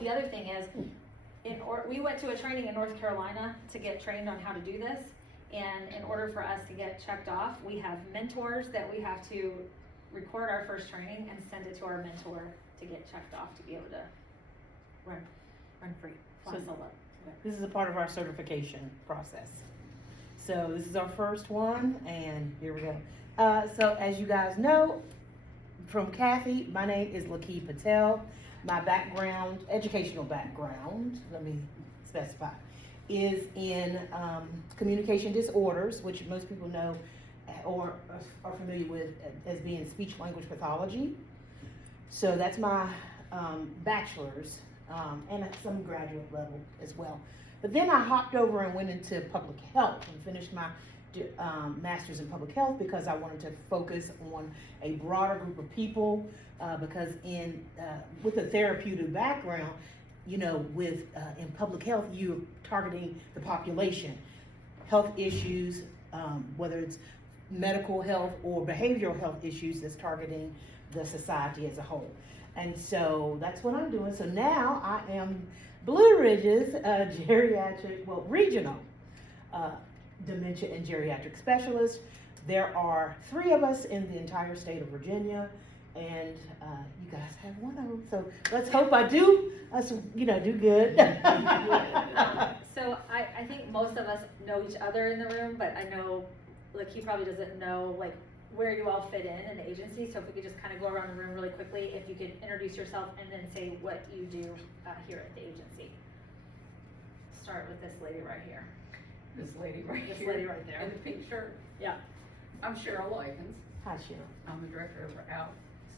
the other thing is, we went to a training in North Carolina to get trained on how to do this. And in order for us to get checked off, we have mentors that we have to record our first training and send it to our mentor to get checked off to be able to run free, fly solo. This is a part of our certification process. So this is our first one, and here we go. So as you guys know from Kathy, my name is Lakee Patel. My background, educational background, let me specify, is in communication disorders, which most people know or are familiar with as being speech language pathology. So that's my bachelor's and at some graduate level as well. But then I hopped over and went into public health and finished my master's in public health because I wanted to focus on a broader group of people because with a therapeutic background, you know, in public health, you're targeting the population, health issues, whether it's medical health or behavioral health issues that's targeting the society as a whole. And so that's what I'm doing. So now I am Blue Ridge's regional dementia and geriatric specialist. There are 3 of us in the entire state of Virginia, and you guys have one of them. So let's hope I do good. So I think most of us know each other in the room, but I know, like, he probably doesn't know, like, where you all fit in the agency. So if we could just kind of go around the room really quickly, if you could introduce yourself and then say what you do here at the agency. Start with this lady right here. This lady right here. This lady right there. In the pink shirt. Yeah. I'm Cheryl Likens. Hi, Cheryl. I'm the director of our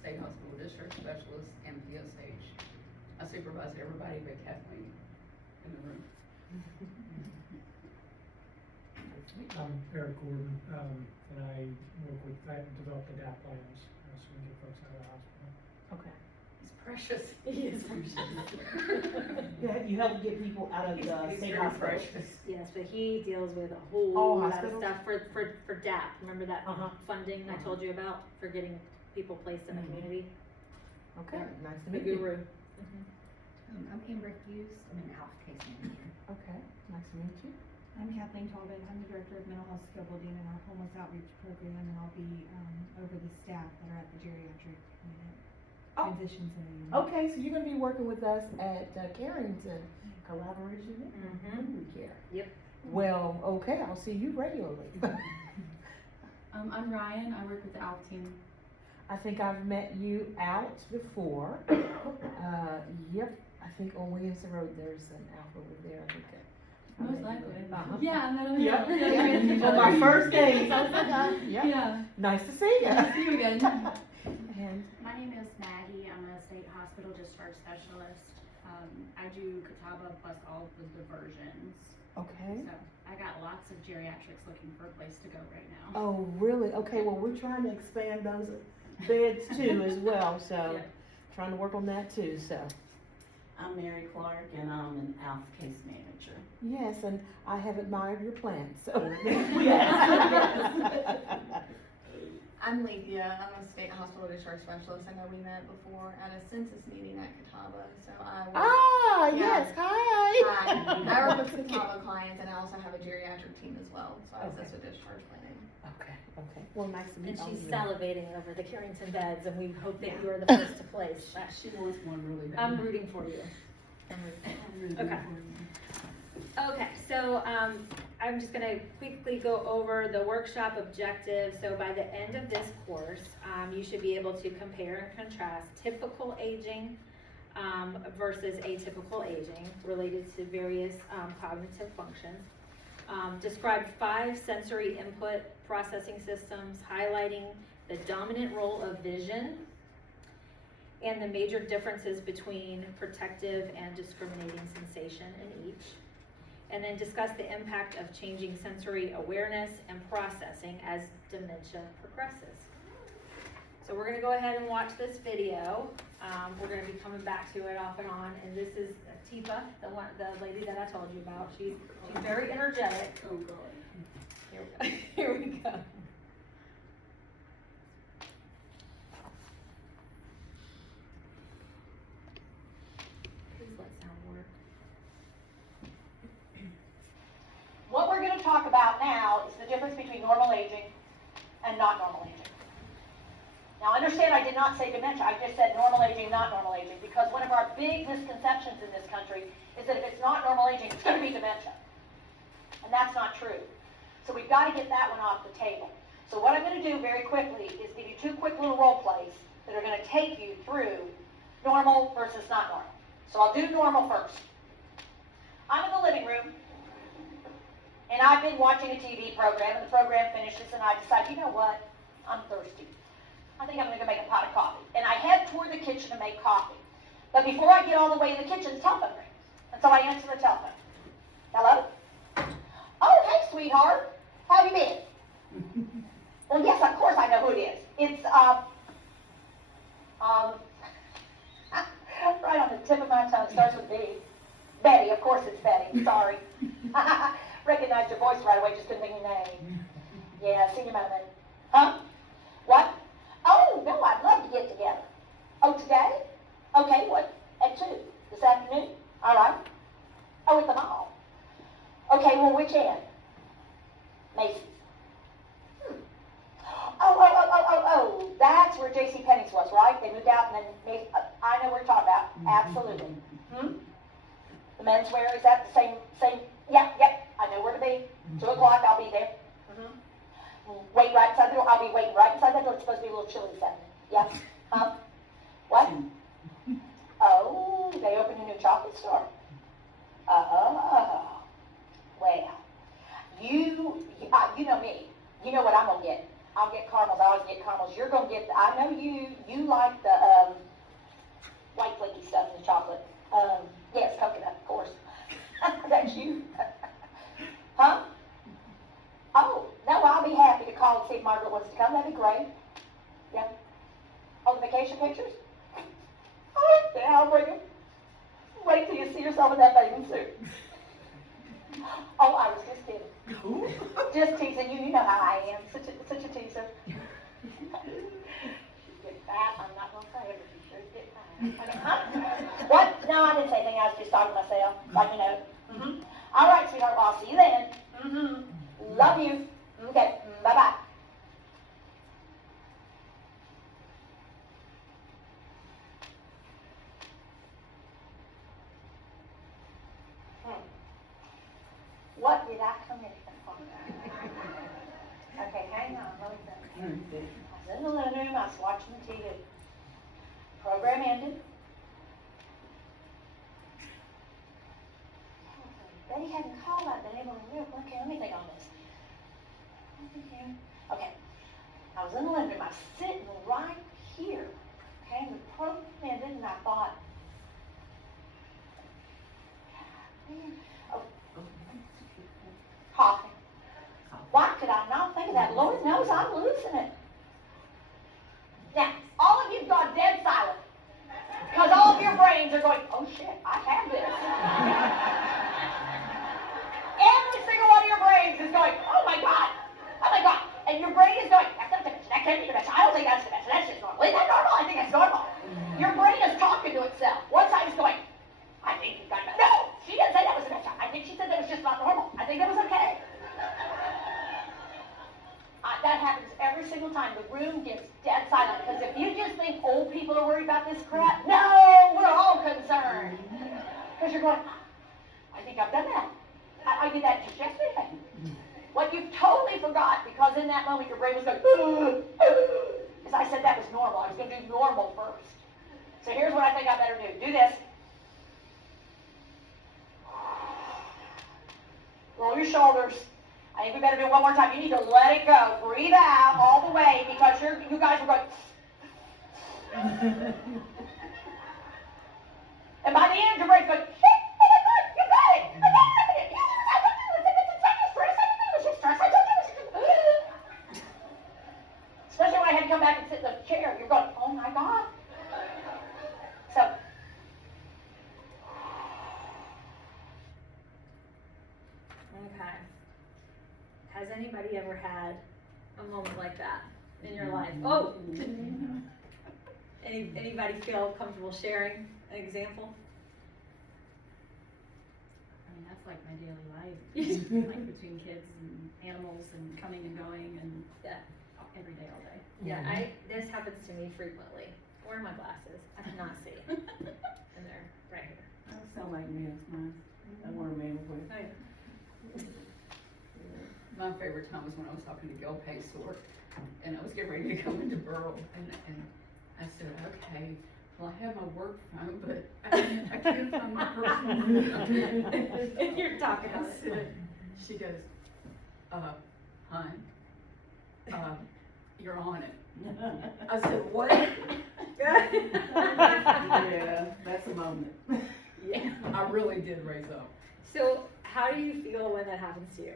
State Hospital District Specialist and PSH. I supervise everybody but Kathleen in the room. I'm Eric Gordon, and I develop the DAP plans, so we can get folks out of the hospital. Okay. He's precious. He is precious. Yeah, you help get people out of the He's state very hospital. precious. Yes, but he deals with a whole All lot of hospitals? stuff for DAP. Remember that funding I Uh-huh. told you about for getting people placed in the community? Okay, nice to The meet you. guru. I'm Amber Hughes. I'm an ALF case manager. Okay, nice to meet you. I'm Kathleen Talbot. I'm the director of mental health skill building in our homeless outreach program, and I'll be over the staff that are at the geriatric unit, Oh. transition center unit. Okay, so you're gonna be working with us at Carrington Collaboration Memory Care. Yep. Well, okay, I'll see you regularly. I'm Ryan. I work with the ALF team. I think I've met you out before. Yep, I think on Williamson Road there's an Alpha over there. I think I Most met you likely. there. Uh-huh. Yeah, I met him. Yep. Yeah. On my first day. I was like, yep. Yeah. Nice to see you. Nice to see you again. And My name is Maggie. I'm a state hospital discharge specialist. I do Catawba plus all of the diversions. okay. So I got lots of geriatrics looking for a place to go right now. Oh, really? Okay, well, we're trying to expand those beds too as well, so Yeah. trying to work on that too, so. I'm Mary Clark, and I'm an ALF case manager. Yes, and I have admired your plans, so. Yes. I'm Leithia. I'm a state hospital discharge specialist. I know we met before at a census meeting at Catawba, so I work, Ah, Yeah. yes, hi. I work with Catawba clients, and I also have a geriatric team as well, so I assist with discharge planning. Okay, okay, well, nice to meet And all she's of you. salivating over the Carrington beds, and we hope that Yeah. you are the first to place. She wants one really bad. I'm rooting for you. Okay. Okay, so I'm just gonna quickly go over the workshop objectives. So by the end of this course, you should be able to compare and contrast typical aging versus atypical aging related to various cognitive functions. Describe 5 sensory input processing systems, highlighting the dominant role of vision and the major differences between protective and discriminating sensation in each. And then discuss the impact of changing sensory awareness and processing as dementia progresses. So we're gonna go ahead and watch this video. We're gonna be coming back to it off and on, and this is Tifa, the lady that I told you about. She's very energetic. Oh, God. Here we go. Please let's difference between normal aging and not normal aging. Now understand, I did not say dementia, I just said normal aging, not normal aging, because one of our big misconceptions in this country is that if it's not normal aging, it's going to be dementia. And that's not true. So we've got to get that one off the table. So what I'm going to do very quickly is give you 2 quick little role plays that are going to take you through normal versus not normal. So I'll do normal first. I'm in the living room, and I've been watching a TV program, and the program finishes, and I decide, you know what, I'm thirsty. I think I'm going to go make a pot of coffee. And I head toward the kitchen to make coffee. But before I get all the way in the kitchen, the telephone rings. And so I answer the telephone. Hello? Oh, hey, sweetheart. How have you been? Well, yes, of course I know who it is. It's, right on the tip of my tongue, starts with B. Betty, of course it's Betty. Sorry. Recognized your voice right away, just couldn't think of your name. Yeah, see you in a moment. Huh? What? Oh, no, I'd love to get together. Oh, today? Okay, what? At 2? This afternoon? All right. Oh, at the mall. Okay, well, which end? Macy's. Oh, that's where J.C. Penney's was, right? They moved out and then Macy's. I know what you're talking about. Absolutely. The menswear, is that the same? Yep, I know where to be. 2 o'clock, I'll be there. Wait right inside the door. I'll be waiting right inside that door. It's supposed to be a little chilly this afternoon. Yep. What? Oh, they opened a new chocolate store. Oh, well, you know me. You know what I'm going to get. I'll get caramels. I always get caramels. You're going to get, I know you like the white flaky stuff in the chocolate. Yes, coconut, of course. That's you. Huh? Oh, no, I'll be happy to call and see if Margaret wants to come. That'd be great. Yeah. Oh, the vacation pictures? Oh, yeah, I'll bring them. Wait till you see yourself in that bathing suit. Oh, I was just kidding. Just teasing you. You know how I am. Such a teaser. Get fat. I'm not going to say it, but you sure get fat. What? No, I didn't say anything. I was just talking to myself. Like, you know. All right, sweetheart. Well, I'll see you then. Love you. Okay. Bye-bye. What did I come in for? Okay, hang on. Let me think. I was in the living room. I was watching the TV. Program ended. Betty hadn't called. I'd been able to look. Okay, let me think on this. Okay. I was in the living room. I was sitting right here. Okay, and the program ended, and I thought, oh, coughing. Why could I not think of that? Lord knows I'm losing it. Now, all of you've gone dead silent. Because all of your brains are going, oh shit, I have this. Every single one of your brains is going, oh my God. And your brain is going, that's not dementia, that can't be dementia. I don't think that's dementia, that's just normal. Is that normal? I think that's normal. Your brain is talking to itself. One side is going, I think you've got dementia. No, she didn't say that was dementia. I think she said that was just not normal. I think that was okay. That happens every single time. The room gets dead silent. Because if you just think old people are worried about this crap, no, we're all concerned. Because you're going, I think I've done that. I did that just yesterday. What you totally forgot, because in that moment your brain was going, because I said that was normal. I was going to do normal first. So here's what I think I better do. Do this. Roll your shoulders. I think we better do it one more time. You need to let it go. Breathe out all the way, because you guys are going. And by the end, your brain's going, shit, oh my God, you got it. I got it. Especially when I had to come back and sit in the chair. You're going, oh my God. So. Okay. Has anybody ever had a moment like that in your life? Oh! Anybody feel comfortable sharing an example? I mean, that's that's like my daily life, like between kids and animals and coming and going and Yeah. every day, all day. Yeah, this happens to me frequently. Where are my glasses? I cannot see. And they're right here. That sound like me, it's mine. I wear them everywhere. My favorite time was when I was talking to Gail Paysor, and I was getting ready to come into Burl, and I said, okay, well, I have my work phone, but I can't find my personal phone. You're talking I about it. said, she goes, hon, you're on it. I said, what? Yeah, that's a moment. Yeah. I really did raise up. So how do you feel when that happens to you?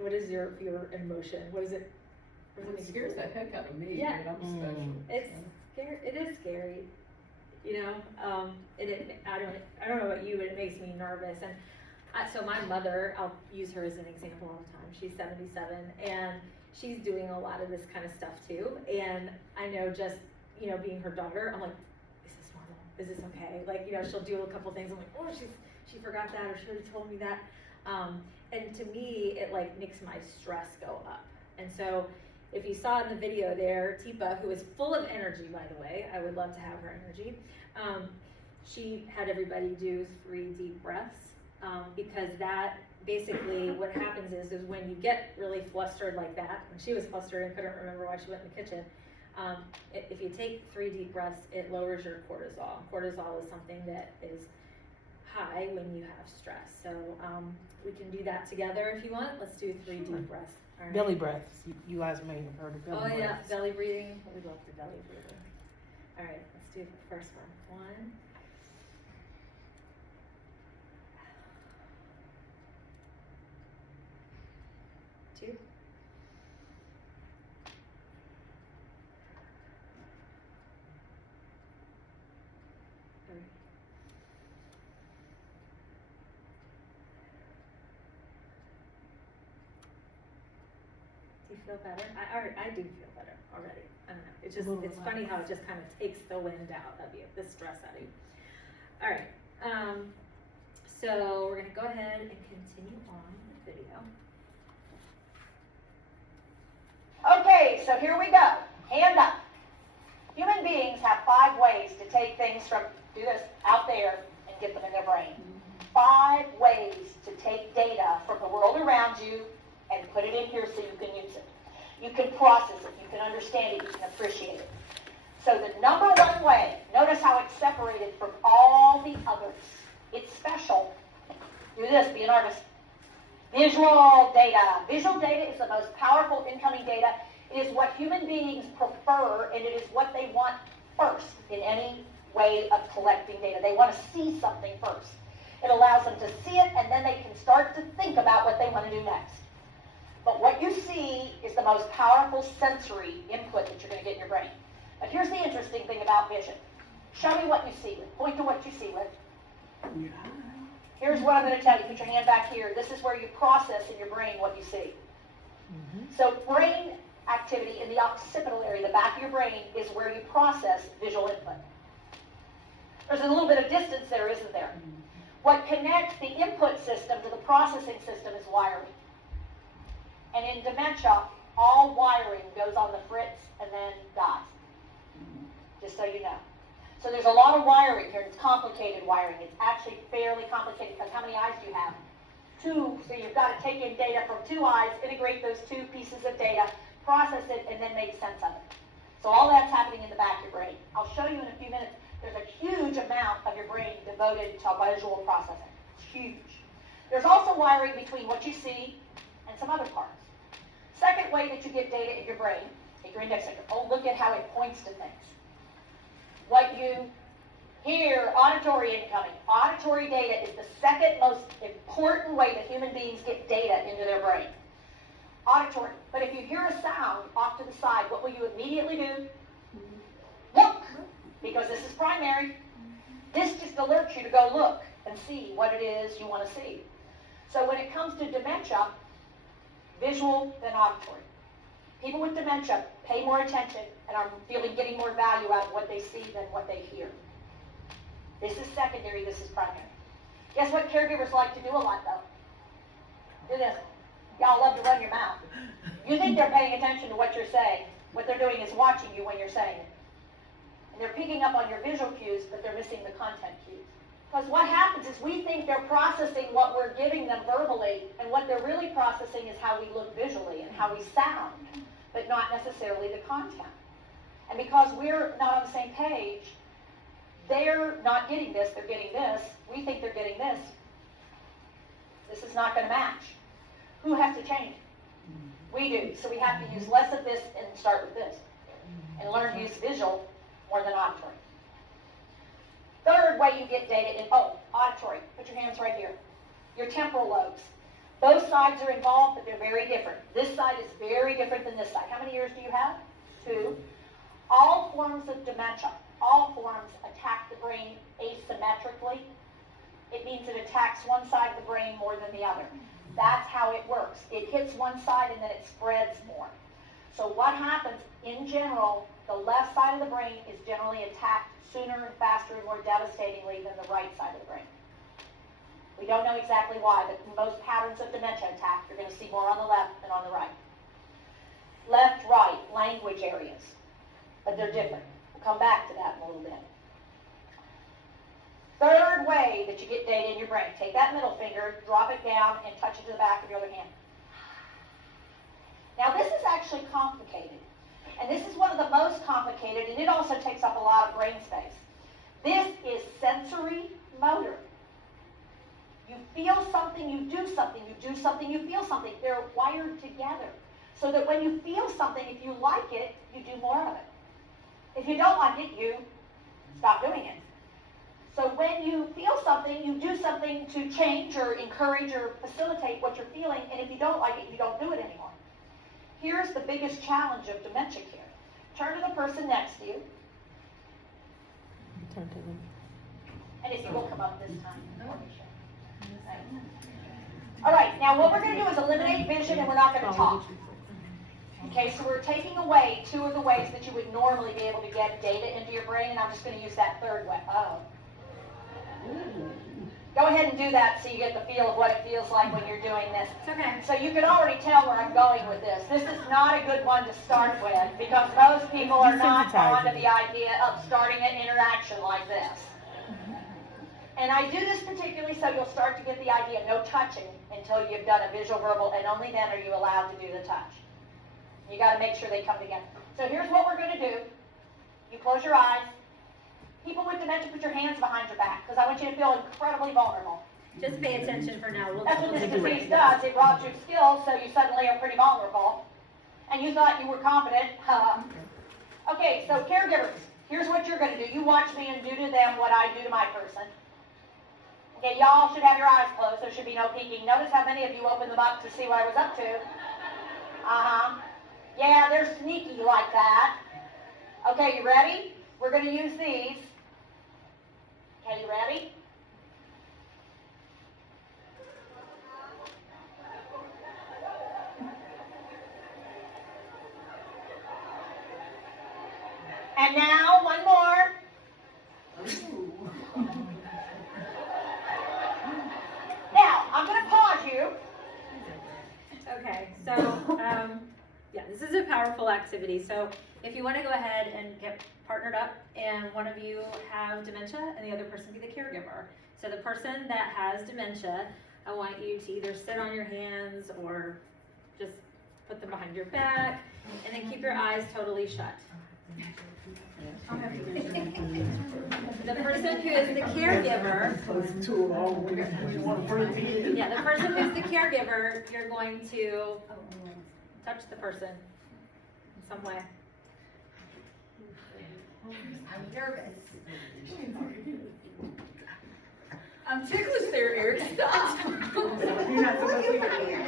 What is your emotion? What is it? What does It make you scares feel? the heck out of me, Yeah. but I'm special. It's scary. It is scary, you know. I don't know about you, but it makes me nervous. And so my mother, I'll use her as an example all the time. She's 77, and she's doing a lot of this kind of stuff too. And I know, just being her daughter, I'm like, is this normal? Is this okay? Like, she'll do a couple things. I'm like, oh, she forgot that, or she already told me that. And to me, it like makes my stress go up. And so, if you saw in the video there, Tipa, who is full of energy, by the way, I would love to have her energy. She had everybody do 3 deep breaths, because that basically what happens is when you get really flustered like that, and she was flustered and couldn't remember why she went in the kitchen. If you take 3 deep breaths, it lowers your cortisol. Cortisol is something that is high when you have stress. So we can do that together if you want. Let's do 3 deep breaths. All right. Belly breaths. You guys may have heard of belly breaths. Yeah, belly breathing. We love the belly breathing. All right, let's do the first one. 1, 2, 3. Do you feel better? I do feel better already. I don't know. It's funny how it just kind of takes the wind out of you, the stress out of you. All right. So we're gonna go ahead and continue on the video. Okay, so here we go. Hand up. Human beings have 5 ways to take things from, do this, out there and get them in their brain. 5 ways to take data from the world around you and put it in here so you can use it. You can process it, you can understand it, you can appreciate it. So the number 1 way, notice how it's separated from all the others. It's special. Do this, be an artist. Visual data. Visual data is the most powerful incoming data. It is what human beings prefer, and it is what they want first in any way of collecting data. They want to see something first. It allows them to see it, and then they can start to think about what they want to do next. But what you see is the most powerful sensory input that you're going to get in your brain. But here's the interesting thing about vision. Show me what you see with. Point to what you see with. Here's what I'm going to tell you. Put your hand back here. This is where you process in your brain what you see. So brain activity in the occipital area, the back of your brain, is where you process visual input. There's a little bit of distance there, isn't there? What connects the input system to the processing system is wiring. And in dementia, all wiring goes on the fritz and then dies. Just so you know. So there's a lot of wiring here. It's complicated wiring. It's actually fairly complicated because how many eyes do you have? 2. So you've got to take in data from 2 eyes, integrate those 2 pieces of data, process it, and then make sense of it. So all that's happening in the back of your brain. I'll show you in a few minutes. There's a huge amount of your brain devoted to visual processing. It's huge. There's also wiring between what you see and some other parts. Second way that you get data in your brain, take your index finger. Oh, look at how it points to things. What you hear, auditory incoming. Auditory data is the second most important way that human beings get data into their brain. Auditory. But if you hear a sound off to the side, what will you immediately do? Look, because this is primary. This just alerts you to go look and see what it is you want to see. So when it comes to dementia, visual than auditory. People with dementia pay more attention and are getting more value out of what they see than what they hear. This is secondary, this is primary. Guess what caregivers like to do a lot though? Do this. Y'all love to run your mouth. You think they're paying attention to what you're saying. What they're doing is watching you when you're saying it. And they're picking up on your visual cues, but they're missing the content cues. Because what happens is we think they're processing what we're giving them verbally, and what they're really processing is how we look visually and how we sound, but not necessarily the content. And because we're not on the same page, they're not getting this, they're getting this. We think they're getting this. This is not going to match. Who has to change? We do. So we have to use less of this and start with this. And learn to use visual more than auditory. Third way you get data in, auditory. Put your hands right here. Your temporal lobes. Both sides are involved, but they're very different. This side is very different than this side. How many ears do you have? 2. All forms of dementia, all forms attack the brain asymmetrically. It means it attacks one side of the brain more than the other. That's how it works. It hits one side and then it spreads more. So what happens in general, the left side of the brain is generally attacked sooner and faster and more devastatingly than the right side of the brain. We don't know exactly why, but most patterns of dementia attack, you're going to see more on the left than on the right. Left, right, language areas, but they're different. We'll come back to that in a little bit. Third way that you get data in your brain, take that middle finger, drop it down, and touch it to the back of your other hand. Now this is actually complicated, and this is one of the most complicated, and it also takes up a lot of brain space. This is sensory motor. You feel something, you do something, you do something, you feel something. They're wired together. So that when you feel something, if you like it, you do more of it. If you don't like it, you stop doing it. So when you feel something, you do something to change or encourage or facilitate what you're feeling, and if you don't like it, you don't do it anymore. Here's the biggest challenge of dementia care. Turn to the person next to you. Turn to them. And if you will come up this time. All right, now what we're going to do is eliminate vision, and we're not going to talk. Okay, so we're taking away 2 of the ways that you would normally be able to get data into your brain, and I'm just going to use that third way. Go ahead and do that so you get the feel of what it feels like when you're doing this. It's okay. So you can already tell where I'm going with this. This is not a good one to start with because most people are not fond of the idea of starting an interaction like this. And I do this particularly so you'll start to get the idea, no touching until you've done a visual verbal, and only then are you allowed to do the touch. You got to make sure they come together. So here's what we're going to do. You close your eyes. People with dementia, put your hands behind your back because I want you to feel incredibly vulnerable. Just pay attention for now. That's what this disease does. It robs you of skills, so you suddenly are pretty vulnerable. And you thought you were competent. Okay, so caregivers, here's what you're going to do. You watch me and do to them what I do to my person. Okay, y'all should have your eyes closed. There should be no peeking. Notice how many of you opened them up to see what I was up to. Yeah, they're sneaky like that. Okay, you ready? We're going to use these. Okay, you ready? And now, one more. Now, I'm going to pause you. Okay, so, yeah, this is a powerful activity. So if you want to go ahead and get partnered up and one of you have dementia and the other person be the caregiver. So the person that has dementia, I want you to either sit on your hands or just put them behind your back and then keep your eyes totally shut. The person who is the caregiver, yeah, the person who's the caregiver, you're going to touch the person in some way. I'm nervous. I'm ticklish there, Eric. Stop. You're not supposed to be here.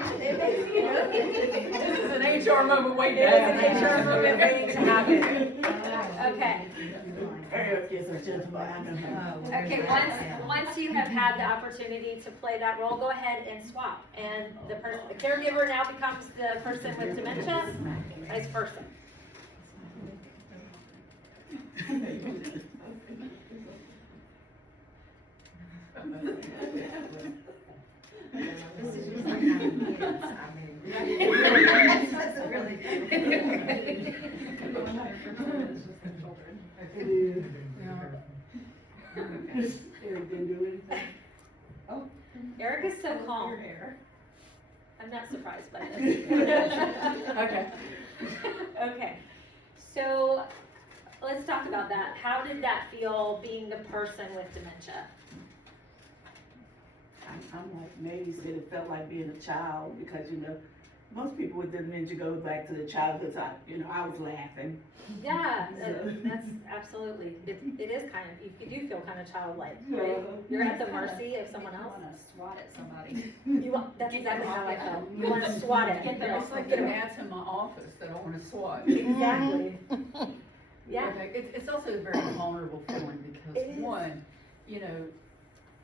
This is an HR moment waiting to happen. It is an HR moment waiting to happen. Okay. Okay, once you have had the opportunity to play that role, go ahead and swap. And the caregiver now becomes the person with dementia, vice versa. Eric didn't do anything. Eric is so calm. I'm not surprised by this. Okay. Okay, so let's talk about that. How did that feel being the person with dementia? I'm like Maggie said, it felt like being a child because, most people with dementia go back to the childhood time. I was laughing. Yeah, that's absolutely, it is kind of, you do feel kind of childlike, right? You're at the mercy of someone else. wanna swat at somebody. That's exactly how I felt. You want to swat it. Get them, it's like the gnats in my office that I wanna swat. Exactly. Yeah. It's also a very vulnerable feeling It because is. one,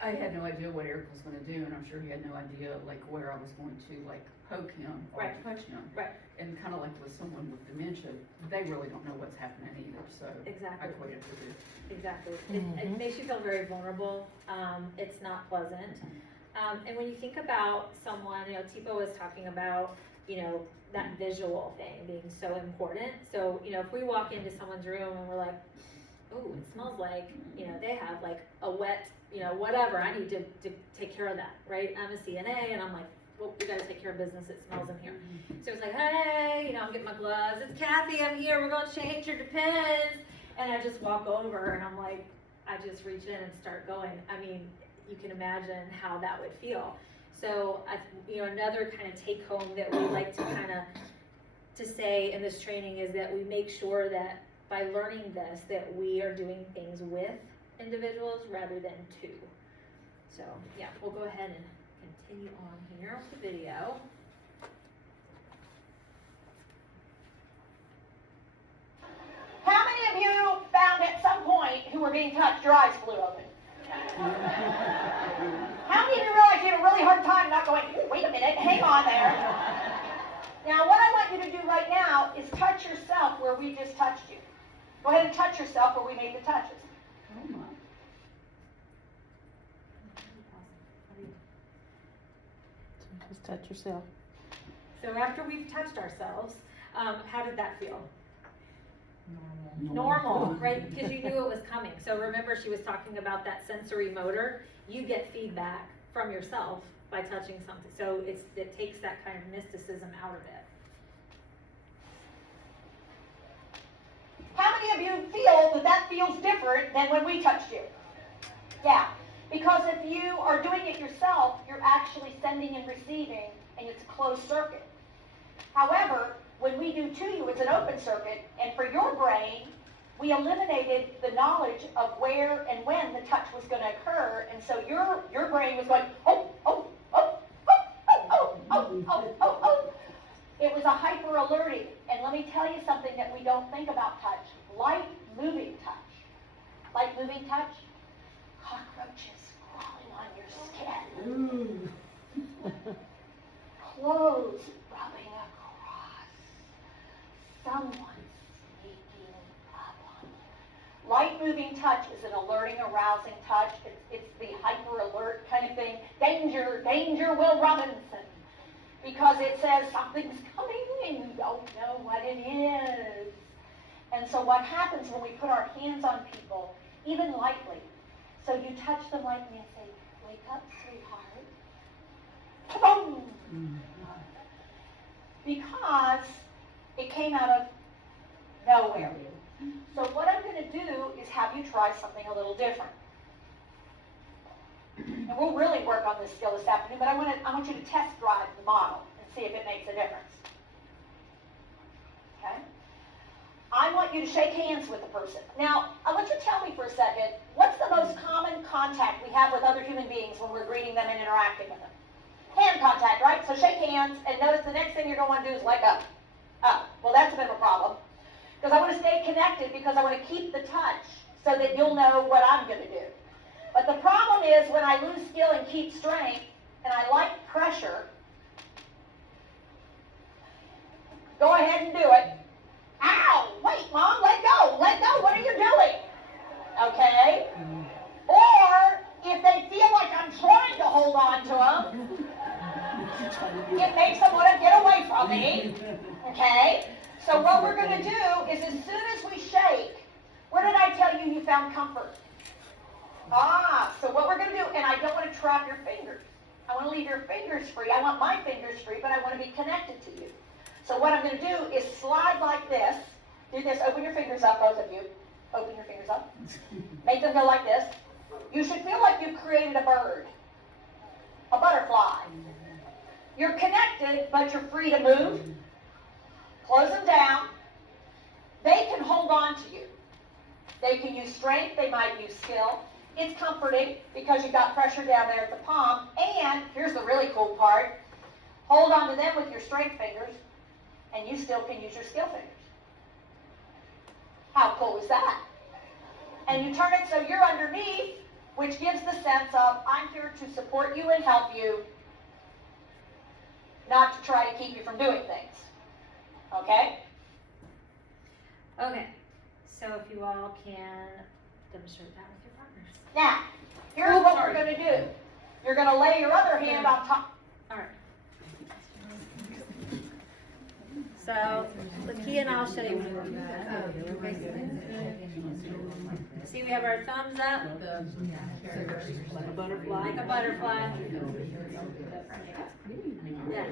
I had no idea what Eric was gonna do, and I'm sure he had no idea like where I was going to like poke him or Right. touch him. Right. And kind of like with someone with dementia, they really don't know what's happening either, so I Exactly. equate it to this. Exactly. It makes you feel very vulnerable. It's not pleasant. And when you think about someone, Tipo was talking about, that visual thing being so important. So, if we walk into someone's room and we're like, oh, it smells like, they have like a wet, whatever, I need to take care of that, right? I'm a CNA and I'm like, well, we gotta take care of business, it smells in here. So it's like, hey, I'm getting my gloves, it's Kathy, I'm here, we're gonna change your Depends. And I just walk over and I'm like, I just reach in and start going. I mean, you can imagine how that would feel. So, another kind of take home that we like to to say in this training is that we make sure that by learning this, that we are doing things with individuals rather than to. So, yeah, we'll go ahead and continue on here with the video. How many of you found at some point who were being touched, your eyes flew open? How many of you realize you had a really hard time not going, ooh, wait a minute, hang on there. Now, what I want you to do right now is touch yourself where we just touched you. Go ahead and touch yourself where we made the touches. Oh my. Just touch yourself. So after we've touched ourselves, how did that feel? Normal, right? Because you knew it was coming. So remember, she was talking about that sensory motor. You get feedback from yourself by touching something. So it takes that kind of mysticism out of it. How many of you feel that feels different than when we touched you? Yeah, because if you are doing it yourself, you're actually sending and receiving, and it's a closed circuit. However, when we do to you, it's an open circuit, and for your brain, we eliminated the knowledge of where and when the touch was going to occur, and so your brain was going, oh, oh, oh, oh, oh, oh, oh, oh, oh, oh. It was a hyper alerting, and let me tell you something that we don't think about touch. Light moving touch. Light moving touch, cockroaches crawling on your skin. Clothes rubbing across. Someone sneaking up on you. Light moving touch is an alerting, arousing touch. It's the hyper alert kind of thing. Danger, danger, Will Robinson. Because it says something's coming and you don't know what it is. And so what happens when we put our hands on people, even lightly, so you touch them lightly and say, wake up, sweetheart. Boom! Because it came out of nowhere. So what I'm going to do is have you try something a little different. And we'll really work on this skill this afternoon, but I want you to test drive the model and see if it makes a difference. Okay? I want you to shake hands with the person. Now, I want you to tell me for a second, what's the most common contact we have with other human beings when we're greeting them and interacting with them? Hand contact, right? So shake hands, and notice the next thing you're going to want to do is leg up. Oh, well, that's a bit of a problem. Because I want to stay connected, because I want to keep the touch so that you'll know what I'm going to do. But the problem is when I lose skill and keep strength, and I like pressure, go ahead and do it. Ow! Wait, Mom, let go! Let go! What are you doing? Okay? Or, if they feel like I'm trying to hold on to them, It makes them want to get away from me. Okay? So what we're going to do is as soon as we shake, where did I tell you you found comfort? So what we're going to do, and I don't want to trap your fingers. I want to leave your fingers free. I want my fingers free, but I want to be connected to you. So what I'm going to do is slide like this. Do this. Open your fingers up, both of you. Open your fingers up. Make them go like this. You should feel like you've created a bird, a butterfly. You're connected, but you're free to move. Close them down. They can hold on to you. They can use strength. They might use skill. It's comforting because you've got pressure down there at the palm. And here's the really cool part. Hold on to them with your strength fingers, and you still can use your skill fingers. How cool is that? And you turn it so you're underneath, which gives the sense of, I'm here to support you and help you, not to try to keep you from doing things. Okay? Okay, so if you all can demonstrate that with your partners. Now, here's what we're going to do. You're going to lay your other hand on top. All right. So, Lakia and I'll show you. See, we have our thumbs up. Like a butterfly. Like a butterfly. Yeah.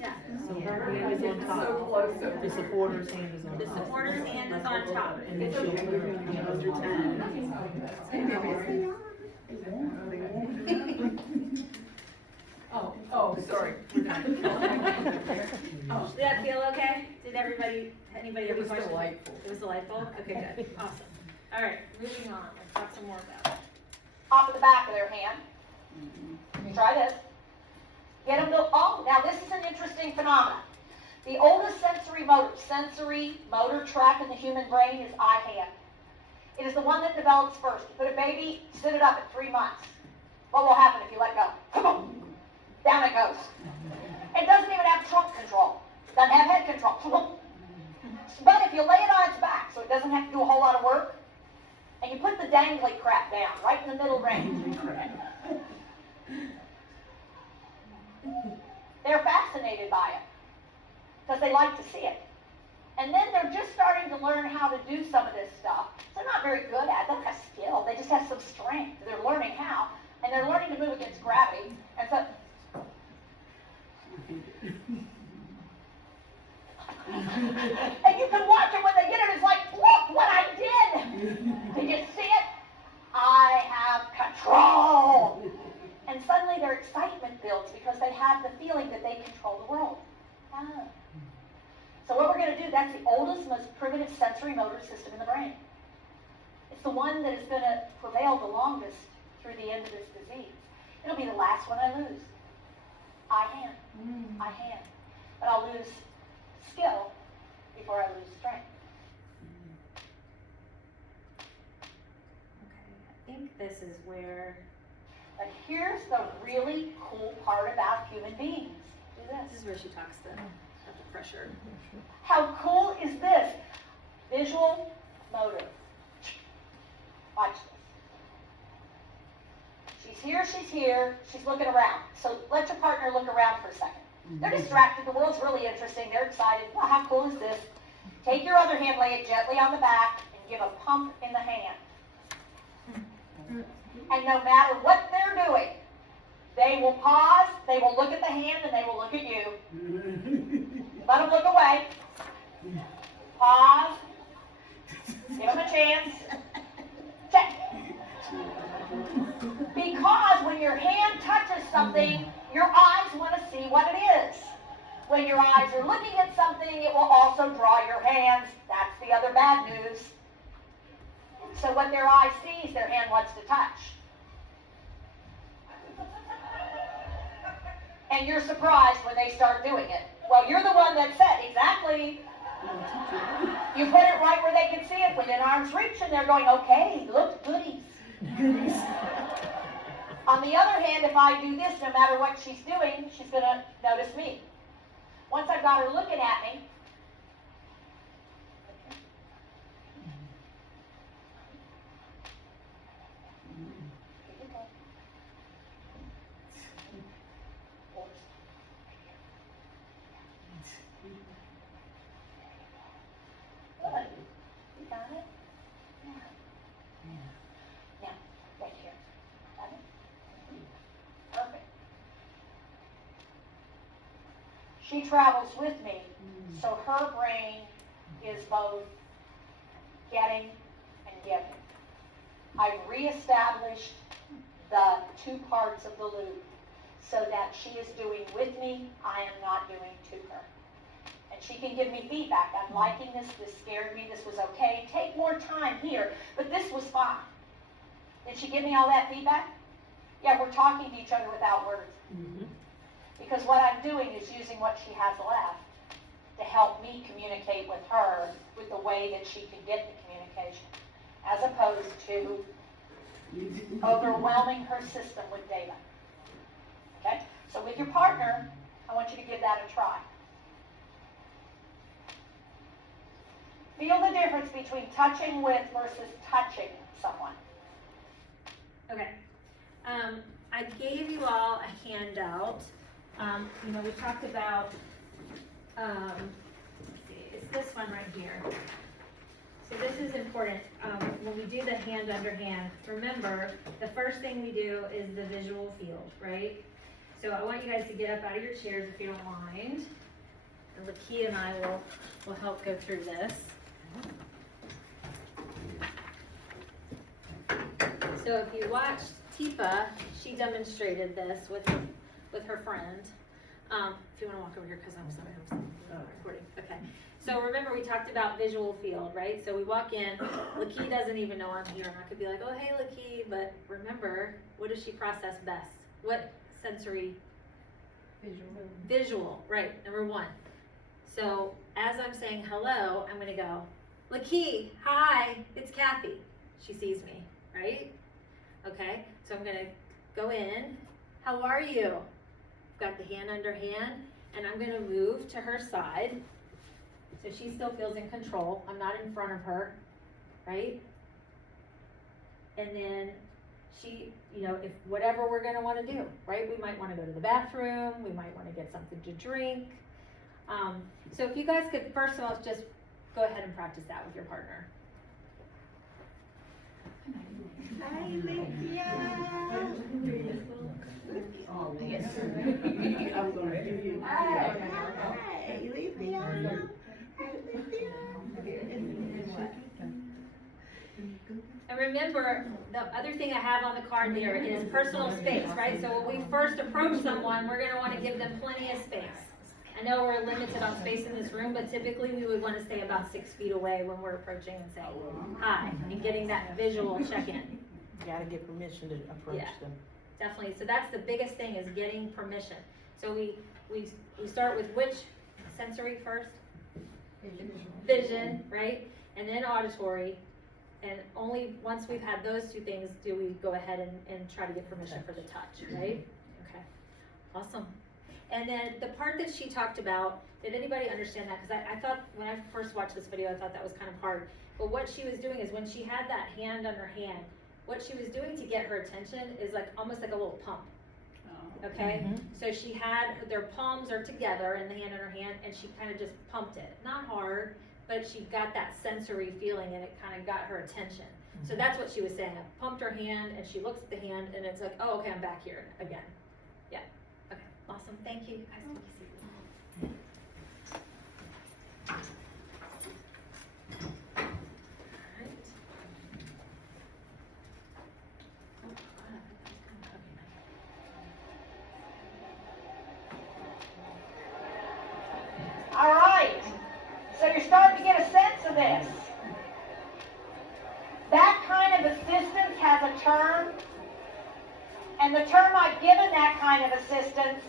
Yeah. So her hand is on top. The supporter's hand is on The top. supporter's hand is on top. And then she'll put her hand under Oh, sorry. Did that feel okay? Did anybody have It was questions? delightful. It was delightful? Okay, good. Awesome. All right, moving on. Let's talk some more about it. Top of the back of their hand. Try this. Get them to, now this is an interesting phenomenon. The oldest sensory motor tract in the human brain is eye-hand. It is the one that develops first. You put a baby, sit it up at 3 months. What will happen if you let go? Down it goes. It doesn't even have trunk control. Doesn't have head control. But if you lay it on its back, so it doesn't have to do a whole lot of work, and you put the dangly crap down, right in the middle range. They're fascinated by it because they like to see it. And then they're just starting to learn how to do some of this stuff. They're not very good at it. They don't have skill. They just have some strength. They're learning how. And they're learning to move against gravity. And so... and you can watch it when they get it. It's like, look what I did. Did you see it? I have control. And suddenly their excitement builds because they have the feeling that they control the world. So what we're going to do, that's the oldest, most primitive sensory motor system in the brain. It's the one that is going to prevail the longest through the end of this disease. It'll be the last one I lose. Eye-hand. Eye-hand. But I'll lose skill before I lose strength. Okay, I think this is where... But here's the really cool part about human beings. Do This this. is where she talks about the pressure. How cool is this? Visual motor. Watch this. She's here, she's looking around. So let your partner look around for a second. They're distracted, the world's really interesting, they're excited. Wow, how cool is this? Take your other hand, lay it gently on the back, and give a pump in the hand. And no matter what they're doing, they will pause, they will look at the hand, and they will look at you. Let them look away. Pause. Give them a chance. Check. Because when your hand touches something, your eyes want to see what it is. When your eyes are looking at something, it will also draw your hands. That's the other bad news. So what their eye sees, their hand wants to touch. And you're surprised when they start doing it. Well, you're the one that said, exactly. You put it right where they can see it, within arm's reach, and they're going, okay, look, goodies. On the other hand, if I do this, no matter what she's doing, she's going to notice me. Once I've got her looking at me, She travels with me, so her brain is both getting and giving. I've reestablished the two parts of the loop so that she is doing with me, I am not doing to her. And she can give me feedback. I'm liking this scared me, this was okay. Take more time here, but this was fine. Did she give me all that feedback? Yeah, we're talking to each other without words. Because what I'm doing is using what she has left to help me communicate with her with the way that she can get the communication, as opposed to overwhelming her system with data. Okay? So with your partner, I want you to give that a try. Feel the difference between touching with versus touching someone. Okay. I gave you all a handout. We talked about, let's see, it's this one right here. So this is important. When we do the hand under hand, remember, the first thing we do is the visual field, right? So I want you guys to get up out of your chairs if you don't mind. And Lakia and I will help go through this. So if you watched Tifa, she demonstrated this with her friend. If you want to walk over here, because I'm recording. Okay. So remember, we talked about visual field, right? So we walk in, Lakia doesn't even know I'm here, and I could be like, oh, hey, Lakia, but remember, what does she process best? What sensory? Visual, right, number one. So as I'm saying hello, I'm going to go, Lakia, hi, it's Kathy. She sees me, right? Okay, so I'm going to go in. How are you? Got the hand under hand, and I'm going to move to her side so she still feels in control. I'm not in front of her, right? And then she, if whatever we're going to want to do, right? We might want to go to the bathroom. We might want to get something to drink. So if you guys could, first of all, just go ahead and practice that with your partner. Hi, Lydia. Oh, yes. I'm going to give you. Hi, Lydia. And remember, the other thing I have on the card there is personal space, right? So when we first approach someone, we're going to want to give them plenty of space. I know we're limited on space in this room, but typically we would want to stay about 6 feet away when we're approaching and saying hi and getting that visual check-in. You gotta get permission to approach them. Definitely. So that's the biggest thing, is getting permission. So we start with which sensory first? Vision, right? And then auditory. And only once we've had those two things do we go ahead and try to get permission for the touch, right? Okay. Awesome. And then the part that she talked about, did anybody understand that? Because I thought, when I first watched this video, I thought that was kind of hard. But what she was doing is, when she had that hand on her hand, what she was doing to get her attention is like almost like a little pump. Okay? So she had, their palms are together and the hand in her hand, and she kind of just pumped it. Not hard, but she got that sensory feeling, and it kind of got her attention. So that's what she was saying. I pumped her hand, and she looks at the hand, and it's like, oh, okay, I'm back here again. Yeah. Okay. Awesome. Thank you. You guys can be seated. All right. So you're starting to get a sense of this. That kind of assistance has a term, and the term I've given that kind of assistance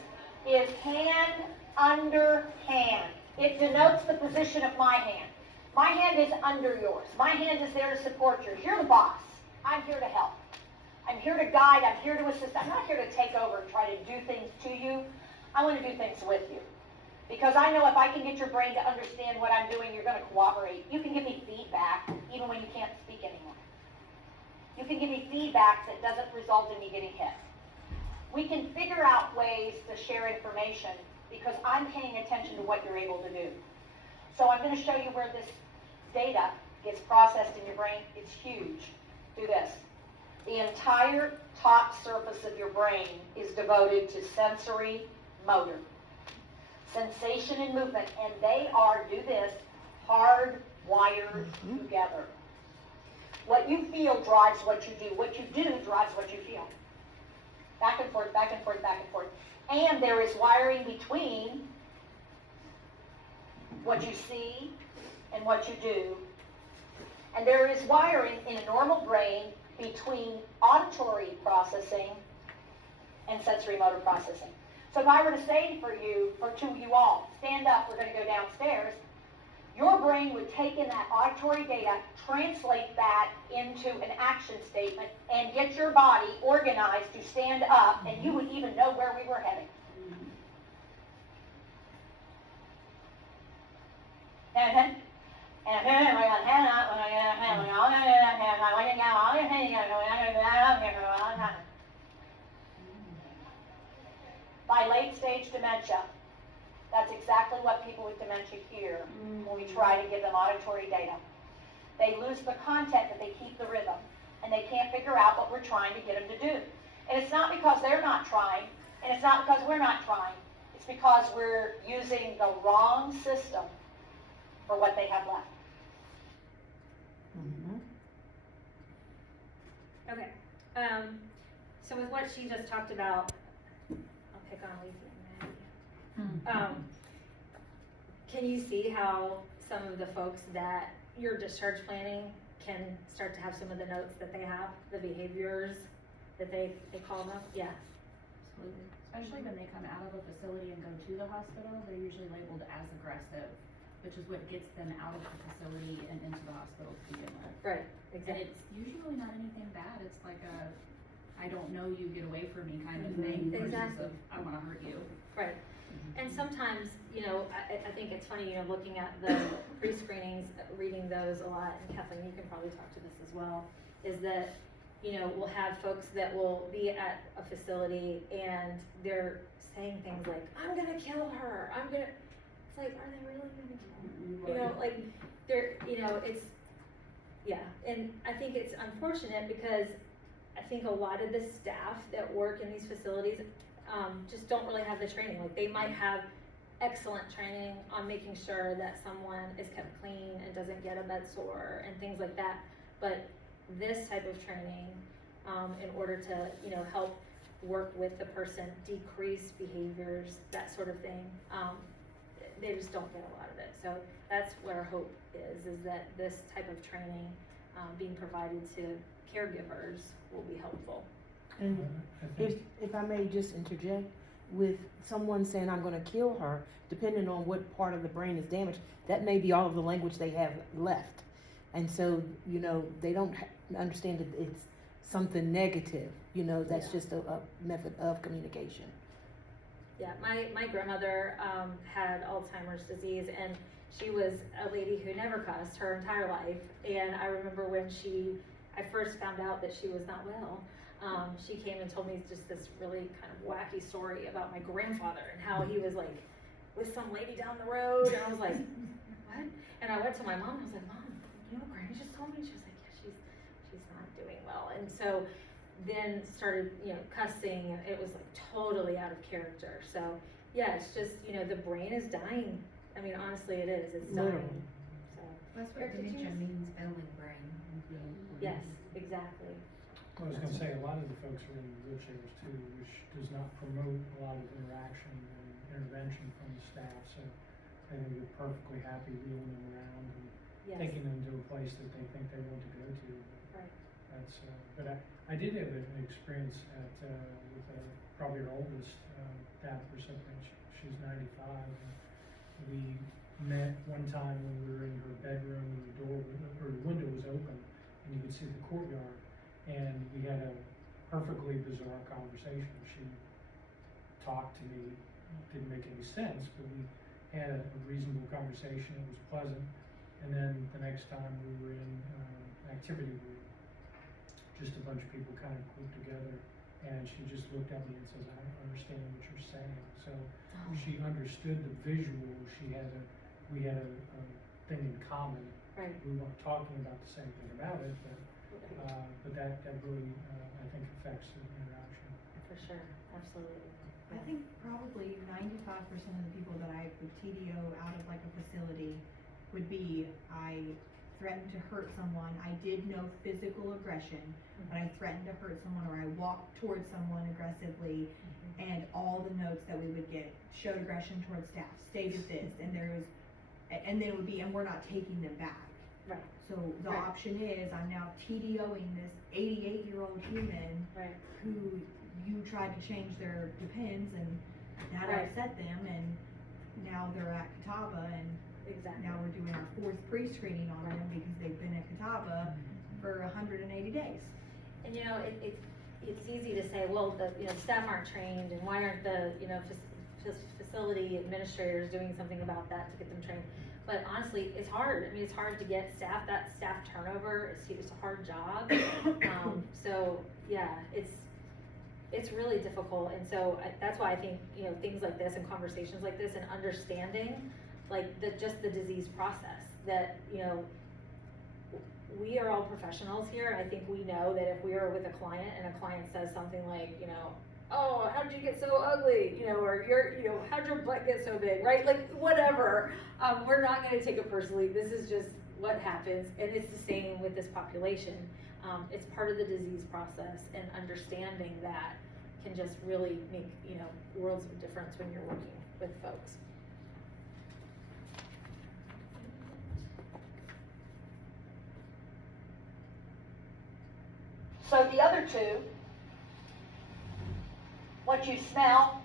is hand under hand. It denotes the position of my hand. My hand is under yours. My hand is there to support yours. You're the boss. I'm here to help. I'm here to guide. I'm here to assist. I'm not here to take over and try to do things to you. I want to do things with you. Because I know if I can get your brain to understand what I'm doing, you're going to cooperate. You can give me feedback even when you can't speak anymore. You can give me feedback that doesn't result in me getting hit. We can figure out ways to share information because I'm paying attention to what you're able to do. So I'm going to show you where this data gets processed in your brain. It's huge. Do this. The entire top surface of your brain is devoted to sensory motor. sensation and movement, and they are, do this, hardwired together. What you feel drives what you do. What you do drives what you feel. Back and forth, back and forth, back and forth. And there is wiring between what you see and what you do. And there is wiring in a normal brain between auditory processing and sensory motor processing. So if I were to say to you all, stand up, we're going to go downstairs, your brain would take in that auditory data, translate that into an action statement, and get your body organized to stand up, and you would even know where we were heading. By late stage dementia, that's exactly what people with dementia hear when we try to give them auditory data. They lose the content, but they keep the rhythm, and they can't figure out what we're trying to get them to do. And it's not because they're not trying, and it's not because we're not trying. It's because we're using the wrong system for what they have left. Okay, so with what she just talked about, I'll pick on Lisa and Maggie. Can you see how some of the folks that your discharge planning can start to have some of the notes that they have, the behaviors that they call them? Yeah. Absolutely. Especially when they come out of a facility and go to the hospital, they're usually labeled as aggressive, which is what gets them out of the facility and into the hospital to begin with. Right, And exactly. it's usually not anything bad. It's like a, I don't know you, get away from me kind of thing. Exactly. Versus I want to hurt you. Right. And sometimes, I think it's funny, looking at the pre-screenings, reading those a lot, and Kathleen, you can probably talk to this as well, is that, we'll have folks that will be at a facility and they're saying things like, I'm gonna kill her, it's like, are they really gonna kill her? Like, they're, it's, yeah, and I think it's unfortunate because I think a lot of the staff that work in these facilities just don't really have the training. Like, they might have excellent training on making sure that someone is kept clean and doesn't get a bed sore and things like that, but this type of training, in order to, help work with the person, decrease behaviors, that sort of thing, they just don't get a lot of it. So that's where our hope is that this type of training being provided to caregivers will be helpful. And if I may just interject, with someone saying I'm gonna kill her, depending on what part of the brain is damaged, that may be all of the language they have left. And so, they don't understand that it's something negative, that's just a method of communication. Yeah, my grandmother had Alzheimer's disease, and she was a lady who never cussed her entire life. And I remember when I first found out that she was not well, she came and told me just this really kind of wacky story about my grandfather and how he was like with some lady down the road, and I was like, what? And I went to my mom and I was like, Mom, what Granny just told me? She was like, yeah, she's not doing well. And so then started, cussing, and it was like totally out of character. So yeah, it's just, the brain is dying. I mean, honestly, it is. It's dying. So That's what dementia means, failing brain. yes, exactly. I was gonna say, a lot of the folks are in wheelchairs too, which does not promote a lot of interaction and intervention from the staff, so I think they're perfectly happy wheeling them around and Yes. taking them to a place that they think they want to go to. Right. That's, but I did have an experience with probably our oldest, staff recipient. She's 95, and we met one time when we were in her bedroom, and the window was open, and you could see the courtyard. And we had a perfectly bizarre conversation. She talked to me, didn't make any sense, but we had a reasonable conversation. It was pleasant. And then the next time we were in an activity room, just a bunch of people kind of grouped together, and she just looked at me and says, I don't understand what you're saying. So she understood the visual. We had a thing in common. Right. We weren't talking about the same thing about it, but that really, I think, affects the interaction. For for sure, absolutely. I think probably 95% of the people that I would TDO out of like a facility would be, I threatened to hurt someone, I did no physical aggression, but I threatened to hurt someone, or I walked towards someone aggressively, and all the notes that we would get showed aggression towards staff, stayed with this, and then it would be, and we're not taking them back. Right. So the Right. option is, I'm now TDOing this 88-year-old human Right. who you tried to change their depends, and that Right. upset them, and now they're at Catawba, and Exactly. now we're doing our 4th pre-screening on them because they've been at Catawba for 180 days. And it's easy to say, well, the staff aren't trained, and why aren't the facility administrators doing something about that to get them trained? But honestly, it's hard. I mean, it's hard to get staff. That staff turnover, it's a hard job. So yeah, it's really difficult. And so that's why I think things like this and conversations like this and understanding like just the disease process, that we are all professionals here, and I think we know that if we are with a client and a client says something like, oh, how did you get so ugly, or how'd your butt get so big, right? Like whatever, we're not going to take it personally. This is just what happens, and it's the same with this population. It's part of the disease process, and understanding that can just really make worlds of difference when you're working with folks. So the other two, what you smell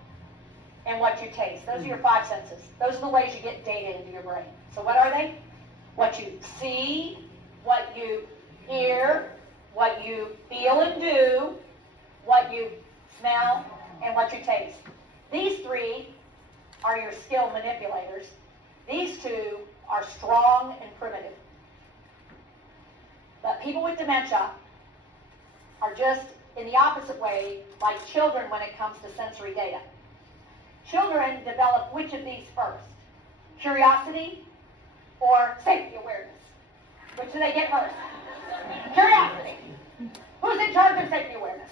and what you taste, those are your 5 senses. Those are the ways you get data into your brain. So what are they? What you see, what you hear, what you feel and do, what you smell, and what you taste. These 3 are your skill manipulators. These 2 are strong and primitive. But people with dementia are just in the opposite way, like children when it comes to sensory data. Children develop which of these first? Curiosity or safety awareness? Which do they get first? Curiosity. Who's in charge of safety awareness?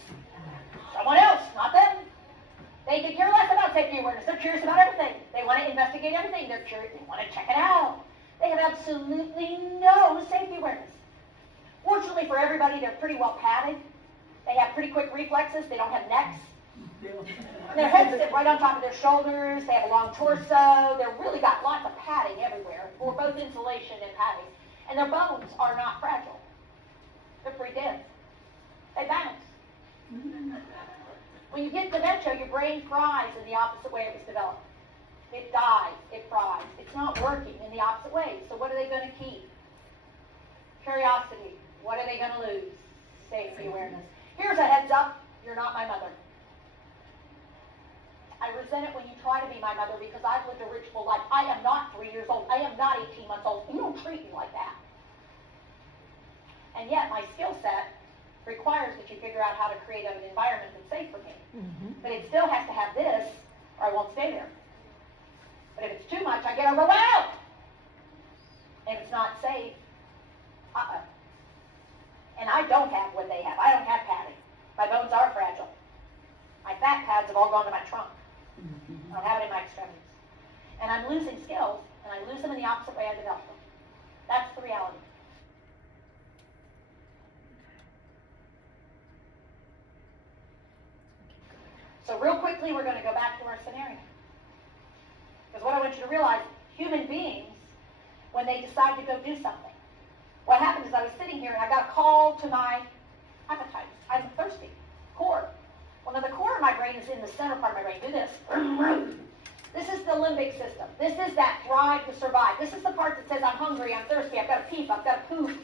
Someone else, not them. They could care less about safety awareness. They're curious about everything. They want to investigate everything. They're curious. They want to check it out. They have absolutely no safety awareness. Fortunately for everybody, they're pretty well padded. They have pretty quick reflexes. They don't have necks. Their heads sit right on top of their shoulders. They have a long torso. They've really got lots of padding everywhere for both insulation and padding. And their bones are not fragile. They're pretty dense. They bounce. When you get dementia, your brain fries in the opposite way it was developed. It dies. It fries. It's not working in the opposite way. So what are they going to keep? Curiosity. What are they going to lose? Safety awareness. Here's a heads up. You're not my mother. I resent it when you try to be my mother because I've lived a rich full life. I am not 3 years old. I am not 18 months old. You don't treat me like that. And yet my skill set requires that you figure out how to create an environment that's safe for me. But it still has to have this or I won't stay there. But if it's too much, I get overwhelmed. And it's not safe. And I don't have what they have. I don't have padding. My bones are fragile. My fat pads have all gone to my trunk. I don't have it in my extremities. And I'm losing skills, and I lose them in the opposite way I develop them. That's the reality. So real quickly, we're going to go back to our scenario. Because what I want you to realize, human beings, when they decide to go do something, what happened is I was sitting here and I got a call to my appetite. I'm thirsty. Core. Well, now the core of my brain is in the center part of my brain. Do this. This is the limbic system. This is that thrive to survive. This is the part that says I'm hungry, I'm thirsty, I've got to peep, I've got to poop.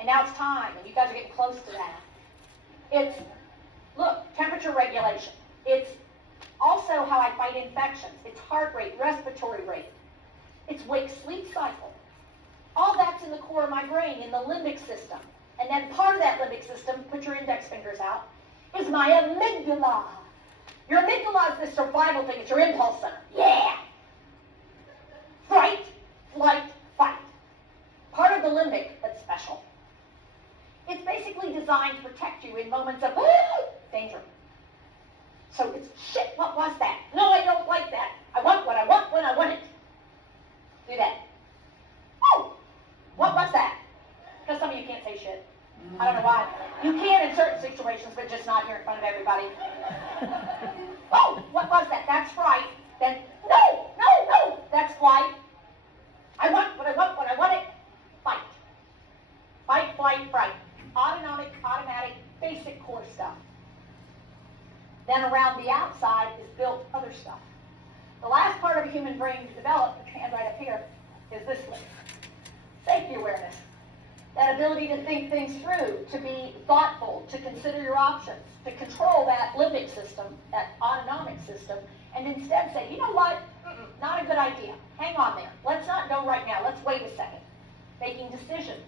And now it's time, and you guys are getting close to that. It's, look, temperature regulation. It's also how I fight infections. It's heart rate, respiratory rate. It's wake-sleep cycle. All that's in the core of my brain, in the limbic system. And then part of that limbic system, put your index fingers out, is my amygdala. Your amygdala is this survival thing. It's your impulse center. Yeah! Fright, flight, fight. Part of the limbic that's special. It's basically designed to protect you in moments of danger. So it's, shit, what was that? No, I don't like that. I want what I want when I want it. Do that. Oh, what was that? Because some of you can't say shit. I don't know why. You can in certain situations, but just not here in front of everybody. Oh, what was that? That's fright. Then, no, no, no, that's flight. I want what I want when I want it. Fight. Fight, flight, fright. Autonomic, automatic, basic core stuff. Then around the outside is built other stuff. The last part of a human brain to develop, the hand right up here, is this one. Safety awareness. That ability to think things through, to be thoughtful, to consider your options, to control that limbic system, that autonomic system, and instead say, you know what, not a good idea. Hang on there. Let's not go right now. Let's wait a second. Making decisions.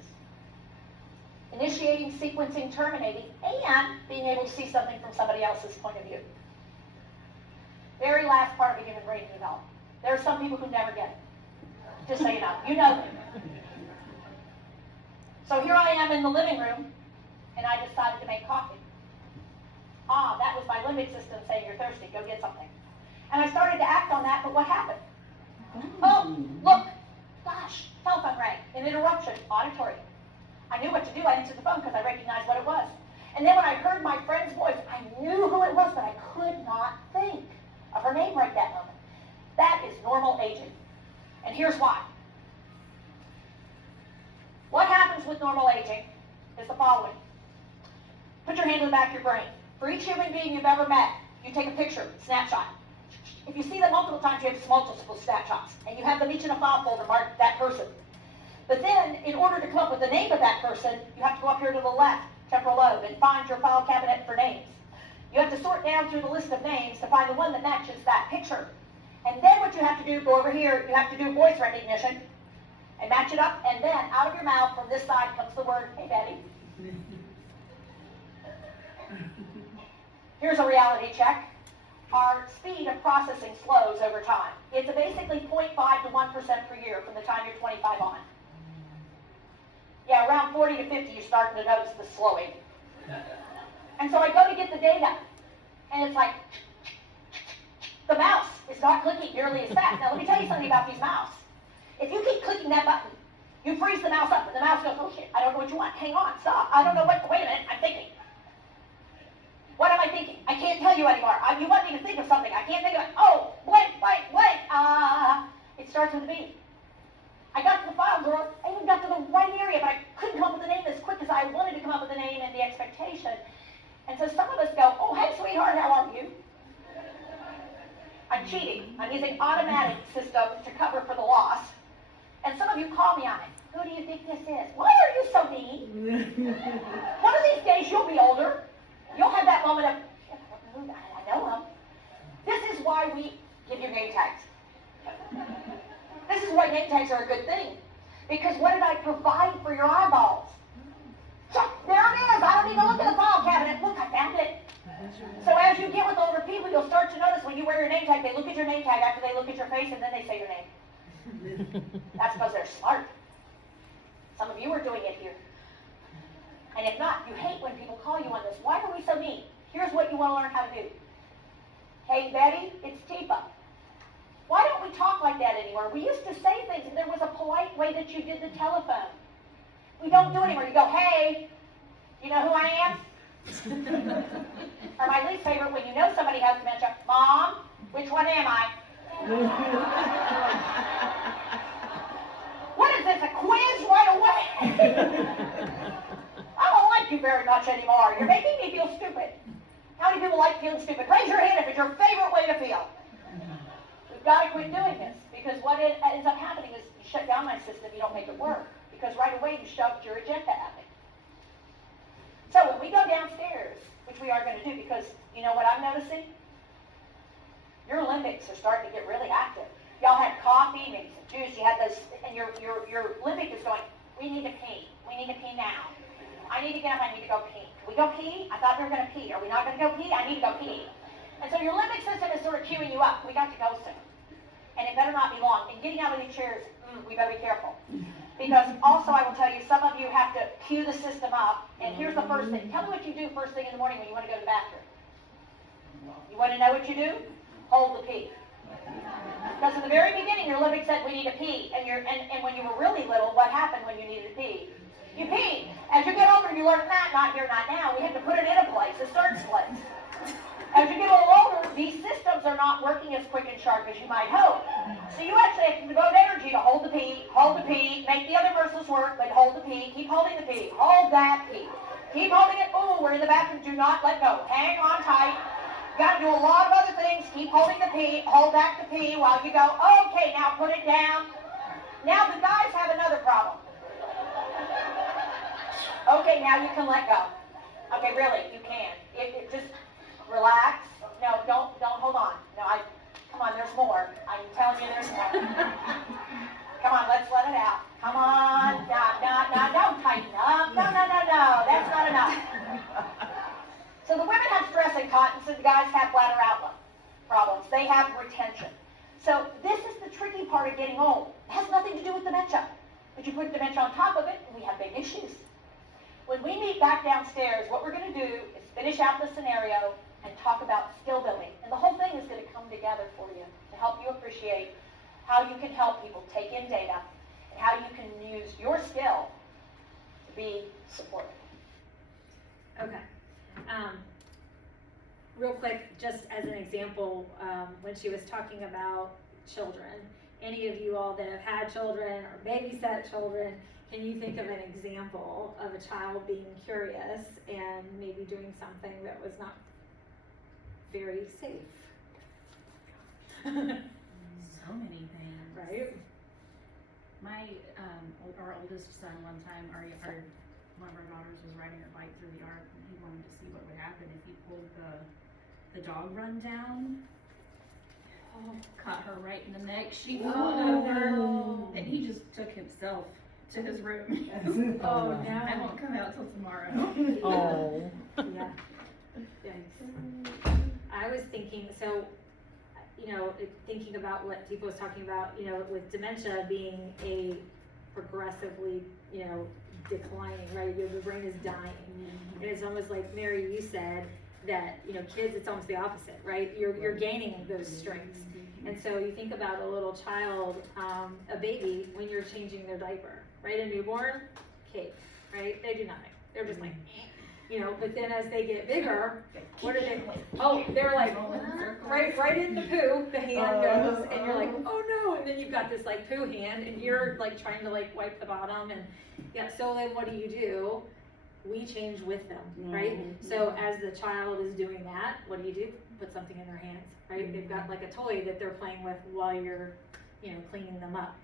Initiating, sequencing, terminating, and being able to see something from somebody else's point of view. Very last part of a human brain to develop. There are some people who never get it. Just so you know. You know them. So here I am in the living room, and I decided to make coffee. Ah, that was my limbic system saying, you're thirsty, go get something. And I started to act on that, but what happened? Oh, look, gosh, telephone rang, an interruption, auditory. I knew what to do. I answered the phone because I recognized what it was. And then when I heard my friend's voice, I knew who it was, but I could not think of her name right that moment. That is normal aging. And here's why. What happens with normal aging is the following. Put your hand in the back of your brain. For each human being you've ever met, you take a picture, snapshot. If you see them multiple times, you have multiple snapshots. And you have them each in a file folder marked that person. But then, in order to come up with the name of that person, you have to go up here to the left, temporal lobe, and find your file cabinet for names. You have to sort down through the list of names to find the one that matches that picture. And then what you have to do, go over here, you have to do voice recognition, and match it up, and then out of your mouth from this side comes the word, hey, Betty. Here's a reality check. Our speed of processing slows over time. It's basically 0.5 to 1% per year from the time you're 25 on. Yeah, around 40 to 50, you're starting to notice the slowing. And so I go to get the data, and it's like, the mouse is not clicking nearly as fast. Now, let me tell you something about these mouse. If you keep clicking that button, you freeze the mouse up, and the mouse goes, oh shit, I don't know what you want. Hang on, stop. I don't know what, wait a minute, I'm thinking. What am I thinking? I can't tell you anymore. You want me to think of something. I can't think of it. Oh, blank. It starts with a B. I got to the file drawer. I even got to the right area, but I couldn't come up with a name as quick as I wanted to come up with a name and the expectation. And so some of us go, oh, hey, sweetheart, how are you? I'm cheating. I'm using automatic system to cover for the loss. And some of you call me on it. Who do you think this is? Why are you so mean? One of these days you'll be older. You'll have that moment of, I know him. This is why we give you name tags. This is why name tags are a good thing. Because what did I provide for your eyeballs? There it is. I don't need to look in the file cabinet. Look, I found it. So as you get with older people, you'll start to notice when you wear your name tag, they look at your name tag after they look at your face, and then they say your name. That's because they're smart. Some of you are doing it here. And if not, you hate when people call you on this. Why are we so mean? Here's what you want to learn how to do. Hey, Betty, it's Tifa. Why don't we talk like that anymore? We used to say things, and there was a polite way that you did the telephone. We don't do it anymore. You go, hey, you know who I am? Or my least favorite, when you know somebody has dementia, Mom, which one am I? What is this, a quiz right away? I don't like you very much anymore. You're making me feel stupid. How many people like feeling stupid? Raise your hand if it's your favorite way to feel. We've got to quit doing this, because what ends up happening is you shut down my system, you don't make it work, because right away you shoved your agenda at me. So when we go downstairs, which we are going to do, because you know what I'm noticing? Your limbics are starting to get really active. Y'all had coffee, maybe some juice, you had those, and your limbic is going, we need to pee. We need to pee now. I need to get up, I need to go pee. Can we go pee? I thought we were going to pee. Are we not going to go pee? I need to go pee. And so your limbic system is sort of queuing you up. We got to go soon. And it better not be long. And getting out of these chairs, we better be careful. Because also I will tell you, some of you have to cue the system up. And here's the first thing. Tell me what you do first thing in the morning when you want to go to the bathroom. You wanna know what you do? Hold the pee. Because in the very beginning, your limbic said we need to pee, and when you were really little, what happened when you needed to pee? You pee. As you get older, you learn that, not here, not now. We have to put it in a place, a certain place. As you get a little older, these systems are not working as quick and sharp as you might hope. So you actually have to devote energy to hold the pee, make the other muscles work, but hold the pee, keep holding the pee, hold that pee. Keep holding it. Ooh, we're in the bathroom. Do not let go. Hang on tight. You got to do a lot of other things. Keep holding the pee. Hold back the pee while you go. Okay, now put it down. Now the guys have another problem. Okay, now you can let go. Okay, really, you can. Just relax. No, don't hold on. No, come on, there's more. I'm telling you there's more. Come on, let's let it out. Come on. No, don't tighten up. No, that's not enough. So the women have stress incontinence and the guys have bladder outlet problems. They have retention. So this is the tricky part of getting old. It has nothing to do with dementia. But you put dementia on top of it, and we have big issues. When we meet back downstairs, what we're going to do is finish out the scenario and talk about skill building. And the whole thing is going to come together for you to help you appreciate how you can help people take in data and how you can use your skill to be supportive. Okay. Real quick, just as an example, when she was talking about children, any of you all that have had children or babysat children, can you think of an example of a child being curious and maybe doing something that was not very safe? So many things. Right? Our oldest son, one time, one of our daughters was riding her bike through the yard, and he wanted to see what would happen if he pulled the dog run down. Oh, caught her right in the neck. She fell over, and he just took himself to his room. Oh, no. I won't come out till tomorrow. Oh. Yeah. Yikes. I was thinking, so, thinking about what Deepa was talking about, with dementia being a progressively, declining, right? The brain is dying. And it's almost like, Mary, you said that, kids, it's almost the opposite, right? You're gaining those strengths. And so you think about a little child, a baby, when you're changing their diaper, right? A newborn, cake, right? They do nothing. They're just like, but then as they get bigger, what are they? Oh, they're like, right in the poo, the hand goes, and you're like, oh no, and then you've got this like poo hand, and you're like trying to like wipe the bottom, and yeah, so then what do? We change with them, right? So as the child is doing that, what do? Put something in their hands, right? They've got like a toy that they're playing with while you're, cleaning them up.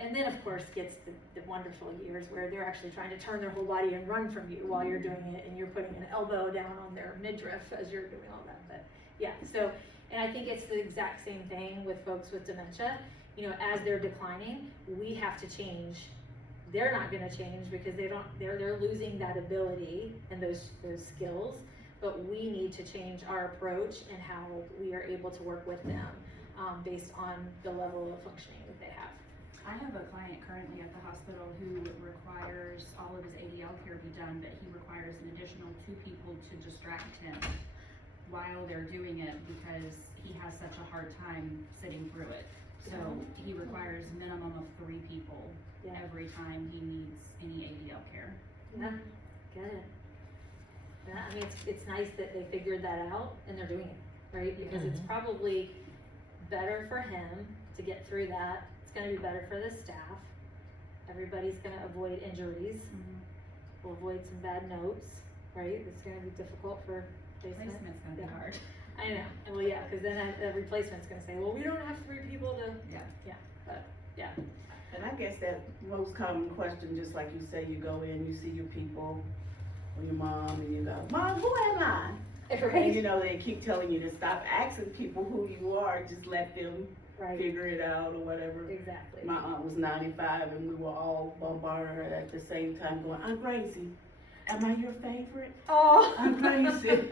And then, of course, gets the wonderful years where they're actually trying to turn their whole body and run from you while you're doing it, and you're putting an elbow down on their midriff as you're doing all that. But yeah, so, and I think it's the exact same thing with folks with dementia. As they're declining, we have to change. They're not going to change because they're losing that ability and those skills. But we need to change our approach and how we are able to work with them based on the level of functioning that they have. I have a client currently at the hospital who requires all of his ADL care be done, but he requires an additional 2 people to distract him while they're doing it because he has such a hard time sitting through it. So he requires a minimum of 3 people every time he needs any ADL care. Yeah, get it. Yeah, I mean, it's nice that they figured that out and they're doing it, right? Because it's probably better for him to get through that. It's going to be better for the staff. Everybody's going to avoid injuries. We'll avoid some bad notes, right? It's going to be difficult for placement. Placement's going to be hard. I know. Well, yeah, because then the replacement's going to say, well, we don't have 3 people to. But yeah. And I guess that most common question, just like you say, you go in, you see your people, or your mom, and you go, Mom, who am I? And they keep telling you to stop asking people who you are, just let them figure it out or whatever. Exactly. My aunt was 95 and we were all bombarding her at the same time going, Aunt Gracie, am I your favorite? Oh. Aunt Gracie.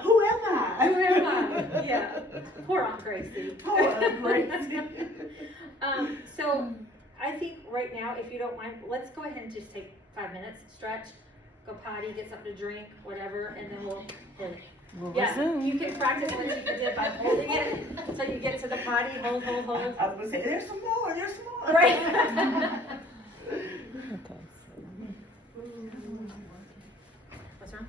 Who am I? Who am I? Yeah. Poor Aunt Gracie. Poor Aunt Gracie. So I think right now, if you don't mind, let's go ahead and just take 5 minutes, stretch. go potty, get something to drink, whatever, and then we'll We'll yeah, resume. you can practice what you did by holding it until you get to the potty, hold. I was gonna say, there's some more. Right. Okay. What's wrong?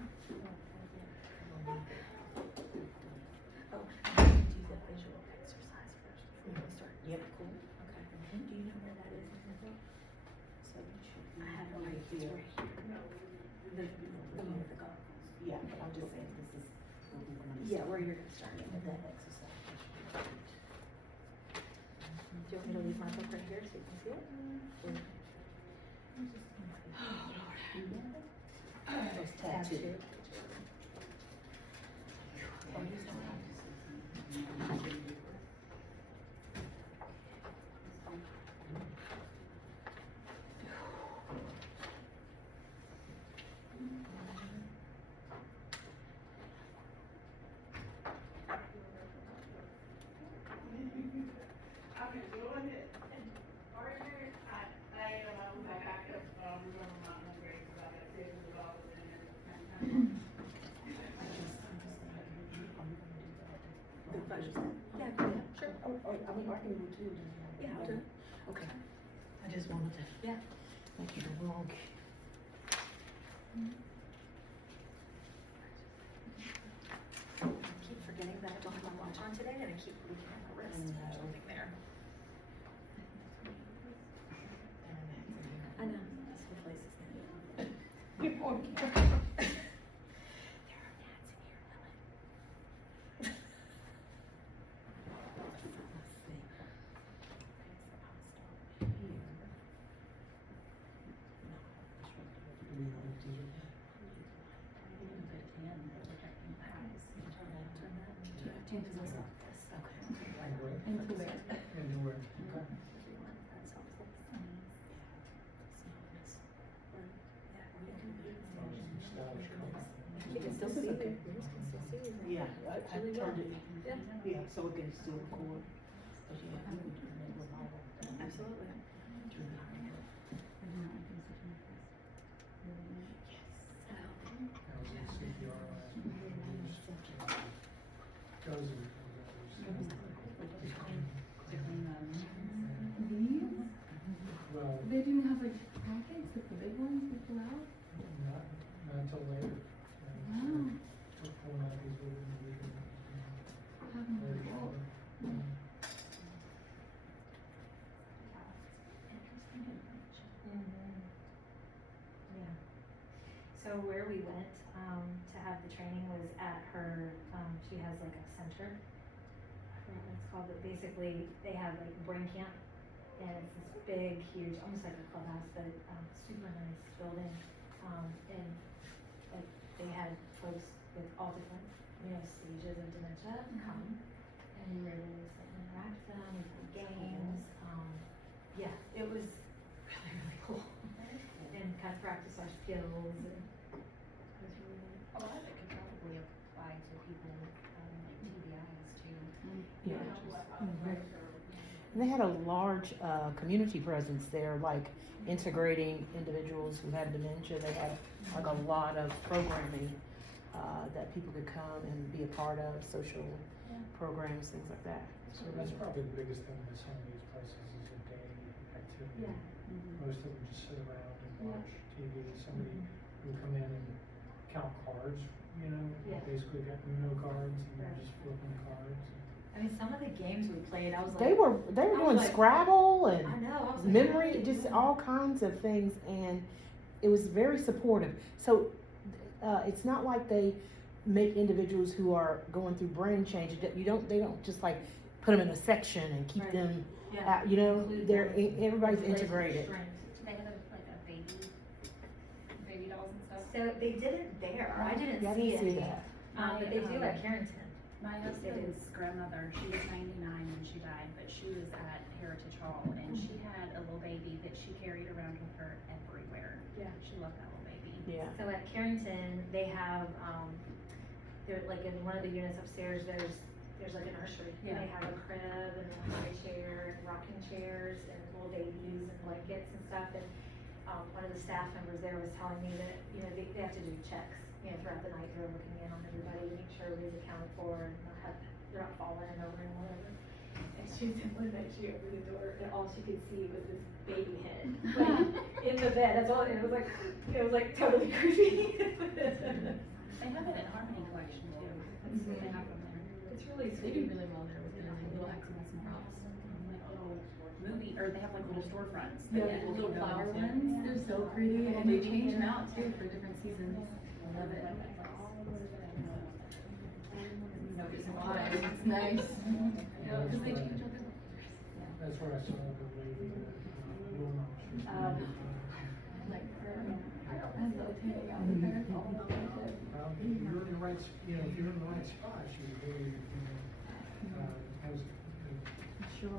Oh, do the visual exercise first before we start. Yep. Cool, okay. Do you know where that is in the book? I have it right here. The one with the goggles. Yeah, but I'm just saying this is where we want to Yeah, where you're gonna start. with that exercise. Do you want me to leave my book right here so you can see it? Those tattoos. Yeah, sure. Oh, I mean, I can do too. Yeah, I'll do it. Okay. I just wanted to. Yeah. Make it a long. I keep forgetting that I don't have my watch on today and I keep looking at my wrist. There's something there. I know, this whole place is gonna be. There are gnats in here, Ellen. Into where? You can still see it. You can still see it. Yeah, I Really turned well. it. Yeah. Yeah, so it can still record. But yeah, we can turn it remote. Absolutely. Turn it on. I was in CPR last week. Goes and well, They didn't have like packets with the big ones that go out? not until later. Wow. Took 4 nappies with him, we can, later shower. Yeah. So where we went, to have the training was at her, she has like a center. I forgot what it's called, but basically they have like brain camp. And it's this big, huge, almost like a clubhouse, but, super nice building. And like they had folks with all different, stages of dementia come. And we were able to sit and interact with them, we played games. Yeah, it was really, really cool. And kind of practice our skills and it was really neat. A lot of it could probably apply to people with like TBIs too. Yeah. And they had a large community presence there, like integrating individuals who had dementia. They had like a lot of programming that people could come and be a part of, social programs, things like that. So that's probably the biggest thing with some of these places is a day activity. Yeah. Most of them just sit around and watch TV. Somebody will come in and count cards, Yeah. basically got Uno cards and they're just flipping cards. I mean, some of the games we played, I was like. They were I was doing like- Scrabble and I know, I was like. memory, just all kinds of things, and it was very supportive. So it's not like they make individuals who are going through brain change. They don't just like put them in a section and keep Right. them Yeah. out. Include They're them. everybody's Plays with integrated. strength. Do they have like a baby dolls and stuff? So they did it there, I didn't Yeah, I see didn't any. see that. But they do at Carrington. My husband's grandmother, she was 99 when she died, but she was at Heritage Hall and she had a little baby that she carried around with her everywhere. Yeah. She loved that little baby. Yeah. So at Carrington, they have, they're like in one of the units upstairs, there's like a nursery. And Yeah. they have a crib and a high chair and rocking chairs and little babies and blankets and stuff. And, one of the staff members there was telling me that, you know, they have to do checks, you know, throughout the night, they're looking in on everybody to make sure everybody's accounted for and they're not falling in over and whatever. And she said one night she opened the door and all she could see was this baby head, like, in the bed, that's all, and it was like totally creepy. They have it at Harmony Collection too. That's what they have them there. It's really They do sweet. really well there with the little Xmas and props. Like little movie, or they have like little storefronts. Yeah, that the little people go flower into. ones, they're so pretty, and they change them out too for different seasons. I love it. Notice why, it's nice. Yeah, because they change all the. That's where I saw the lady, Wilma. She was Like, I don't have the opinion out there, it's all about it. well, you're in the right, you know, if you're in the right spot, she was really, has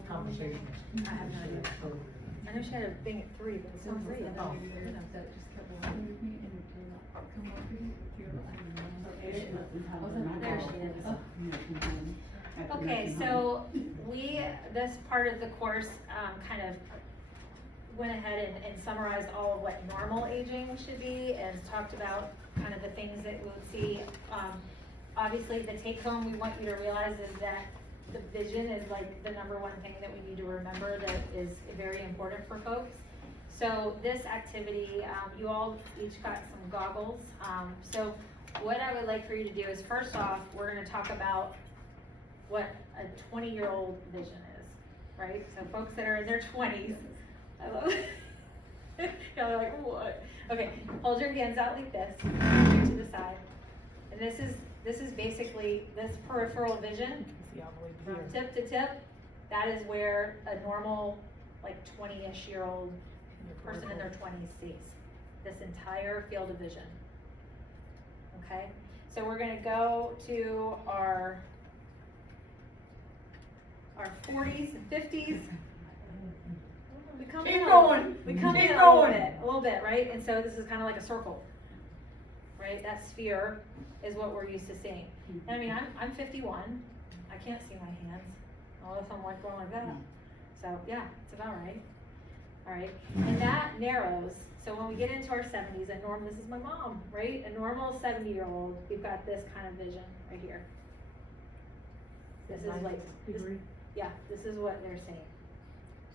conversations. I have no idea. I know she had a thing at 3, but it's not 3. That just kept walking with me and come walk with me. There she is. Okay, so this part of the course, kind of went ahead and summarized all of what normal aging should be and talked about kind of the things that we'll see. Obviously, the take home we want you to realize is that the vision is like the number one thing that we need to remember that is very important for folks. So this activity, you all each got some goggles. So what I would like for you to do is, first off, we're gonna talk about what a 20-year-old vision is, right? So folks that are in their 20s, I love it. Y'all are like, what? Okay, hold your hands out like this, to the side. And this is basically this peripheral vision, See all the way from here. tip to tip. That is where a normal, like 20-ish year old person in their 20s sees this entire field of vision. Okay, so we're gonna go to our 40s and 50s. We come Keep in going. we come Keep in going. a little bit, right? And so this is kind of like a circle, right? That sphere is what we're used to seeing. And I mean, I'm 51. I can't see my hands. Unless I'm like going like that. So yeah, it's about right. All right, and that narrows. So when we get into our 70s, this is my mom, right? A normal 70-year-old, we've got this kind of vision right here. This is like, yeah, this is what they're seeing.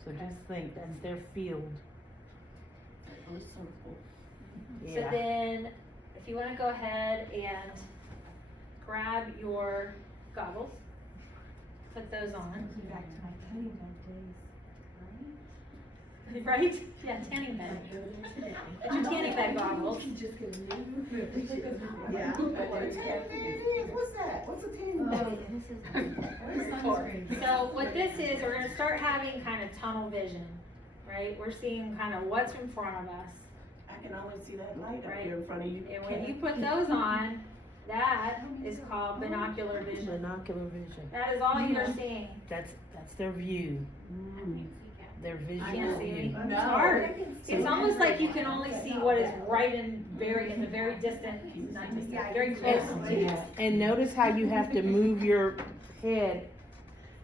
So just think, that's their field. So then, if you wanna go ahead and grab your goggles, put those on. Back to my tanning bed days. Right? Yeah, tanning bed. It's your tanning bed goggles. Yeah. What's that? What's a tanning bed? So what this is, we're gonna start having kind of tunnel vision, right? We're seeing kind of what's in front of us. I can always see that light up Right. here in front of you. And when you put those on, that is called binocular vision. Binocular vision. That is all you're seeing. That's their view. Their Can't visual see view. anything. It's hard. It's almost like you can only see what is right in the very distant, not distant, very close to you. And notice how you have to move your head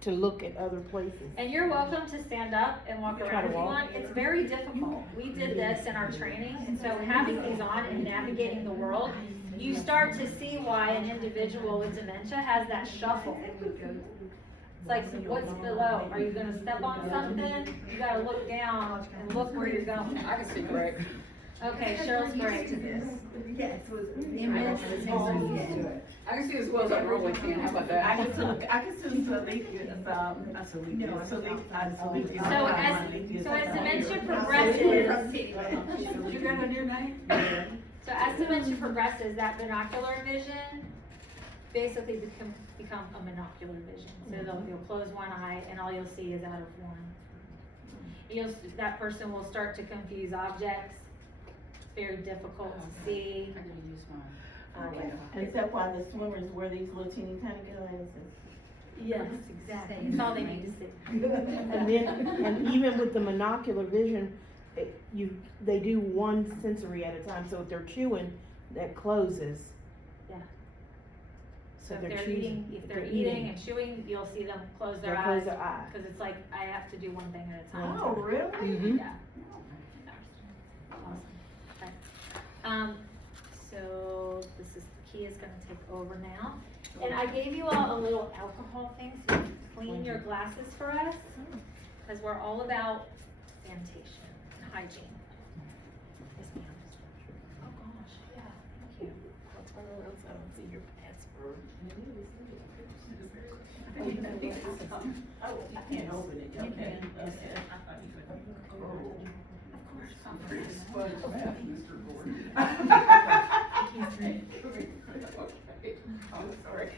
to look at other places. And you're welcome to stand up and walk Try around to if you walk. want. It's very difficult. We did this in our training, and so having these on and navigating the world, you start to see why an individual with dementia has that shuffle. It's like, what's below? Are you gonna step on something? You gotta look down and look where you're going. I can see Greg. Okay, Cheryl's great. I can see as well as I normally can, how about that? I can see So as dementia progresses, so as dementia progresses, that binocular vision basically become a monocular vision. So you'll close one eye and all you'll see is out of one. That person will start to confuse objects. It's very difficult to see. I'm gonna use mine. Is that why the swimmers wear these little teeny tiny glasses? Yes, exactly. It's all they need to see. And then, and even with the monocular vision, they do one sensory at a time. So if they're chewing, that closes. Yeah. So So they're if they're choosing. eating, if they're eating and chewing, you'll see them close their They eyes. close their eye. Cause it's like, I have to do one thing at a time. Oh, really? Mhm. Yeah. So this is, the key is gonna take over now. And I gave you all a little alcohol thing, so you can clean your glasses for us, because we're all about sanitation and hygiene. Yes, ma'am. Oh, gosh, yeah, thank you. Or else I don't see your password. Oh, I can't open it, okay. I'm pretty sponge math, Mr. Gordon. Okay, I'm sorry. Oh, sorry.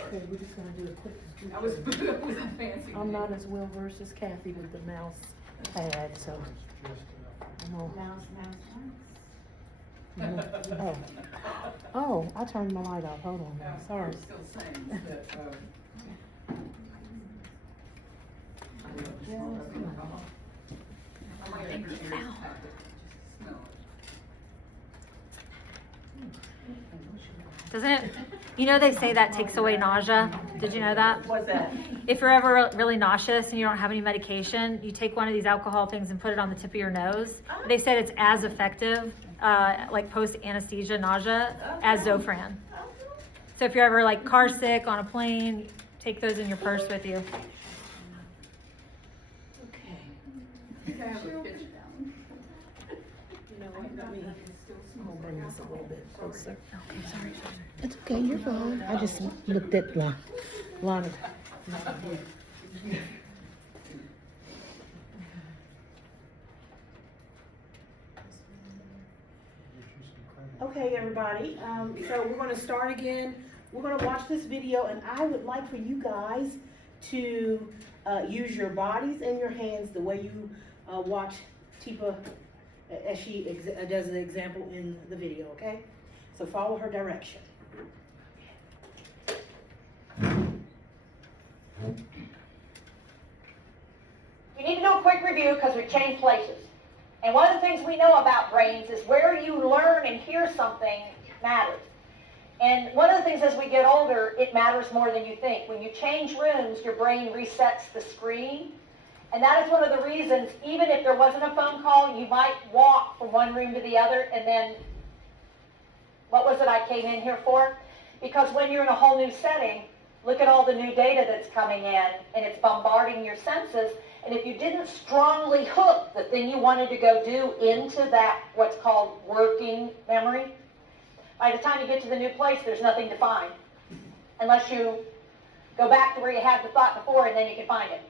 Okay, we're just gonna do a quick. I was fancy. I'm not as well versed as Kathy with the mouse pad, so. I'm all- Oh, I turned my light off, hold on, I sorry. was still saying that, I might have to smell it. Doesn't it, you know, they say that takes away nausea. Did you know that? What's that? If you're ever really nauseous and you don't have any medication, you take one of these alcohol things and put it on the tip of your nose. They said it's as effective, like post anesthesia nausea, as Zofran. So if you're ever like car sick on a plane, take those in your purse with you. Okay. I think I have a pitch down. You know what, let me, I'll bring this a little bit closer. Okay, sorry. It's okay, you're fine. I just looked at Lana. Okay, everybody, so we're gonna start again. We're gonna watch this video, and I would like for you guys to use your bodies and your hands the way you watch Tipa as she does an example in the video, okay? So follow her direction. We need to do a quick review because we've changed places. And one of the things we know about brains is where you learn and hear something matters. And one of the things as we get older, it matters more than you think. When you change rooms, your brain resets the screen. And that is one of the reasons, even if there wasn't a phone call, you might walk from one room to the other and then, what was it I came in here for? Because when you're in a whole new setting, look at all the new data that's coming in and it's bombarding your senses. And if you didn't strongly hook the thing you wanted to go do into that, what's called working memory, by the time you get to the new place, there's nothing to find. Unless you go back to where you had the thought before and then you can find it.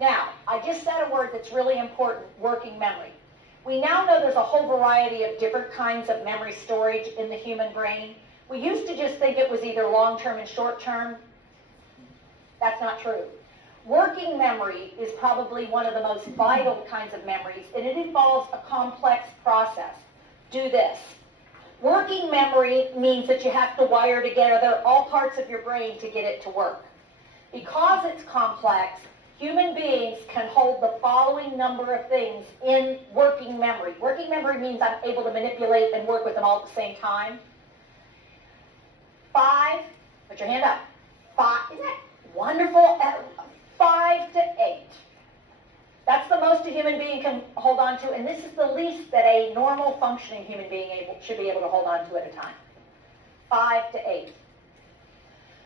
Now, I just said a word that's really important, working memory. We now know there's a whole variety of different kinds of memory storage in the human brain. We used to just think it was either long-term and short-term. That's not true. Working memory is probably one of the most vital kinds of memories, and it involves a complex process. Do this. Working memory means that you have to wire together all parts of your brain to get it to work. Because it's complex, human beings can hold the following number of things in working memory. Working memory means I'm able to manipulate and work with them all at the same time. 5, put your hand up. 5, isn't that wonderful? 5 to 8. That's the most a human being can hold on to, and this is the least that a normal functioning human being should be able to hold on to at a time. 5 to 8.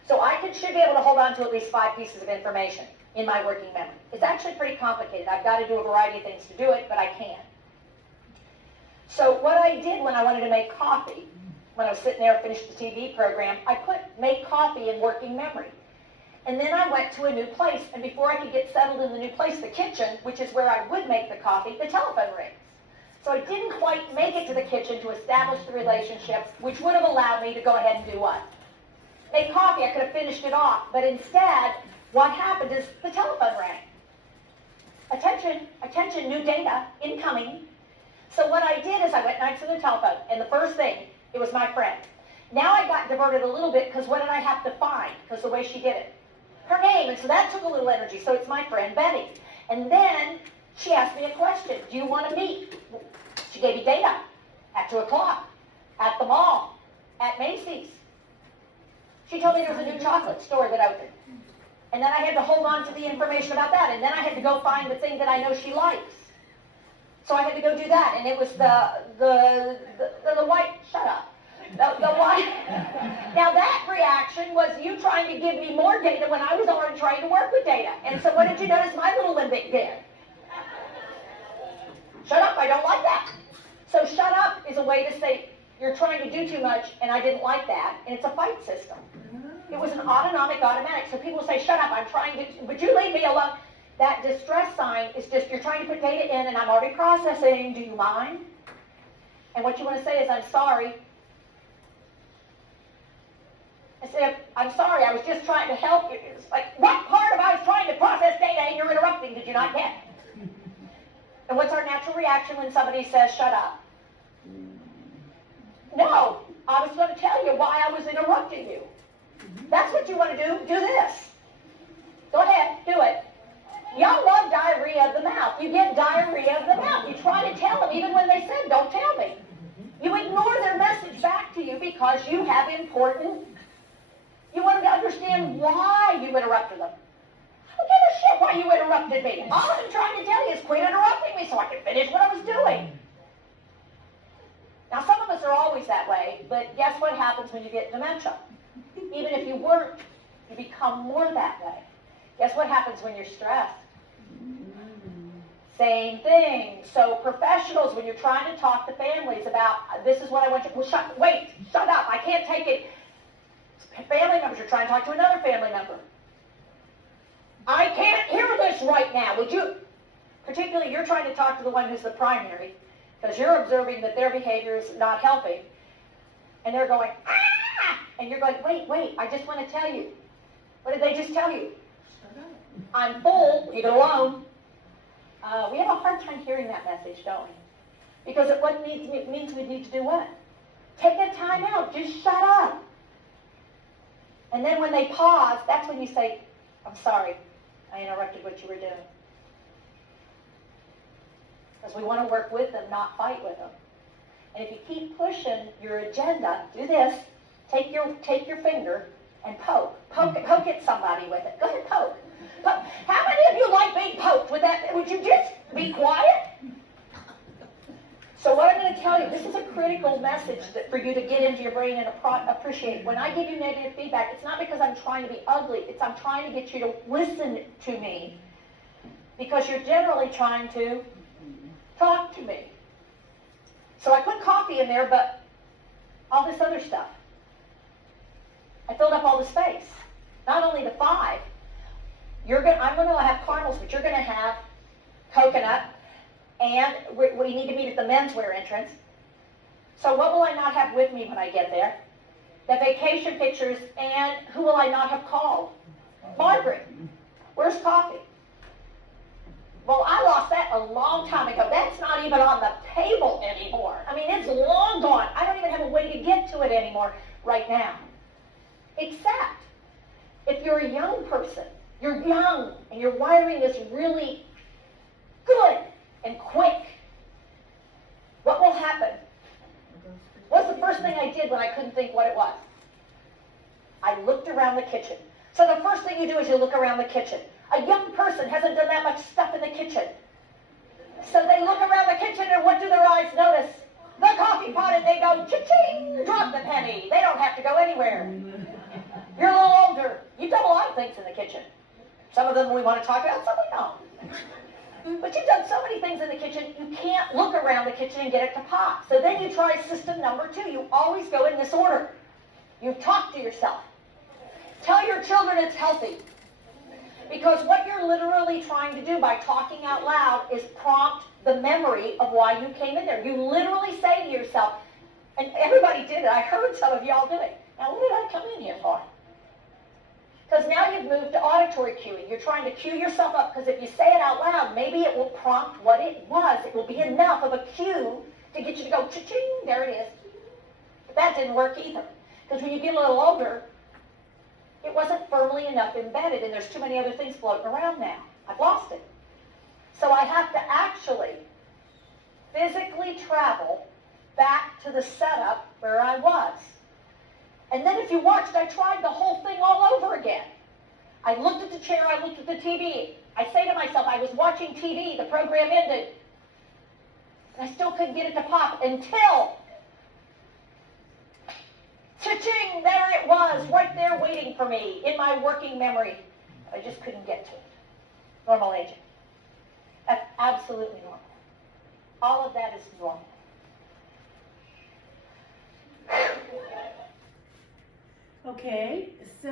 So I should be able to hold on to at least 5 pieces of information in my working memory. It's actually pretty complicated. I've got to do a variety of things to do it, but I can. So what I did when I wanted to make coffee, when I was sitting there, finished the TV program, I put make coffee in working memory. And then I went to a new place, and before I could get settled in the new place, the kitchen, which is where I would make the coffee, the telephone rings. So I didn't quite make it to the kitchen to establish the relationship, which would have allowed me to go ahead and do what? Make coffee. I could have finished it off, but instead, what happened is the telephone rang. Attention, attention, new data, incoming. So what I did is I went and answered the telephone, and the first thing, it was my friend. Now I got diverted a little bit, because what did I have to find? Because the way she did it. Her name, and so that took a little energy, so it's my friend Betty. And then she asked me a question, do you want to meet? She gave me data at 2 o'clock, at the mall, at Macy's. She told me there was a new chocolate store that opened. And then I had to hold on to the information about that, and then I had to go find the thing that I know she likes. So I had to go do that, and it was the white, shut up. The white, now that reaction was you trying to give me more data when I was already trying to work with data. And so what did you notice my little limbic did? Shut up, I don't like that. So shut up is a way to say, you're trying to do too much, and I didn't like that, and it's a fight system. It was an autonomic automatic. So people say, shut up, I'm trying to, would you leave me alone? That distress sign is just, you're trying to put data in, and I'm already processing, do you mind? And what you want to say is, I'm sorry. I said, I'm sorry, I was just trying to help you. It's like, what part of I was trying to process data and you're interrupting did you not get? And what's our natural reaction when somebody says, shut up? No, I was going to tell you why I was interrupting you. That's what you want to do. Do this. Go ahead, do it. Y'all love diarrhea of the mouth. You get diarrhea of the mouth. You try to tell them even when they said, don't tell me. You ignore their message back to you because you have important, you want them to understand why you interrupted them. I don't give a shit why you interrupted me. All I'm trying to tell you is quit interrupting me so I can finish what I was doing. Now, some of us are always that way, but guess what happens when you get dementia? Even if you weren't, you become more that way. Guess what happens when you're stressed? Same thing. So professionals, when you're trying to talk to families about, this is what I want you, well, shut up, I can't take it. Family members are trying to talk to another family member. I can't hear this right now. Would you, particularly you're trying to talk to the one who's the primary, because you're observing that their behavior is not helping, and they're going, ah! And you're going, wait, I just want to tell you. What did they just tell you? I'm full, leave it alone. We have a hard time hearing that message, don't we? Because it means we need to do what? Take a time out, just shut up. And then when they pause, that's when you say, I'm sorry, I interrupted what you were doing. Because we want to work with them, not fight with them. And if you keep pushing your agenda, do this, take your finger and poke at somebody with it. Go ahead, poke. How many of you like being poked with that? Would you just be quiet? So what I'm going to tell you, this is a critical message for you to get into your brain and appreciate. When I give you negative feedback, it's not because I'm trying to be ugly. It's I'm trying to get you to listen to me because you're generally trying to talk to me. So I put coffee in there, but all this other stuff. I filled up all the space. Not only the 5. I'm going to have caramels, but you're going to have coconut. And we need to meet at the menswear entrance. So what will I not have with me when I get there? The vacation pictures, and who will I not have called? Margaret. Where's coffee? Well, I lost that a long time ago. That's not even on the table anymore. I mean, it's long gone. I don't even have a way to get to it anymore right now. Except, if you're a young person, you're young, and your wiring is really good and quick, what will happen? What's the first thing I did when I couldn't think what it was? I looked around the kitchen. So the first thing you do is you look around the kitchen. A young person hasn't done that much stuff in the kitchen. So they look around the kitchen and what do their eyes notice? The coffee pot, and they go, cha-ching, drop the penny. They don't have to go anywhere. You're a little older. You've done a lot of things in the kitchen. Some of them we want to talk about, some we don't. But you've done so many things in the kitchen, you can't look around the kitchen and get it to pop. So then you try system number 2. You always go in this order. You talk to yourself. Tell your children it's healthy. Because what you're literally trying to do by talking out loud is prompt the memory of why you came in there. You literally say to yourself, and everybody did it, I heard some of y'all do it. Now what did I come in here for? Because now you've moved to auditory cueing. You're trying to cue yourself up because if you say it out loud, maybe it will prompt what it was. It will be enough of a cue to get you to go, cha-ching, there it is. But that didn't work either. Because when you get a little older, it wasn't firmly enough embedded, and there's too many other things floating around now. I've lost it. So I have to actually physically travel back to the setup where I was. And then if you watched, I tried the whole thing all over again. I looked at the chair, I looked at the TV. I say to myself, I was watching TV, the program ended. And I still couldn't get it to pop until, cha-ching, there it was, right there waiting for me in my working memory. I just couldn't get to it. Normal aging. That's absolutely normal. All of that is normal. Okay, so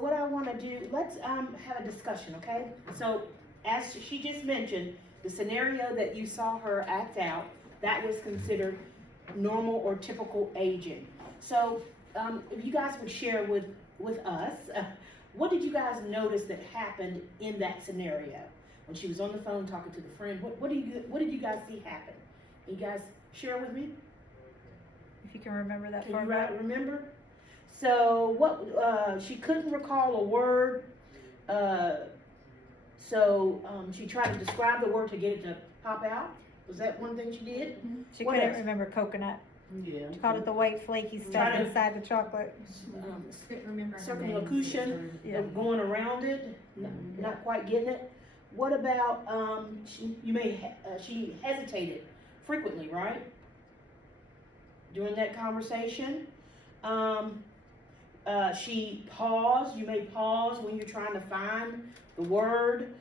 what I want to do, let's have a discussion, okay? So as she just mentioned, the scenario that you saw her act out, that was considered normal or typical aging. So if you guys would share with us, what did you guys notice that happened in that scenario? When she was on the phone talking to the friend, what did you guys see happen? You guys share with me? If you can remember that Can far you back. remember? So what, she couldn't recall a word, she tried to describe the word to get it to pop out. Was that one thing she did? She What couldn't else? remember coconut. Yeah. She called it the white flaky stuff Try to- inside the chocolate. Couldn't remember her Circumlocution, name. Yeah. going around it, not quite getting it. What about, she hesitated frequently, right? During that conversation. She paused, you may pause when you're trying to find the word.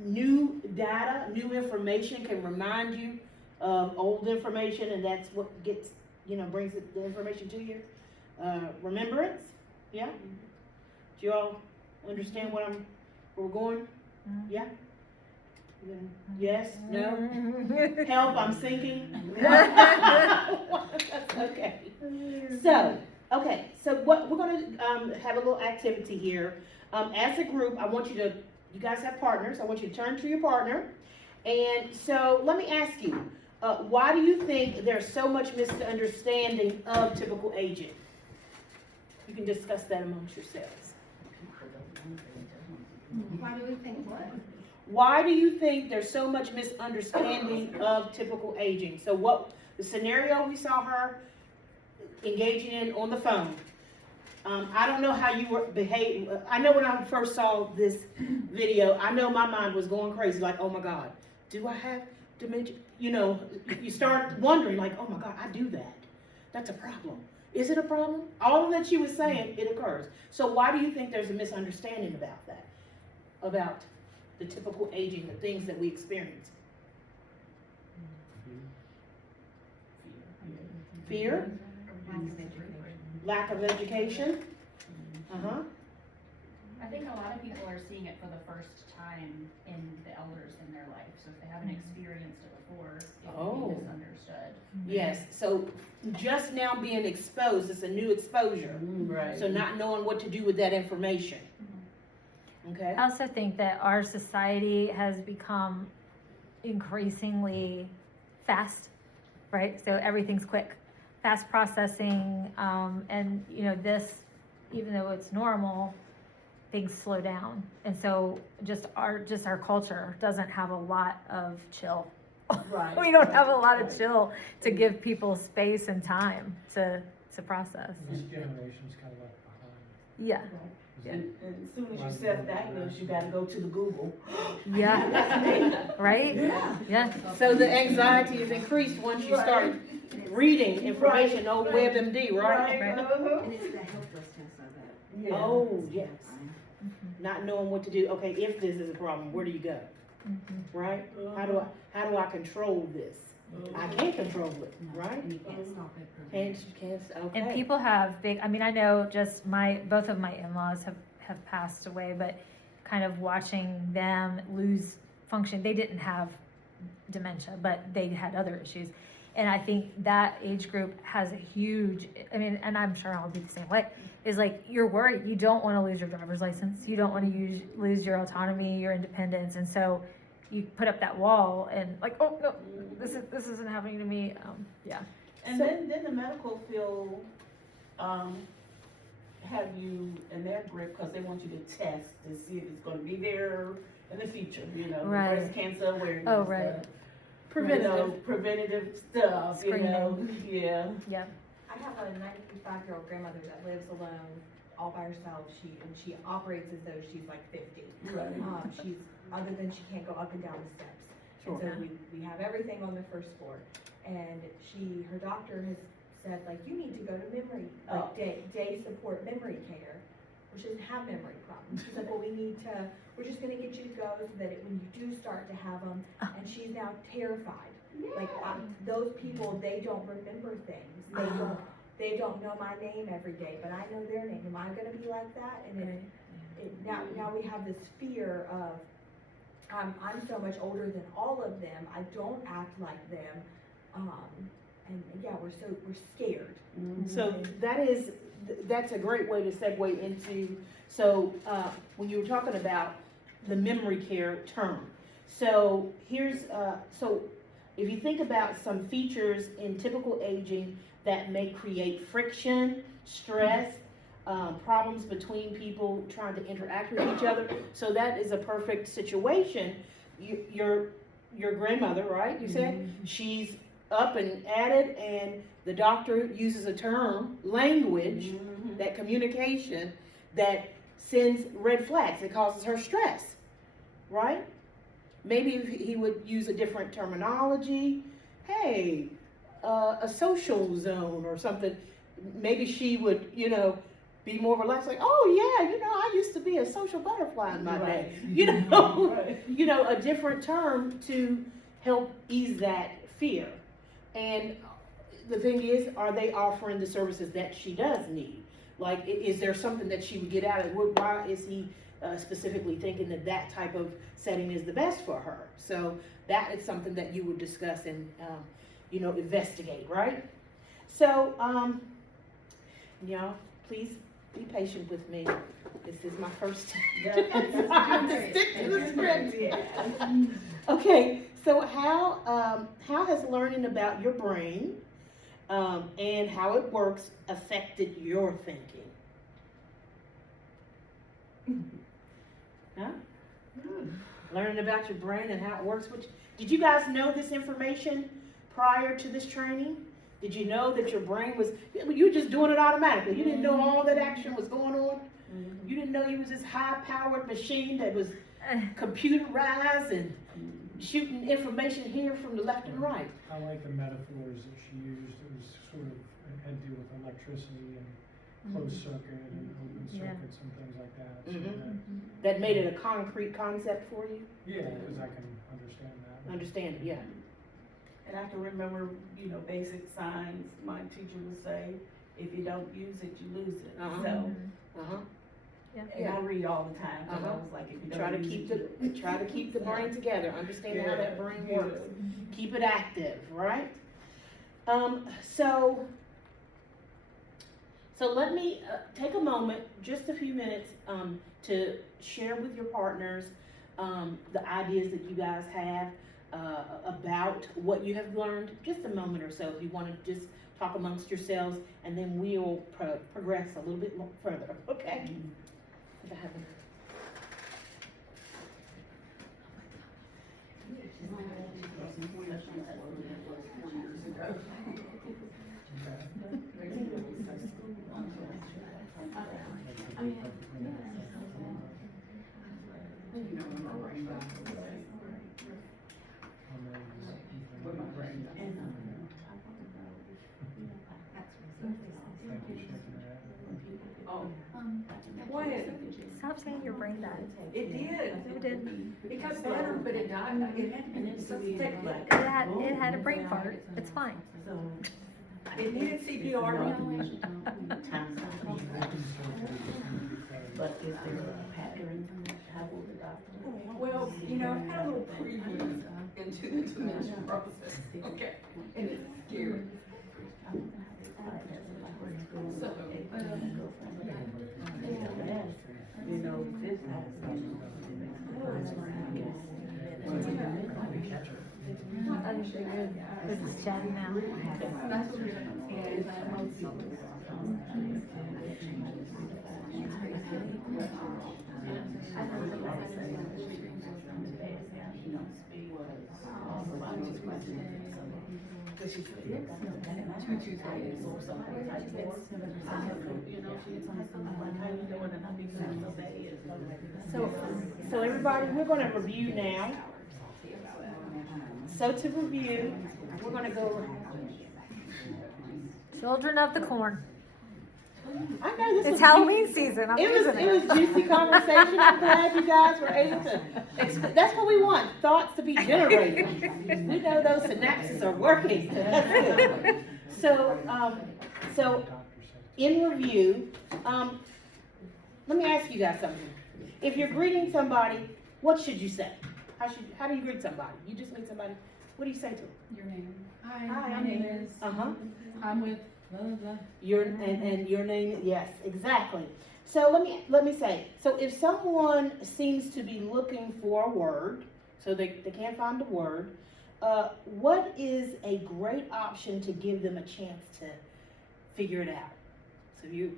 New data, new information can remind you of old information, and that's what gets, brings the information to you. Remembrance, yeah? Do you all understand where we're going? Yeah? Yes? No? Help, I'm sinking. Okay. So what we're gonna have a little activity here. As a group, I want you guys have partners, I want you to turn to your partner. And so let me ask you, why do you think there's so much misunderstanding of typical aging? You can discuss that amongst yourselves. Why do we think what? Why do you think there's so much misunderstanding of typical aging? So what, the scenario we saw her engaging in on the phone, I don't know how you were behaving. I know when I first saw this video, I know my mind was going crazy, like, oh my God, do I have dementia? You start wondering, like, oh my God, I do that. That's a problem. Is it a problem? All of that she was saying, it occurs. So why do you think there's a misunderstanding about that? About the typical aging, the things that we experience? Fear? Lack of education? Uh-huh. I think a lot of people are seeing it for the first time in the elders in their life, so if they haven't experienced it before, it will be misunderstood. Yes, so just now being exposed, it's a new exposure. Right. So not knowing what to do with that information. Okay? I also think that our society has become increasingly fast, right? So everything's quick, fast processing, and this, even though it's normal, things slow down. And so just our culture doesn't have a lot of chill. Right. We don't have a lot of chill to give people space and time to process. This generation's kind of left behind. Yeah. And as soon as you self-diagnose, you gotta go to the Google. Yeah. Right? Yeah. So the anxiety is increased once you start reading information on WebMD, right? And it's the helplessness of it. Yeah. Oh, yes. Not knowing what to do. Okay, if this is a problem, where do you go? Right? How do I control this? I can't control it, right? And you can't stop it from. Can't, okay. And people have I know just both of my in-laws have passed away, but kind of watching them lose function. They didn't have dementia, but they had other issues. And I think that age group has a huge, and I'm sure I'll be the same way, is like, you're worried, you don't want to lose your driver's license, you don't want to lose your autonomy, your independence, and so you put up that wall and like, oh no, this isn't happening to me, yeah. And then the medical field, have you in their grip, because they want you to test to see if it's gonna be there in the future, Right. breast cancer awareness. Oh, right. Preventative stuff, yeah. Yeah. I have a 95-year-old grandmother that lives alone, all by herself. She operates as though she's like 50. Right. Other than she can't go up and down the steps. Sure. And so we have everything on the first floor. And her doctor has said, like, you need to go to memory, like day support memory care. Well, she doesn't have memory problems. She's like, well, we're just gonna get you to go so that when you do start to have them, and she's now terrified. Like, those people, they don't remember things. They don't know my name every day, but I know their name. Am I gonna be like that? And then now we have this fear of, I'm so much older than all of them. I don't act like them. And yeah, we're scared. So that's a great way to segue into, when you were talking about the memory care term. So if you think about some features in typical aging that may create friction, stress, problems between people trying to interact with each other. So that is a perfect situation. Your grandmother, right? You said she's up and at it, and the doctor uses a term, language, that communication that sends red flags. It causes her stress, right? Maybe if he would use a different terminology, hey, a social zone or something, maybe she would, be more relaxed, like, oh yeah, I used to be a social butterfly in my day. A different term to help ease that fear. And the thing is, are they offering the services that she does need? Like, is there something that she would get out of it? Why is he specifically thinking that type of setting is the best for her? So that is something that you would discuss and, investigate, right? So, y'all, please be patient with me. This is my first time to stick to the script. Okay, so how has learning about your brain and how it works affected your thinking? Huh? Learning about your brain and how it works. Did you guys know this information prior to this training? Did you know that your brain you were just doing it automatically? You didn't know all that action was going on? You didn't know you was this high-powered machine that was computerized and shooting information here from the left and right? I like the metaphors that she used. It was sort of, had to do with electricity and closed circuit and open circuits and things like that. So That made it a concrete concept for you? yeah, because I can understand that. Understand it, yeah. And I can remember, basic signs. My teacher would say, if you don't use it, you lose it. So, and I read all the time, because I was like, if you don't Try to keep the brain together, understand how that brain works. Keep it active, right? So let me take a moment, just a few minutes, to share with your partners the ideas that you guys have about what you have learned. Just a moment or so, if you want to just talk amongst yourselves, and then we'll progress a little bit further. Okay. Stop saying your brain died. It did. It did. It got better, but it died. It had a brain fart. It's fine. It needed CPR. but is there a pattern? How will the doctor? Well, I've had a little preview into the dementia process, okay, and it's scary. So, This This is chatting now. that's what we're So everybody, we're going to review now. So to review, we're gonna go, Children of the Corn. I know this It's was Halloween season. I'm using It was juicy conversation. I'm glad you guys were able to, that's what we want, thoughts to be generated. We know those synapses are working. That's good. So, so in review, let me ask you guys something. If you're greeting somebody, what should you say? How do you greet somebody? You just meet somebody, what do you say to them? Your name. Hi, my name is. I'm with blah, blah, blah. And your name, yes, exactly. So let me say, so if someone seems to be looking for a word, so they can't find the word, what is a great option to give them a chance to figure it out? So you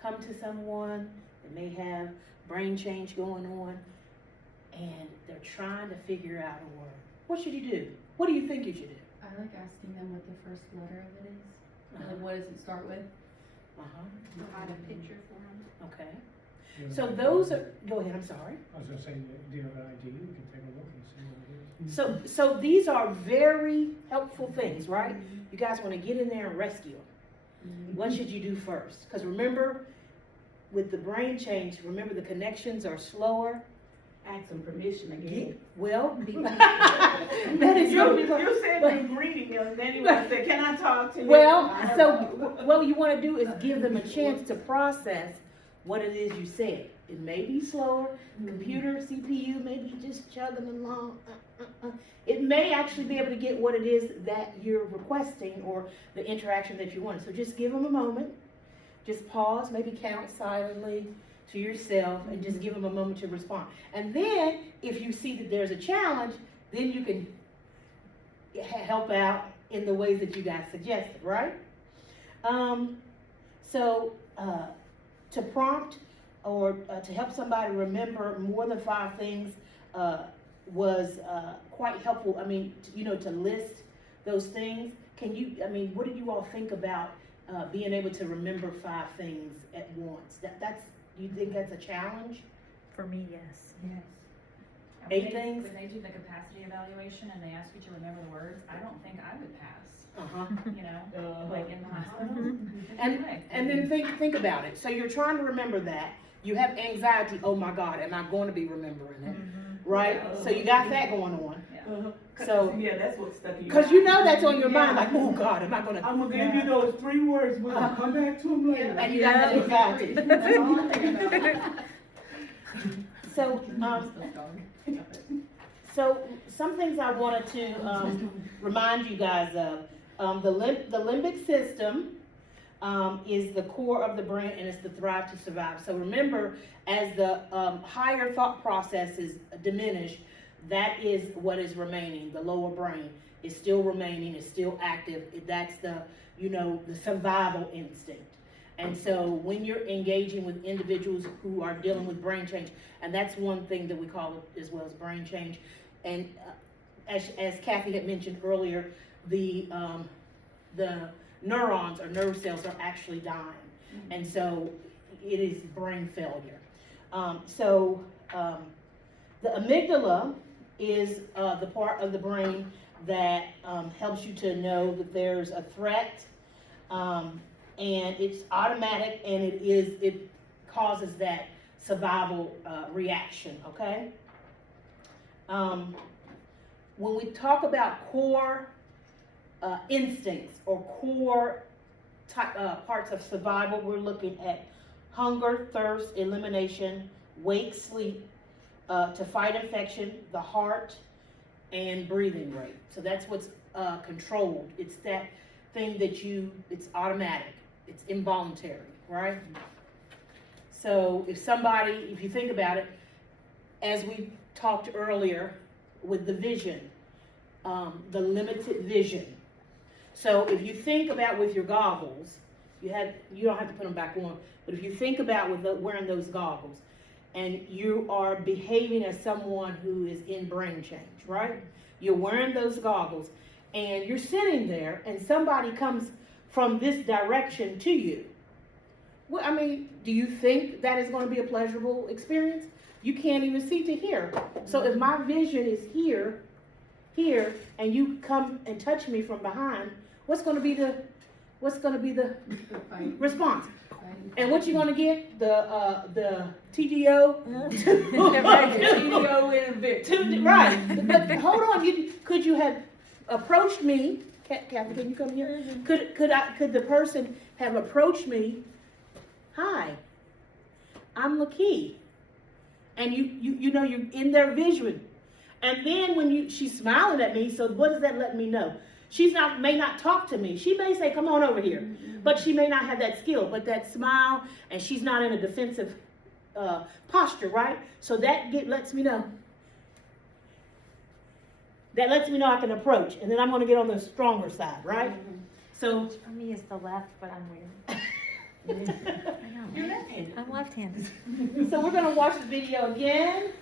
come to someone that may have brain change going on, and they're trying to figure out a word. What should you do? What do you think you should do? I like asking them what the first letter of it is. Like, what does it start with? Provide a picture for them. Okay. Yeah. So those are, go ahead, I'm sorry. I was gonna say, do you have an ID? We can take a look and see what it is. So these are very helpful things, right? You guys want to get in there and rescue them. What should you do first? Because remember, with the brain change, remember the connections are slower. Ask them permission again. Well, that is You said you're greeting them, then you want to say, can I talk to you? well, so what you want to do is give them a chance to process what it is you said. It may be slower, computer, CPU may be just chugging along. It may actually be able to get what it is that you're requesting or the interaction that you want. So just give them a moment, just pause, maybe count silently to yourself and just give them a moment to respond. And then if you see that there's a challenge, then you can help out in the ways that you guys suggested, right? To prompt or to help somebody remember more than 5 things was quite helpful. I mean, to list those things. What do you all think about being able to remember 5 things at once? Do you think that's a challenge? For me, yes. Yes. 8 things? When they do the capacity evaluation and they ask you to remember the words, I don't think I would pass, you know, like in the hospital. And then think about it. So you're trying to remember that. You have anxiety, oh my God, am I going to be remembering it? Right? So you got that going on. So yeah, that's what's stuck in your because you know that's on your mind, like, oh God, am I going to? I'm gonna give you those 3 words, but I'll come back to them later. And you got that anxiety. That's all I think about. So some things I wanted to remind you guys of. The limbic system is the core of the brain, and it's the thrive to survive. So remember, as the higher thought processes diminish, that is what is remaining. The lower brain is still remaining, is still active. That's the survival instinct. And so when you're engaging with individuals who are dealing with brain change, and that's one thing that we call it as well as brain change. And as Kathy had mentioned earlier, the neurons or nerve cells are actually dying. And so it is brain failure. The amygdala is the part of the brain that helps you to know that there's a threat, and it's automatic, and it causes that survival reaction, okay? When we talk about core instincts or core parts of survival, we're looking at hunger, thirst, elimination, wake, sleep, to fight infection, the heart, and breathing rate. So that's what's controlled. It's that thing that it's automatic, it's involuntary, right? So if you think about it, as we talked earlier with the vision, the limited vision. So if you think about with your goggles, you don't have to put them back on, but if you think about wearing those goggles, and you are behaving as someone who is in brain change, right? You're wearing those goggles, and you're sitting there, and somebody comes from this direction to you. Well, do you think that is going to be a pleasurable experience? You can't even see to here. So if my vision is here, here and you come and touch me from behind, what's gonna be the response? And what you gonna get? The TDO? TDO in Vic. Right, but hold on, could you have approached me, Kathy, can you come here? Could the person have approached me, hi, I'm LaKey, and you know, you're in their vision, and then when she's smiling at me, so what does that let me know? May not talk to me. She may say, come on over here. But she may not have that skill, but that smile, and she's not in a defensive posture, right? So that lets me know. That lets me know I can approach, and then I'm gonna get on the stronger side, right? So. For me, it's the left, but I'm weird. I know. You're left-handed. I'm left-handed. So we're gonna watch the video again.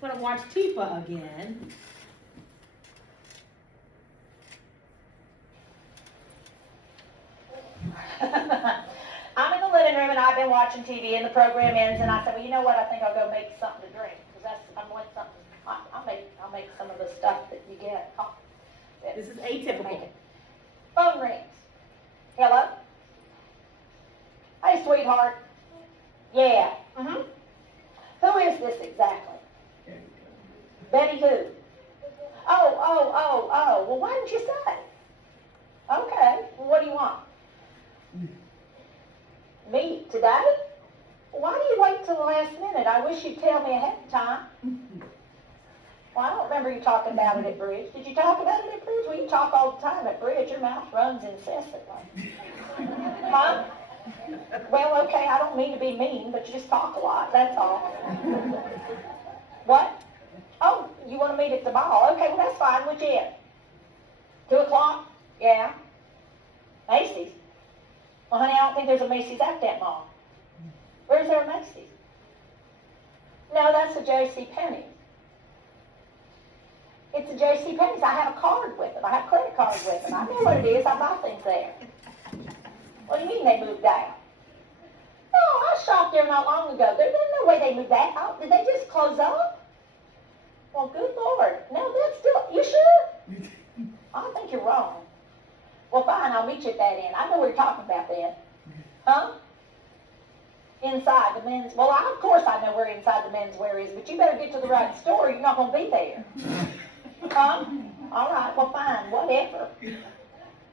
We're gonna watch Tifa again. I'm in the living room and I've been watching TV and the program ends and I said, well, you know what? I think I'll go make something to drink because I'll make some of the stuff that you get. This is atypical. Phone rings. Hello? Hey, sweetheart. Yeah. Mm-hmm. Who is this exactly? Betty who? Oh. Well, why didn't you say? Okay. Well, what do you want? Me? Today? Why do you wait till the last minute? I wish you'd tell me ahead of time. Well, I don't remember you talking about it at Bridge. Did you talk about it at Bridge? Well, you talk all the time at Bridge. Your mouth runs incessantly. Huh? Well, okay, I don't mean to be mean, but you just talk a lot, that's all. What? Oh, you want to meet at the mall? Okay, well, that's fine. Which end? 2 o'clock? Yeah. Macy's? Well, honey, I don't think there's a Macy's at that mall. Where's there a Macy's? No, that's a J.C. Penney. It's a J.C. Penney's. I have a card with them. I have a credit card with them. I know what it is. I buy things there. What do you mean they moved out? No, I shopped there not long ago. There's no way they moved out. Did they just close up? Well, good Lord. No, that's still, you sure? I think you're wrong. Well, fine, I'll meet you at that end. I know what you're talking about then. Huh? Inside the men's, well, of course I know where inside the men's wear is, but you better get to the right store. You're not going to be there. Huh? All right, well, fine, whatever.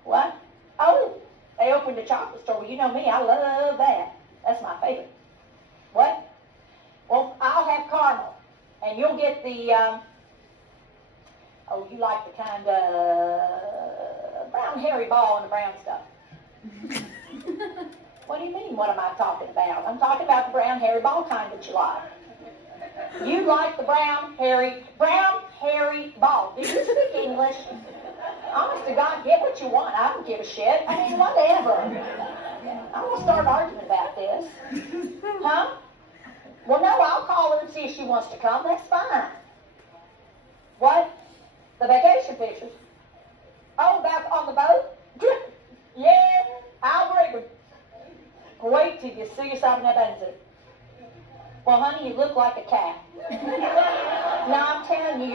What? Oh, they opened a chocolate store. Well, you know me, I love that. That's my favorite. What? Well, I'll have caramel, and you'll get the, oh, you like the kind of brown hairy ball and the brown stuff. What do you mean, what am I talking about? I'm talking about the brown hairy ball kind that you like. You like the brown hairy ball. Do you speak English? Honest to God, get what you want. I don't give a shit. I mean, whatever. I'm going to start arguing about this. Huh? Well, no, I'll call her and see if she wants to come. That's fine. What? The vacation pictures? Oh, about on the boat? Yeah, I'll bring her. Wait till you see yourself in that bathing. Well, honey, you look like a cat. Now, I'm telling you,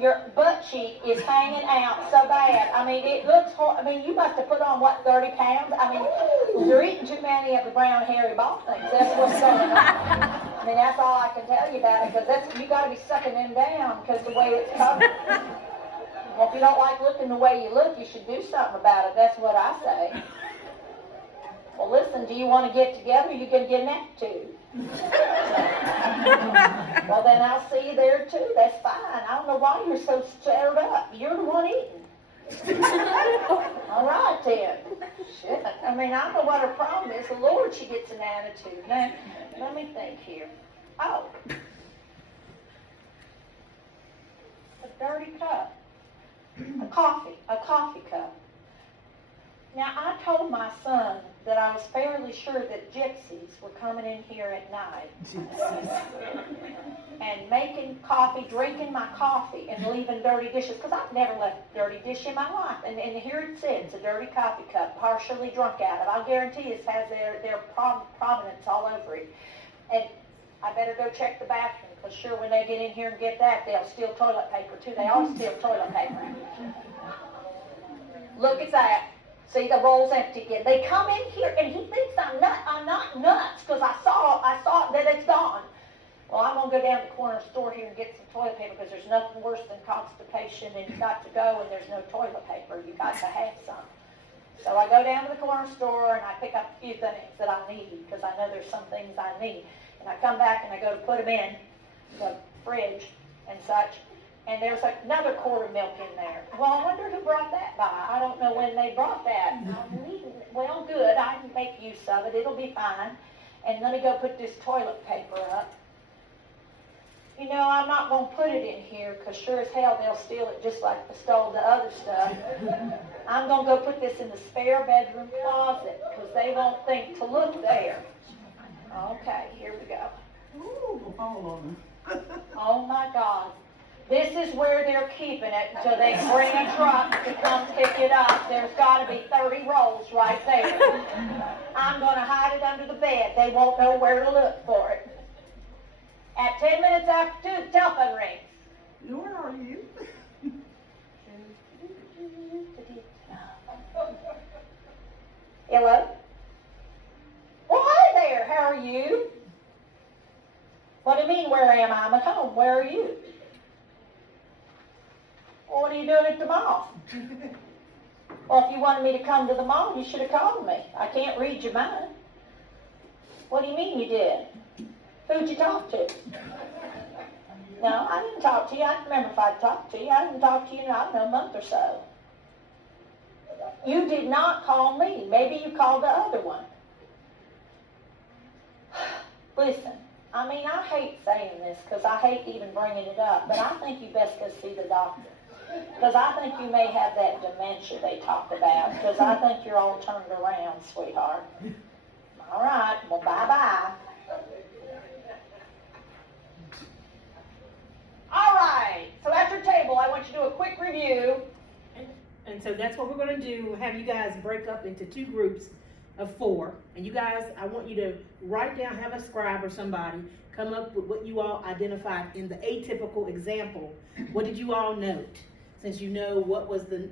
your butt cheek is hanging out so bad. I mean, it looks I mean, you must have put on, what, 30 pounds? I mean, you're eating too many of the brown hairy ball things. That's what's going on. I mean, that's all I can tell you about it, because you got to be sucking them down because the way it's covered. Well, if you don't like looking the way you look, you should do something about it. That's what I say. Well, listen, do you want to get together, or are you going to get an attitude? Well, then I'll see you there, too. That's fine. I don't know why you're so stirred up. You're the one eating. All right, then. Shit. I mean, I don't know what her problem is. The Lord, she gets an attitude. Now, let me think here. Oh. A dirty cup. A coffee cup. Now, I told my son that I was fairly sure that gypsies were coming in here at night and making coffee, drinking my coffee, and leaving dirty dishes, because I've never left a dirty dish in my life. And here it sits, a dirty coffee cup, partially drunk out of. I'll guarantee this has their provenance all over it. And I better go check the bathroom, because sure, when they get in here and get that, they'll steal toilet paper too. They always steal toilet paper. Look at that. See, the roll's empty again. They come in here, and he thinks I'm not nuts, because I saw that it's gone. Well, I'm going to go down to the corner store here and get some toilet paper, because there's nothing worse than constipation, and you got to go and there's no toilet paper. You got to have some. So I go down to the corner store and I pick up a few things that I need, because I know there's some things I need. And I come back and I go to put them in the fridge and such, and there's another quart of milk in there. Well, I wonder who brought that by. I don't know when they brought that. Well, good, I can make use of it. It'll be fine. And let me go put this toilet paper up. You know, I'm not going to put it in here, because sure as hell they'll steal it just like they stole the other stuff. I'm going to go put this in the spare bedroom closet, because they won't think to look there. Okay, here we go. Ooh, all of them. Oh my God. This is where they're keeping it until they bring a truck to come pick it up. There's got to be 30 rolls right there. I'm going to hide it under the bed. They won't know where to look for it. At 10 minutes after 2, the telephone rings. Where are you? Hello? Well, hi there. How are you? What do you mean, where am I? I'm at home. Where are you? Well, what are you doing at the mall? Well, if you wanted me to come to the mall, you should have called me. I can't read your mind. What do you mean you did? Who'd you talk to? No, I didn't talk to you. I don't remember if I talked to you. I didn't talk to you in, I don't know, a month or so. You did not call me. Maybe you called the other one. Listen, I mean, I hate saying this, because I hate even bringing it up, but I think you best go see the doctor. Because I think you may have that dementia they talk about, because I think you're all turned around, sweetheart. All right, well, bye-bye. All right, so at your table, I want you to do a quick review. And so that's what we're gonna do, have you guys break up into 2 groups of 4. And you guys, I want you to write down, have a scribe or somebody come up with what you all identified in the atypical example. What did you all note? Since you know what was the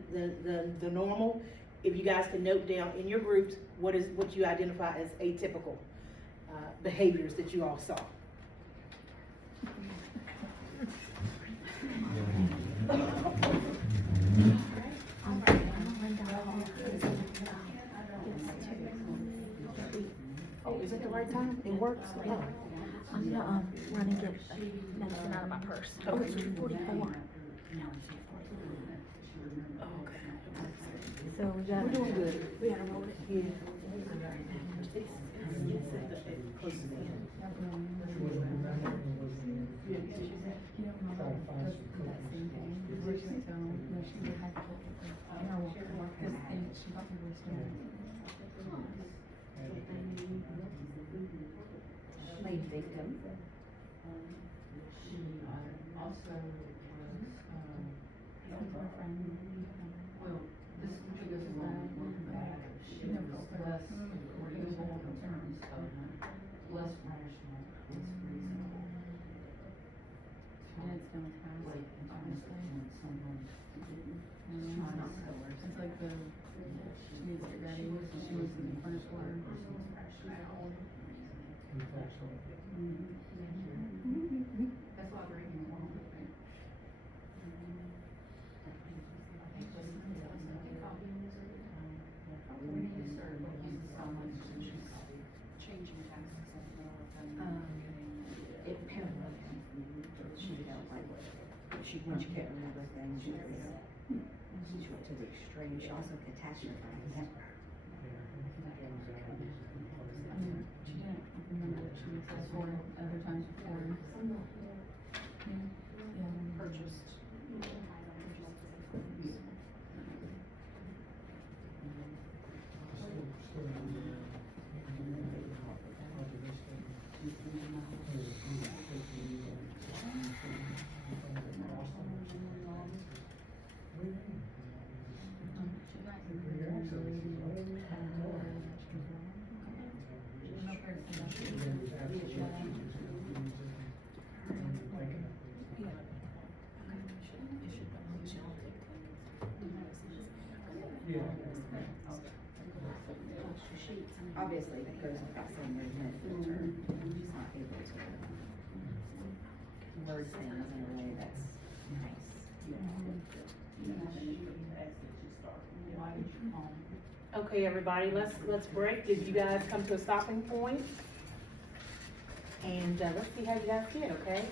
normal, if you guys can note down in your groups what you identify as atypical behaviors that you all saw. Oh, is it the right time? It works? Oh. I'm gonna run and get medicine out of my purse. Oh, it's 2:44. So we got. We're doing good. We gotta roll it. Yeah. Played victim. She also was, well, this goes along back. She was less reasonable in terms of less rational, less reasonable. And it's gonna pass. Like, honestly, when someone It's not the worst. It's like she needs to get ready, she needs to be punished for her. that's why we're even along with it. It paralleled him. She felt like when she can't remember things, she went to the extreme. She also catastrophized. She didn't remember what she was asked for other times before. Purchased. She got obviously that goes without saying there's no filter, she's not able to word things in a way that's nice. Okay, everybody, let's break. Did you guys come to a stopping point? And let's see how you guys did, okay?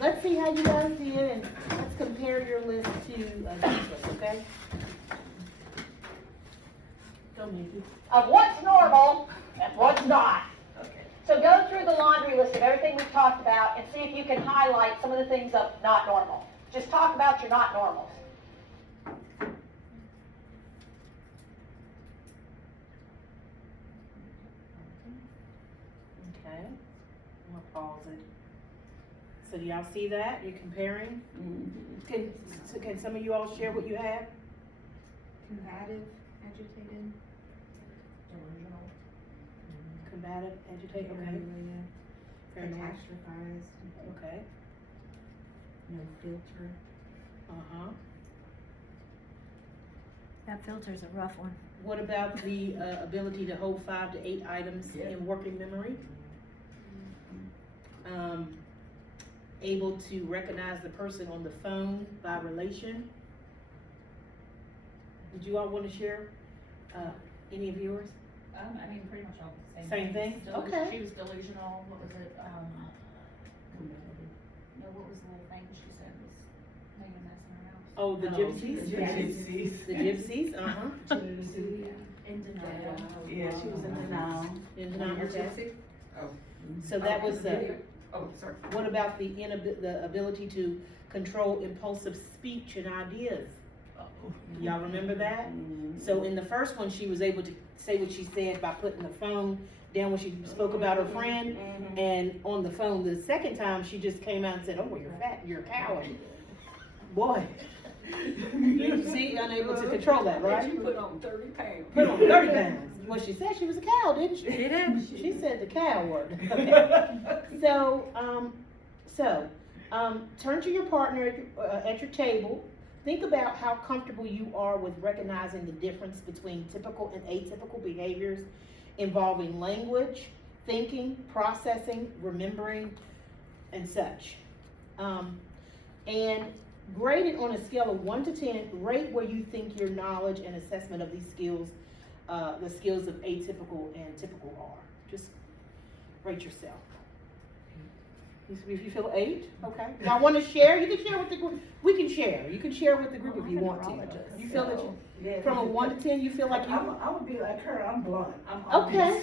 Let's see how you guys did, and let's compare your list to Deepa's, okay? Go, Nikki. Of what's normal and what's not. So go through the laundry list of everything we've talked about and see if you can highlight some of the things of not normal. Just talk about your not normals. Okay, I'm gonna pause it. So do y'all see that? You're comparing? Can some of you all share what you have? Combative, agitated, delusional, Combative, agitated, okay. Paranoid, Catastrophized, okay. no filter. Uh-huh. That filter's a rough one. What about the ability to hold 5 to 8 items in working memory? Able to recognize the person on the phone by relation? Did you all want to share any of yours? I mean, pretty much all the same. Same thing? Delu- Okay. She was delusional, what was it, no, what was the little thing she said was making a mess in her house? Oh, the gypsies? The gypsies, uh-huh. In denial. Yeah, she was in denial. In denial, okay. Oh. So that was Oh, sorry. what about the ability to control impulsive speech and ideas? Y'all remember that? So in the first one, she was able to say what she said by putting the phone down when she spoke about her friend, and on the phone. The second time, she just came out and said, "Oh, you're fat, you're a coward." Boy, you see, unable to control that, right? She put on 30 pounds. Put on 30 pounds. Well, she said she was a cow, didn't she? She did. She said the coward. Okay. So, turn to your partner at your table. Think about how comfortable you are with recognizing the difference between typical and atypical behaviors involving language, thinking, processing, remembering, and such. And grade it on a scale of 1 to 10. Rate where you think your knowledge and assessment of these skills, the skills of atypical and typical are. Just rate yourself. If you feel 8, okay. Y'all want to share? You can share with the group. We can share. You can share with the group if you want to. You feel that you, from a 1 to 10, you feel like you. I would be like her. I'm blunt. I'm Okay.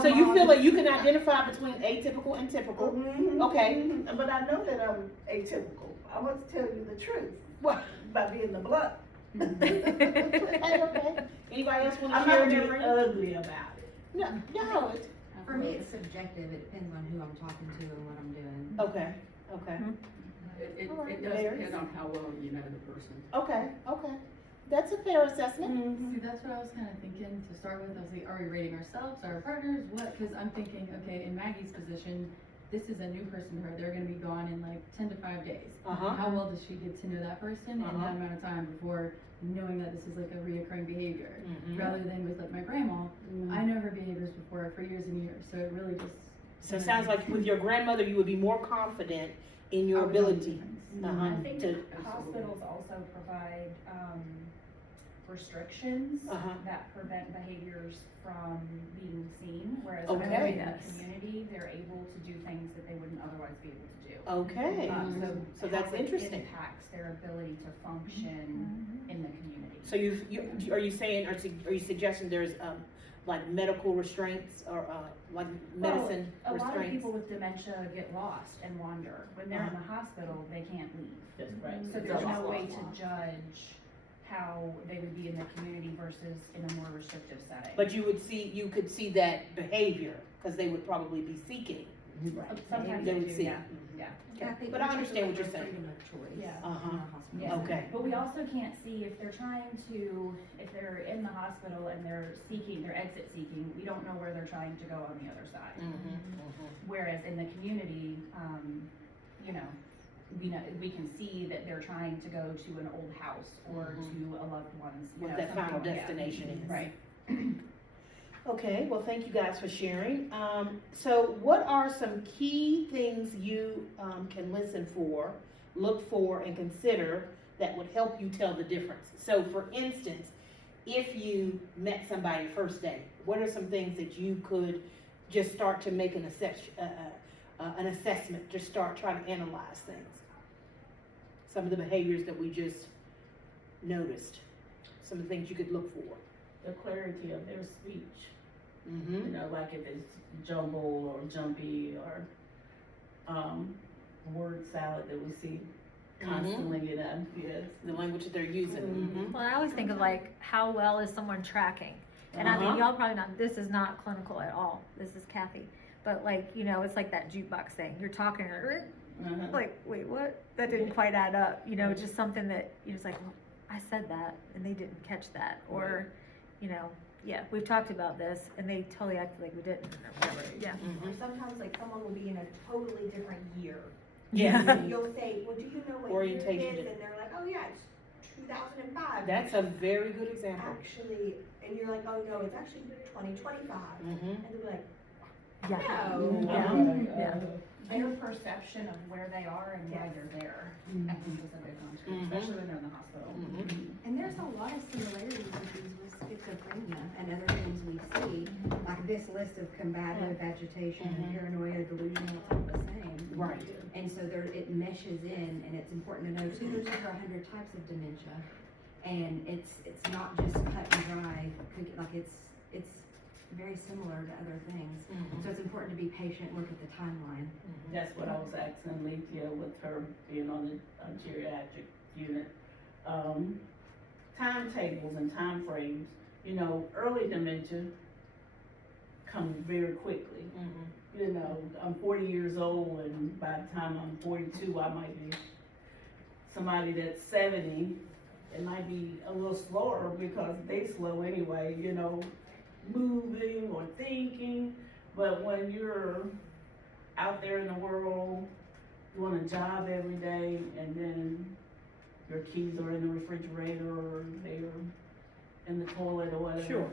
So you feel like you can identify between atypical and typical. Okay. But I know that I'm atypical. I want to tell you the truth. What? By being the blunt. Okay. Anybody else want to I'm share? not being ugly about it. No. For me, it's subjective, it depends on who I'm talking to and what I'm doing. Okay. Okay. It Alright, does Mary. depend on how well you know the person. Okay. That's a fair assessment. See, that's what I was kind of thinking to start with. I was like, are we rating ourselves, our partners, what? Because I'm thinking, okay, in Maggie's position, this is a new person to her. They're going to be gone in like 10 to 5 days. How well does she get to know that person in that amount of time before knowing that this is like a reoccurring behavior? Rather than with like my grandma, I know her behaviors before for years and years. So it really just. So it sounds like with your grandmother, you would be more confident in your ability. I think to hospitals also provide, restrictions that prevent behaviors from being seen, whereas when they're in the community, they're able to do things that they wouldn't otherwise be able to do. Okay. So that's how it interesting. impacts their ability to function in the community. So are you saying, are you suggesting there's like medical restraints or like medicine A lot of restraints? people with dementia get lost and wander. When they're in the hospital, they can't leave. That's right. So there's no way to judge how they would be in the community versus in a more restrictive setting. But you could see that behavior, because they would probably be seeking. Sometimes They they would do, see. yeah. Okay. But I understand what you're saying. Yeah. Okay. But we also can't see if they're if they're in the hospital and they're exit seeking, we don't know where they're trying to go on the other side. Whereas in the community, we can see that they're trying to go to an old house or to a loved one's. What that final destination is. Right. Okay, well, thank you guys for sharing. So what are some key things you can listen for, look for, and consider that would help you tell the difference? So for instance, if you met somebody first day, what are some things that you could just start to make an assessment, just start trying to analyze things? Some of the behaviors that we just noticed, some of the things you could look for. The clarity of their speech. Mm-hmm. You know, like if it's jumble or jumpy or word salad that we see constantly, you know, yes. The language that they're using. Mm-hmm. Well, I always think of like, how well is someone tracking? And I mean, y'all probably not, this is not clinical at all, this is Kathy. But like, you know, it's like that jukebox thing, you're talking, like, wait, what? That didn't quite add up, you know, just something that, you're just like, well, I said that, and they didn't catch that, or, you know, yeah, we've talked about this, and they totally acted like we didn't, or whatever, yeah. Or sometimes like someone will be in a totally different year. Yeah. And you'll say, well, do you know what year it Orientation. is? And they're like, oh yeah, it's 2005. That's a very good example. Actually, and you're like, oh no, it's actually 2025. Mm-hmm. And they'll be like, Yeah. no. Yeah. Their perception of where they are and why they're there, I think is a big one too, especially when they're in the hospital. And there's a lot of similarities with these with schizophrenia and other things we see, like this list of combative, agitation, paranoia, delusional, it's all the same. Right. And so it meshes in, and it's important to know too, there's over 100 types of dementia. And it's not just cut and dry, like it's very similar to other things. So it's important to be patient, look at the timeline. That's what I was asking Lethea with her being on the geriatric unit. Timetables and time frames. You know, early dementia comes very quickly. You know, I'm 40 years old, and by the time I'm 42, I might be somebody that's 70. It might be a little slower because they slow anyway, you know, moving or thinking. But when you're out there in the world doing a job every day, and then your keys are in the refrigerator or they're in the toilet or whatever. Sure.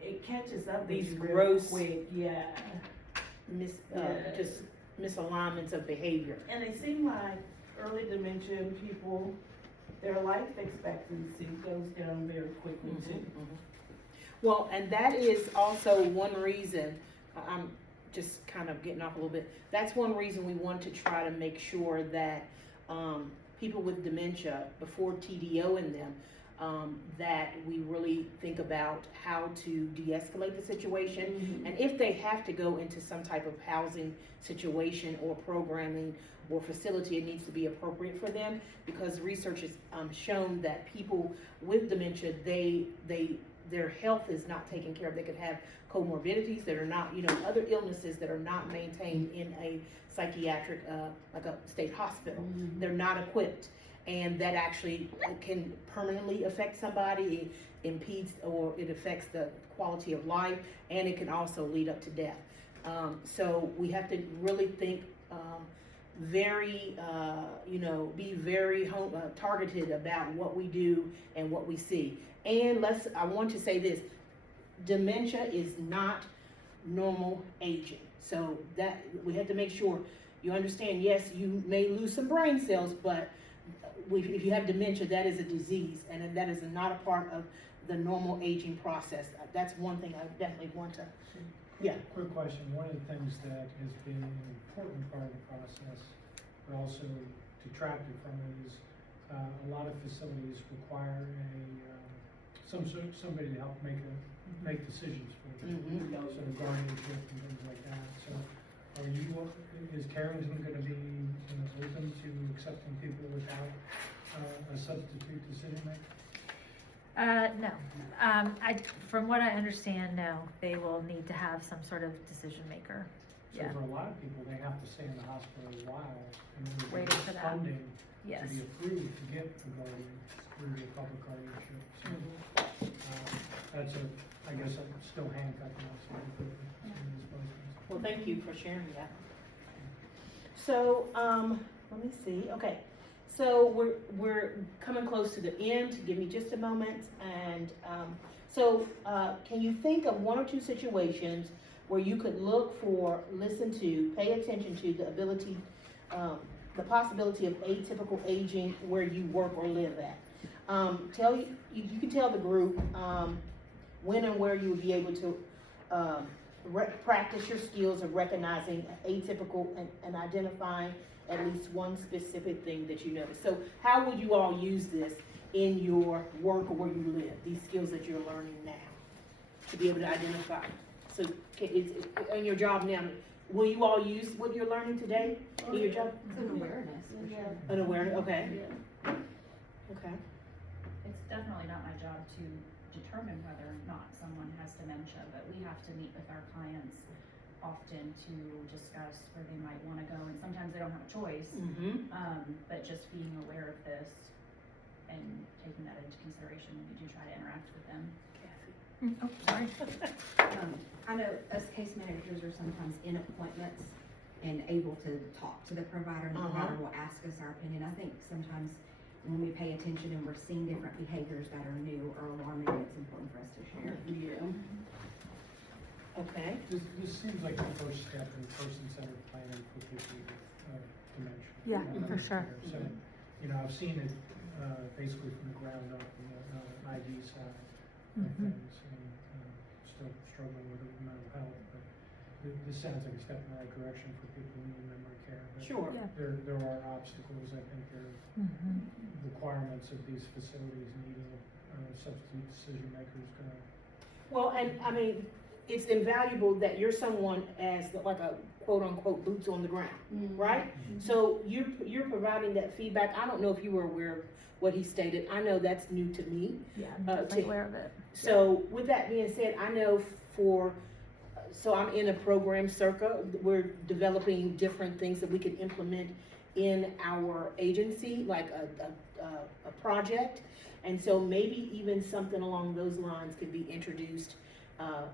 It catches up with These you real gross quick, yeah. Just misalignments of behavior. And they seem like early dementia people, their life expectancy goes down very quickly too. Well, and that is also one reason, I'm just kind of getting off a little bit, that's one reason we want to try to make sure that people with dementia, before TDOing them, that we really think about how to de-escalate the situation. And if they have to go into some type of housing situation or programming or facility, it needs to be appropriate for them, because research has shown that people with dementia, their health is not taken care of. They could have comorbidities that are not, you know, other illnesses that are not maintained in a psychiatric, like a state hospital. They're not equipped, and that actually can permanently affect somebody. It impedes or it affects the quality of life, and it can also lead up to death. So we have to really think very, you know, be very targeted about what we do and what we see. And I want to say this, dementia is not normal aging. So that, we have to make sure you understand, yes, you may lose some brain cells, but if you have dementia, that is a disease, and that is not a part of the normal aging process. That's one thing I definitely want to, yeah. Quick question, one of the things that has been an important part of the process, but also detracted from it, is a lot of facilities require somebody to help make decisions for them. Sort of guardianship and things like that. So is Carrington gonna be, you know, open to accepting people without a substitute decision maker? No. From what I understand, no, they will need to have some sort of decision maker. So for a lot of people, they have to stay in the hospital a while in order to Waiting get for that. funding Yes. to be approved to get a guardian through the public guardianship. So, that's I guess I'm still handcuffing us a little bit with some of these postings. Well, thank you for sharing that. So, let me see, okay. So we're coming close to the end. Give me just a moment, and So, can you think of one or two situations where you could look for, listen to, pay attention to the ability, the possibility of atypical aging where you work or live at? You can tell the group, when and where you would be able to, practice your skills of recognizing atypical and identifying at least one specific thing that you notice. So how would you all use this in your work or where you live, these skills that you're learning now, to be able to identify? So it's in your job now, will you all use what you're learning today in your job? It's an awareness, for sure. An awareness, okay. Okay. It's definitely not my job to determine whether or not someone has dementia, but we have to meet with our clients often to discuss where they might wanna go, and sometimes they don't have a choice. But just being aware of this and taking that into consideration when we do try to interact with them. Oh, sorry. I know us case managers are sometimes in appointments and able to talk to the provider, and the provider will ask us our opinion. I think sometimes when we pay attention and we're seeing different behaviors that are new or alarming, it's important for us to share. Yeah. Okay. This seems like the first step in person-centered planning for people with dementia. Yeah, for sure. So, I've seen it, basically from the ground up on the ID side of things, and still struggling with it with mental health, but this sounds like a step in the right direction for people who need memory care. But Sure. there are obstacles, I think there are requirements of these facilities needing substitute decision makers. Well, and I mean, it's invaluable that you're someone as like a quote unquote boots on the ground, right? So you're providing that feedback. I don't know if you were aware of what he stated. I know that's new to me. Yeah, I'm definitely aware of it. So with that being said, I know so I'm in a program circa. We're developing different things that we can implement in our agency, like a project. And so maybe even something along those lines could be introduced, at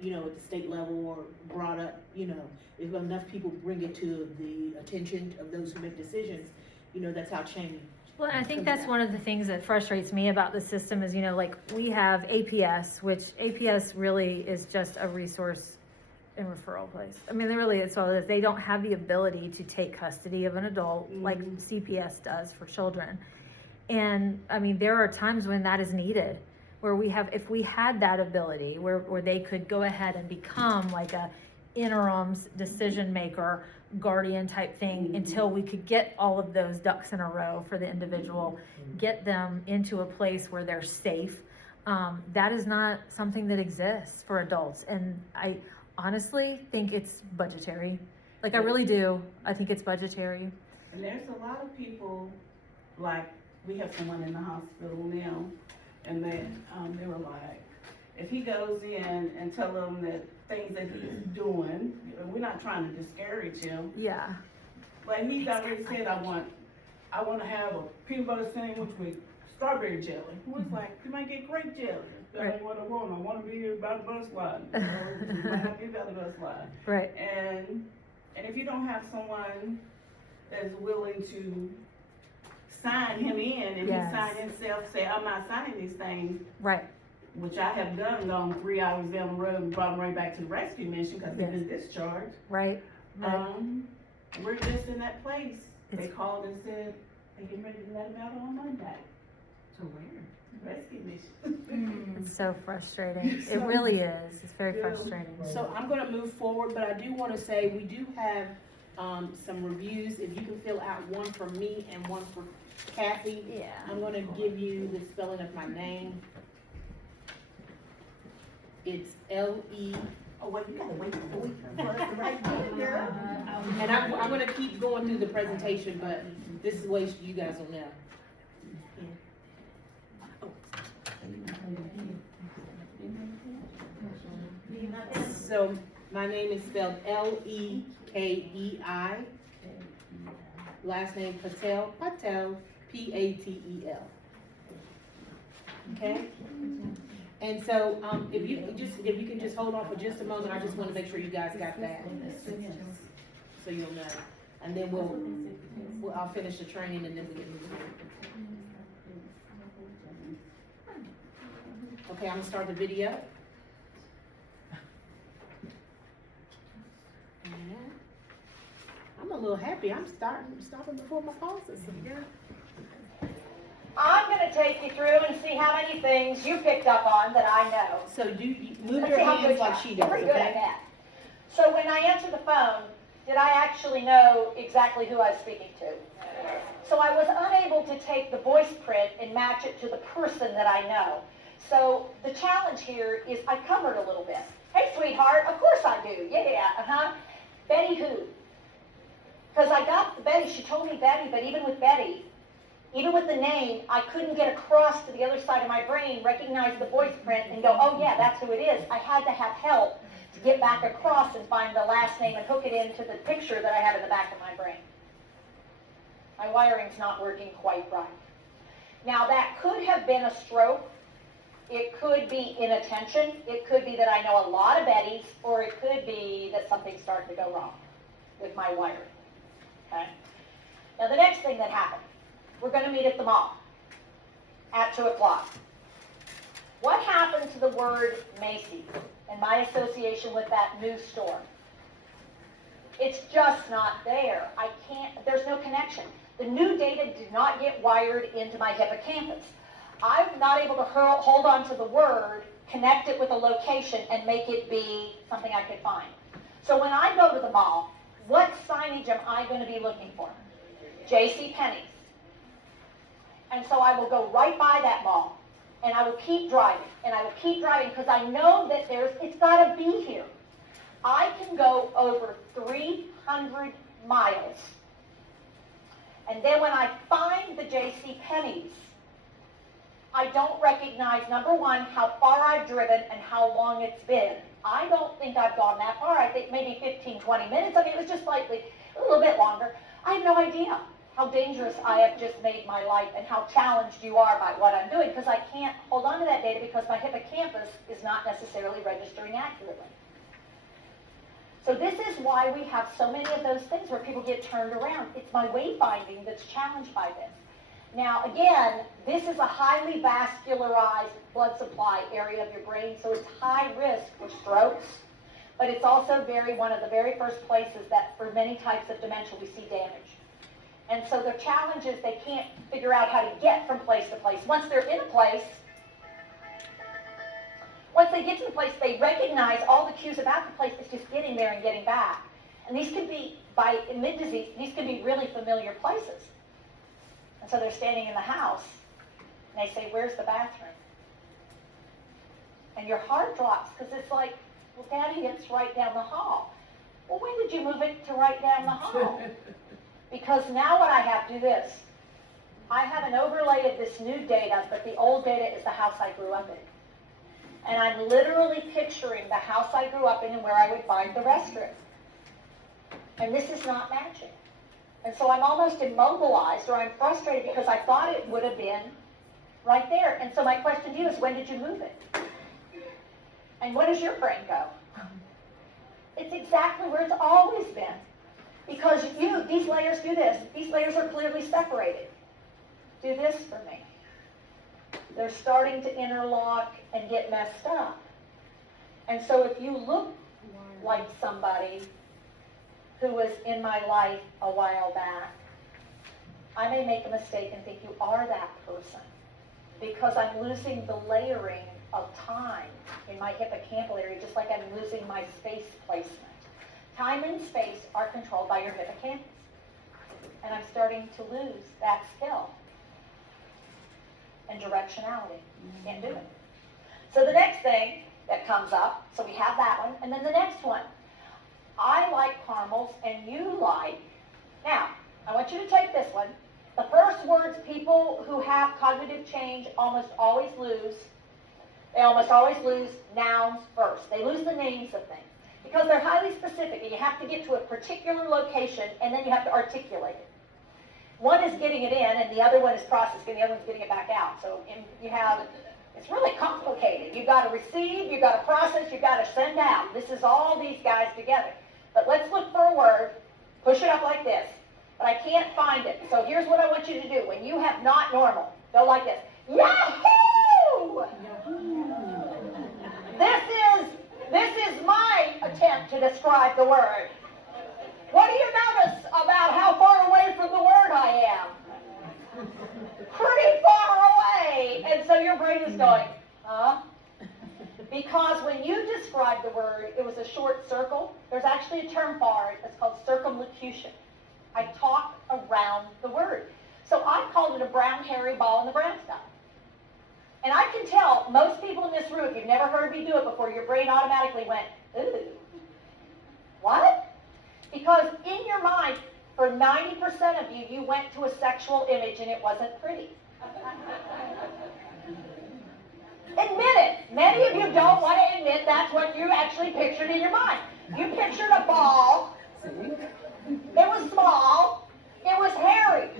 the state level or brought up, if enough people bring it to the attention of those who make decisions, that's how change. Well, I think that's one of the things that frustrates me about the system is, like we have APS, which APS really is just a resource and referral place. I mean, it's all it is. They don't have the ability to take custody of an adult like CPS does for children. And I mean, there are times when that is needed, where if we had that ability, where they could go ahead and become like a interim decision maker, guardian type thing until we could get all of those ducks in a row for the individual, get them into a place where they're safe. That is not something that exists for adults. And I honestly think it's budgetary. Like I really do. I think it's budgetary. And there's a lot of people, like, we have someone in the hospital now, and they were like, if he goes in and tell them that things that he's doing, we're not trying to discourage him. Yeah. But he's already said, I want to have a peanut butter sandwich with strawberry jelly. He was like, you might get grape jelly. That ain't what I want. I want to be here by the bus line. You might have to be by the bus line. Right. And if you don't have someone that's willing to sign him in, and he sign himself, say, I'm not signing these things. Right. Which I have gone 3 hours down the road and brought him right back to the rescue mission because they've been discharged. Right. We're just in that place. They called and said, they're getting ready to let him out on Monday. So where? Rescue mission. It's so frustrating. It really is. It's very frustrating. So I'm gonna move forward, but I do wanna say, we do have, some reviews. If you can fill out one for me and one for Kathy. Yeah. I'm gonna give you the spelling of my name. It's L-E. Oh, wait, you gotta wait for the right name, girl. And I'm gonna keep going through the presentation, but this is the way you guys will know. So my name is spelled L-E-K-E-I. Last name Patel, P-A-T-E-L. Okay? And so, if you can just hold on for just a moment, I just wanna make sure you guys got that. So you'll know. And then I'll finish the training and then we can move on. Okay, I'm gonna start the video. And I'm a little happy. I'm stopping before my pulses. I'm gonna take you through and see how many things you picked up on that I know. So you move Let's your see how hands good like you are. she You're does, pretty good at okay? that. So when I answered the phone, did I actually know exactly who I was speaking to? So I was unable to take the voice print and match it to the person that I know. So the challenge here is I covered a little bit. Hey, sweetheart, of course I do. Yeah, Betty who? Because I got the Betty, she told me Betty, but even with Betty, even with the name, I couldn't get across to the other side of my brain, recognize the voice print, and go, oh yeah, that's who it is. I had to have help to get back across and find the last name and hook it into the picture that I have in the back of my brain. My wiring's not working quite right. Now that could have been a stroke. It could be inattention. It could be that I know a lot of Bettys, or it could be that something's starting to go wrong with my wiring. Okay? Now the next thing that happened, we're going to meet at the mall at 2 o'clock. What happened to the word Macy's and my association with that new store? It's just not there. There's no connection. The new data did not get wired into my hippocampus. I'm not able to hold on to the word, connect it with a location, and make it be something I could find. So when I go to the mall, what signage am I going to be looking for? J.C. Penney's. And so I will go right by that mall, and I will keep driving, and I will keep driving, because I know that it's got to be here. I can go over 300 miles. And then when I find the J.C. Penney's, I don't recognize, number one, how far I've driven and how long it's been. I don't think I've gone that far. I think maybe 15, 20 minutes. I mean, it was just slightly, a little bit longer. I have no idea how dangerous I have just made my life and how challenged you are by what I'm doing, because I can't hold on to that data because my hippocampus is not necessarily registering accurately. So this is why we have so many of those things where people get turned around. It's my wayfinding that's challenged by this. Now, again, this is a highly vascularized blood supply area of your brain, so it's high risk for strokes, but it's also one of the very first places that for many types of dementia we see damage. And so the challenge is they can't figure out how to get from place to place. Once they're in a place, once they get to the place, they recognize all the cues about the place. It's just getting there and getting back. And these could be, by mid-disease, these could be really familiar places. And so they're standing in the house, and they say, where's the bathroom? And your heart drops, because it's like, well, Daddy, it's right down the hall. Well, when did you move it to right down the hall? Because now what I have to do this, I have an overlay of this new data, but the old data is the house I grew up in. And I'm literally picturing the house I grew up in and where I would find the restroom. And this is not matching. And so I'm almost immobilized, or I'm frustrated because I thought it would have been right there. And so my question to you is, when did you move it? And where does your brain go? It's exactly where it's always been. Because these layers do this. These layers are clearly separated. Do this for me. They're starting to interlock and get messed up. And so if you look like somebody who was in my life a while back, I may make a mistake and think you are that person, because I'm losing the layering of time in my hippocampal area, just like I'm losing my space placement. Time and space are controlled by your hippocampus, and I'm starting to lose that skill and directionality. Can't do it. So the next thing that comes up, so we have that one, and then the next one. I like caramels, and you like. Now, I want you to take this one. The first words people who have cognitive change almost always lose, they almost always lose nouns first. They lose the names of things because they're highly specific, and you have to get to a particular location, and then you have to articulate it. One is getting it in, and the other one is processing, the other one's getting it back out. So you have, it's really complicated. You've got to receive, you've got to process, you've got to send out. This is all these guys together. But let's look for a word, push it up like this. But I can't find it. So here's what I want you to do. When you have not normal, go like this. Yahoo! This is my attempt to describe the word. What do you notice about how far away from the word I am? Pretty far away. And so your brain is going, huh? Because when you described the word, it was a short circle. There's actually a term for it. It's called circumlocution. I talk around the word. So I called it a brown hairy ball in the brown stuff. And I can tell most people in this room, if you've never heard me do it before, your brain automatically went, ooh. What? Because in your mind, for 90% of you, you went to a sexual image and it wasn't pretty. Admit it. Many of you don't want to admit that's what you actually pictured in your mind. You pictured a ball. It was small. It was hairy.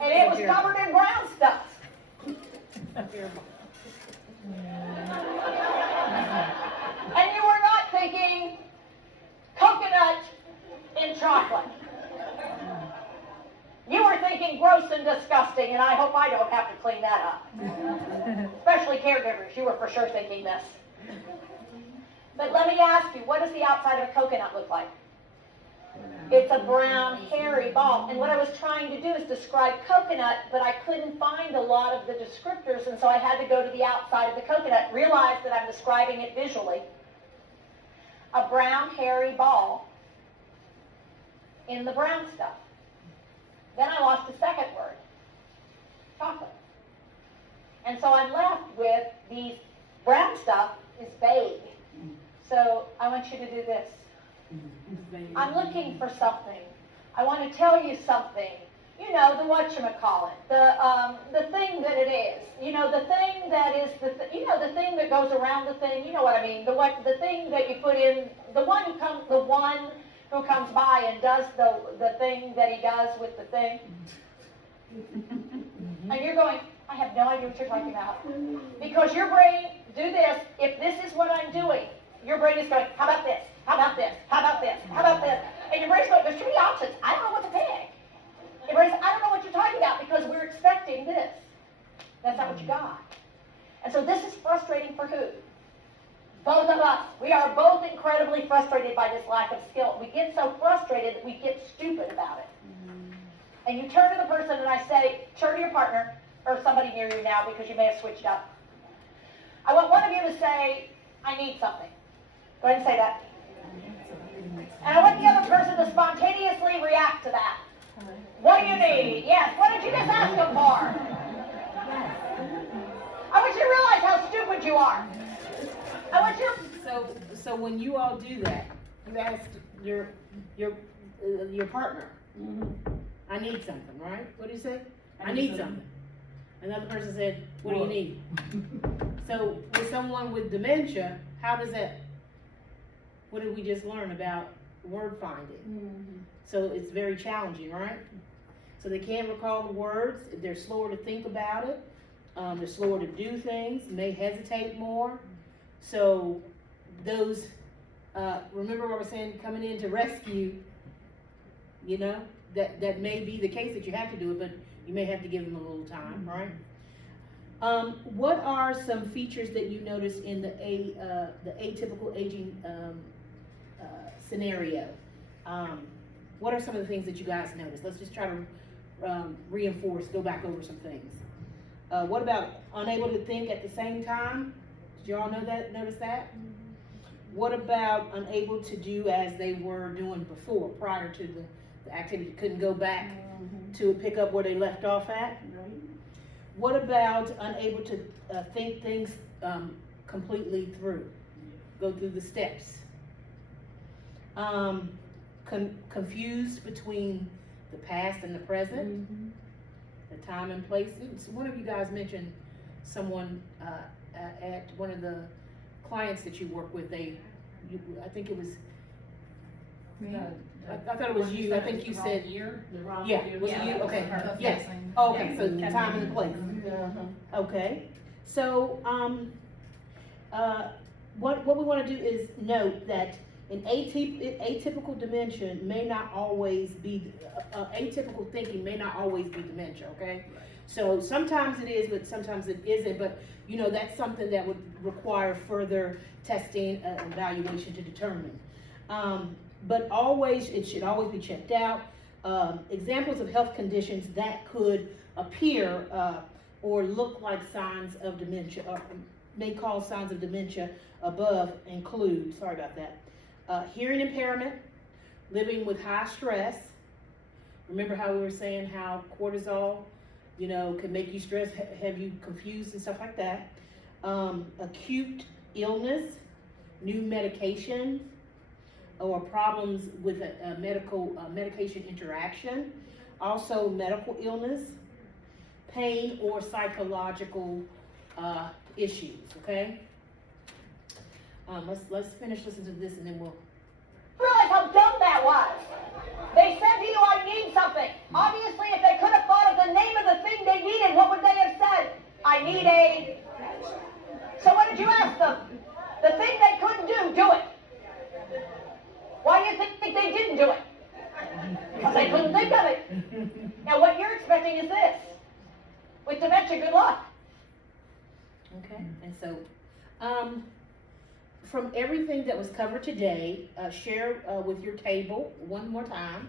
And it was covered in brown stuff. And you were not thinking coconut in chocolate. You were thinking gross and disgusting, and I hope I don't have to clean that up. Especially caregivers, you were for sure thinking this. But let me ask you, what does the outside of a coconut look like? It's a brown, hairy ball. And what I was trying to do is describe coconut, but I couldn't find a lot of the descriptors, and so I had to go to the outside of the coconut, realize that I'm describing it visually. A brown, hairy ball in the brown stuff. Then I lost the second word, chocolate. And so I'm left with these brown stuff is vague. So I want you to do this. I'm looking for something. I want to tell you something. You know, the whatchamacallit, the thing that it is. You know, the thing that is the thing that goes around the thing. You know what I mean? The thing that you put in, the one who comes by and does the thing that he does with the thing. And you're going, I have no idea what you're talking about. Because your brain, do this, if this is what I'm doing, your brain is going, how about this? How about this? How about this? How about this? And your brain's going, there's too many options. I don't know what to pick. Your brain's, I don't know what you're talking about because we're expecting this. That's not what you got. And so this is frustrating for who? Both of us. We are both incredibly frustrated by this lack of skill. We get so frustrated that we get stupid about it. And you turn to the person and I say, turn to your partner or somebody near you now because you may have switched up. I want one of you to say, I need something. Go ahead and say that. And I want the other person to spontaneously react to that. What do you need? Yes. What did you just ask them for? I want you to realize how stupid you are. I want you. So when you all do that, you ask your partner, I need something, right? What do you say? I need something. Another person said, what do you need? So with someone with dementia, how does that, what did we just learn about word finding? So it's very challenging, right? So they can't recall the words, they're slower to think about it, they're slower to do things, may hesitate more. So those, remember what I was saying, coming in to rescue, you know, that may be the case that you have to do it, but you may have to give them a little time, right? What are some features that you notice in the atypical aging scenario? What are some of the things that you guys notice? Let's just try to reinforce, go back over some things. What about unable to think at the same time? Did you all notice that? What about unable to do as they were doing before, prior to the activity? Couldn't go back to pick up where they left off at? What about unable to think things completely through? Go through the steps. Confused between the past and the present, the time and place. One of you guys mentioned someone at one of the clients that you work with. I think it was. I thought it was you. I think you said. Yeah, was it you? Okay. Yes. Oh, okay. So time and place. Okay. So what we want to do is note that an atypical dementia may not always be, atypical thinking may not always be dementia, okay? So sometimes it is, but sometimes it isn't, but you know, that's something that would require further testing, evaluation to determine. But always, it should always be checked out. Examples of health conditions that could appear or look like signs of dementia, or may cause signs of dementia above include, sorry about that, hearing impairment, living with high stress. Remember how we were saying how cortisol, you know, can make you stressed, have you confused and stuff like that. Acute illness, new medication, or problems with a medication interaction. Also medical illness, pain, or psychological issues, okay? Let's finish listening to this and then we'll. Realize how dumb that was. They said to you, I need something. Obviously, if they could have thought of the name of the thing they needed, what would they have said? I need a... So what did you ask them? The thing they couldn't do it. Why do you think they didn't do it? Because they couldn't think of it. Now what you're expecting is this. With dementia, good luck. Okay, and so, from everything that was covered today, share with your table one more time.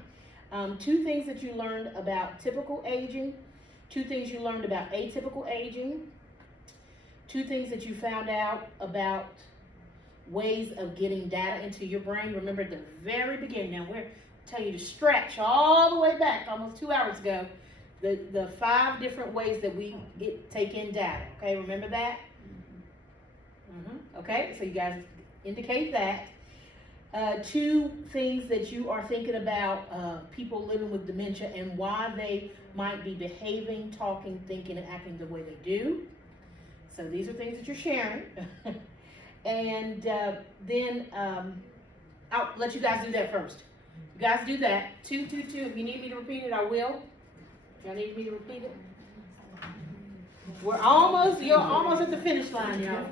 2 things that you learned about typical aging, 2 things you learned about atypical aging, 2 things that you found out about ways of getting data into your brain. Remember at the very beginning, now we're telling you to stretch all the way back almost 2 hours ago, the 5 different ways that we take in data. Okay, remember that? Okay, so you guys indicate that. 2 things that you are thinking about people living with dementia and why they might be behaving, talking, thinking, and acting the way they do. So these are things that you're sharing. And then I'll let you guys do that first. You guys do that. 2, 2, 2. If you need me to repeat it, I will. If y'all need me to repeat it. You're almost at the finish line, y'all.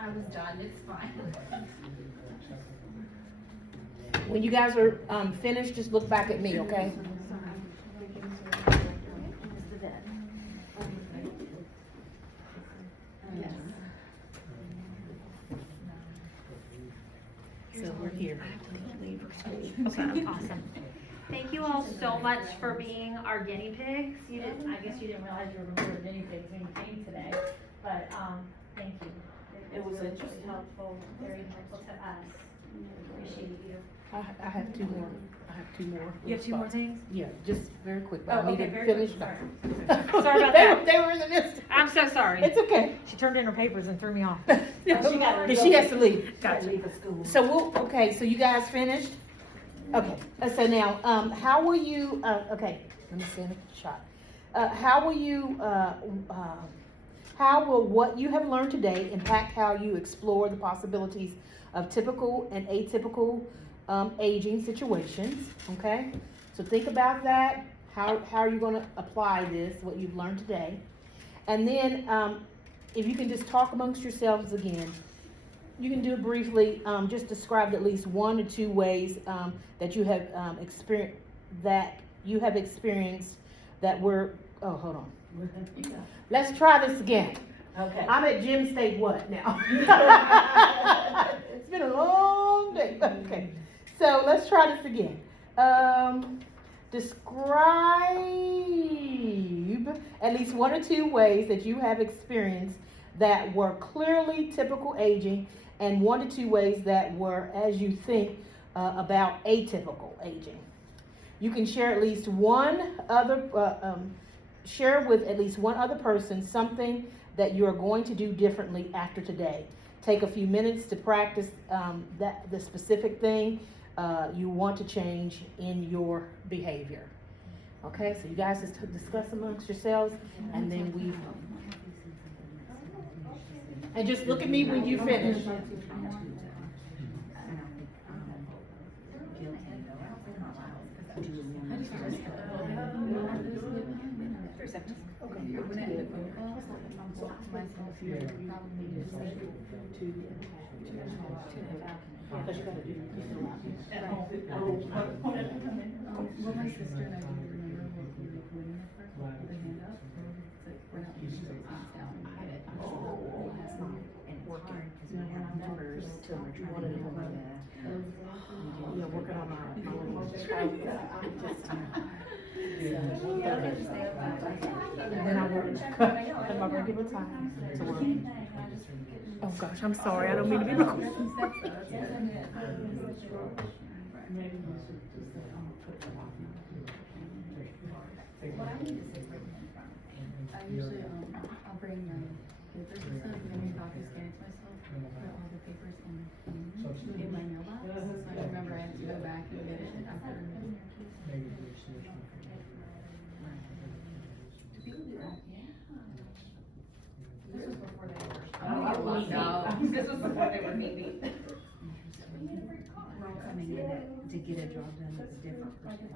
I was done, it's fine. When you guys are finished, just look back at me, okay? So we're here. Okay, awesome. Thank you all so much for being our guinea pigs. I guess you didn't realize you were guinea pigs when you came today, but thank you. It was really interesting. helpful, very helpful to us. Appreciate you. I have 2 more. You have 2 more things? Yeah, just very quick. Oh, I need okay, to very finish quick. that. Sorry about that. They were in the midst. I'm so sorry. It's okay. She turned in her papers and threw me off. She has to leave. Gotcha. So so you guys finished? Okay, so now, how will you, okay, let me send a shot. How will what you have learned today impact how you explore the possibilities of typical and atypical aging situations, okay? So think about that. How are you gonna apply this, what you've learned today? And then, if you can just talk amongst yourselves again, you can do it briefly, just describe at least 1 or 2 ways that you have experienced that were, oh, hold on. Let's try this again. Okay. I'm at Gym State what now? It's been a long day. Okay, so let's try this again. Describe at least 1 or 2 ways that you have experienced that were clearly typical aging, and 1 to 2 ways that were, as you think, about atypical aging. You can share at least share with at least one other person something that you are going to do differently after today. Take a few minutes to practice the specific thing you want to change in your behavior. Okay, so you guys just discuss amongst yourselves, and then we And just look at me when you finish. Well, my sister and I do remember what we were doing the first, the hand up, it's like, we're not using those things down and get it. Yeah, working on my and then I work at my regular time to work. Oh gosh, I'm sorry, I don't mean to be recording. I usually, I'll bring my papers and stuff, and then I'll scan it myself, put all the papers in my mailbox, so I remember I have to go back and get it after. Do people do that? This was before they were. I'm gonna get locked out. This was before they were meeting. We're all coming in to get a job done with different perspectives.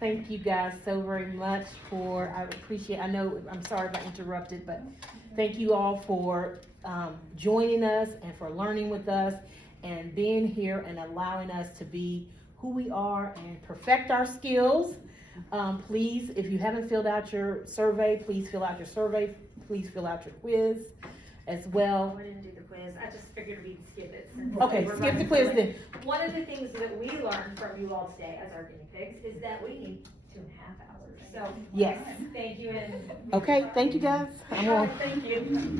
Thank you guys so very much I appreciate, I know, I'm sorry if I interrupted, but thank you all for joining us and for learning with us and being here and allowing us to be who we are and perfect our skills. Please, if you haven't filled out your survey, please fill out your survey. Please fill out your quiz as well. We didn't do the quiz, I just figured we'd skip it. Okay, skip the quiz then. One of the things that we learned from you all today as our guinea pigs is that we need 2.5 hours, so. Yes. Thank you and. Okay, thank you guys. I'm on. Thank you.